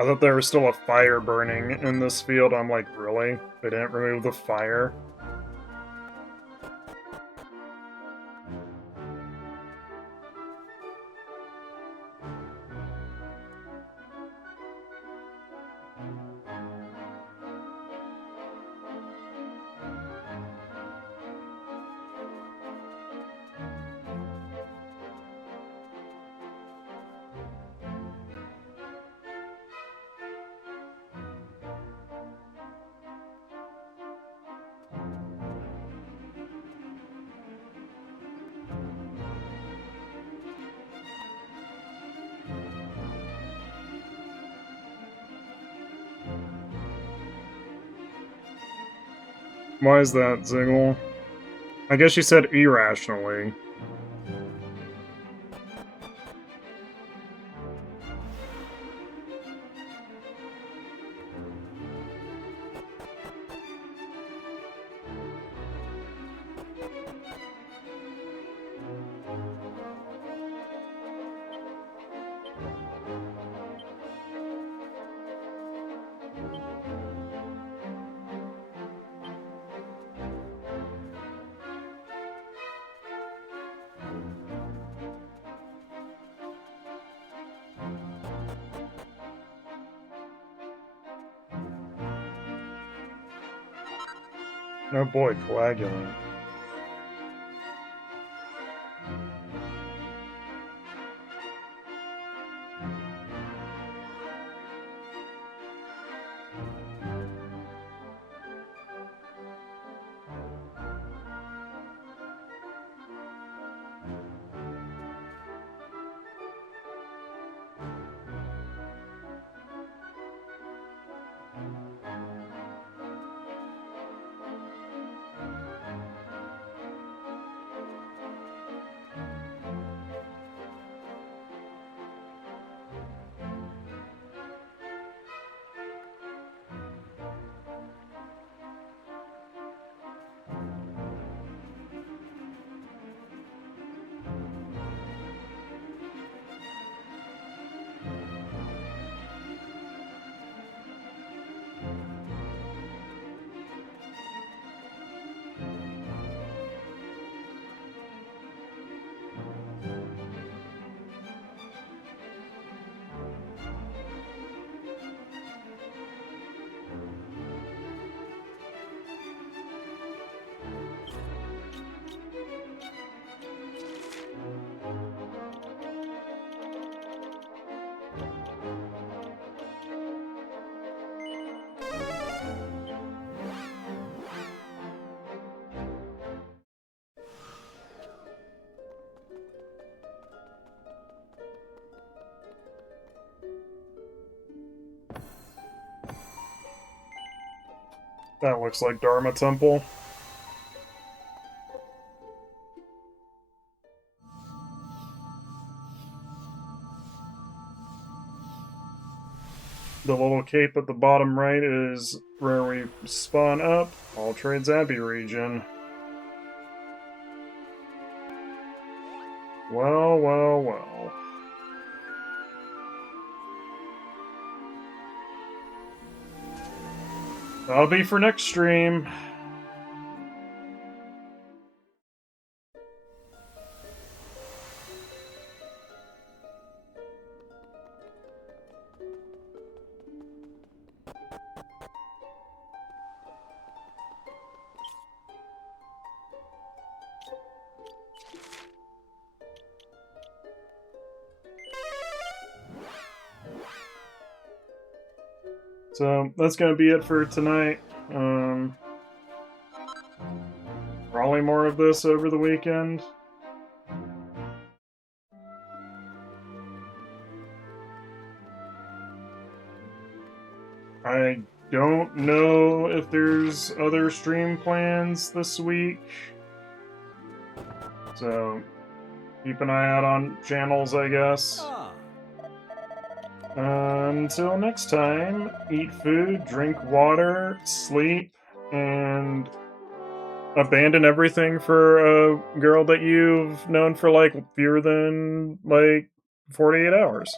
I thought there was still a fire burning in this field. I'm like, really? They didn't remove the fire? Why is that, Ziggle? I guess you said irrationally. Oh boy, coagulant. That looks like Dharma Temple. The little cape at the bottom right is where we spawn up. All Trades Abbey region. Well, well, well. That'll be for next stream. So that's gonna be it for tonight. Probably more of this over the weekend. I don't know if there's other stream plans this week. So keep an eye out on channels, I guess. Until next time, eat food, drink water, sleep, and abandon everything for a girl that you've known for like fewer than like 48 hours.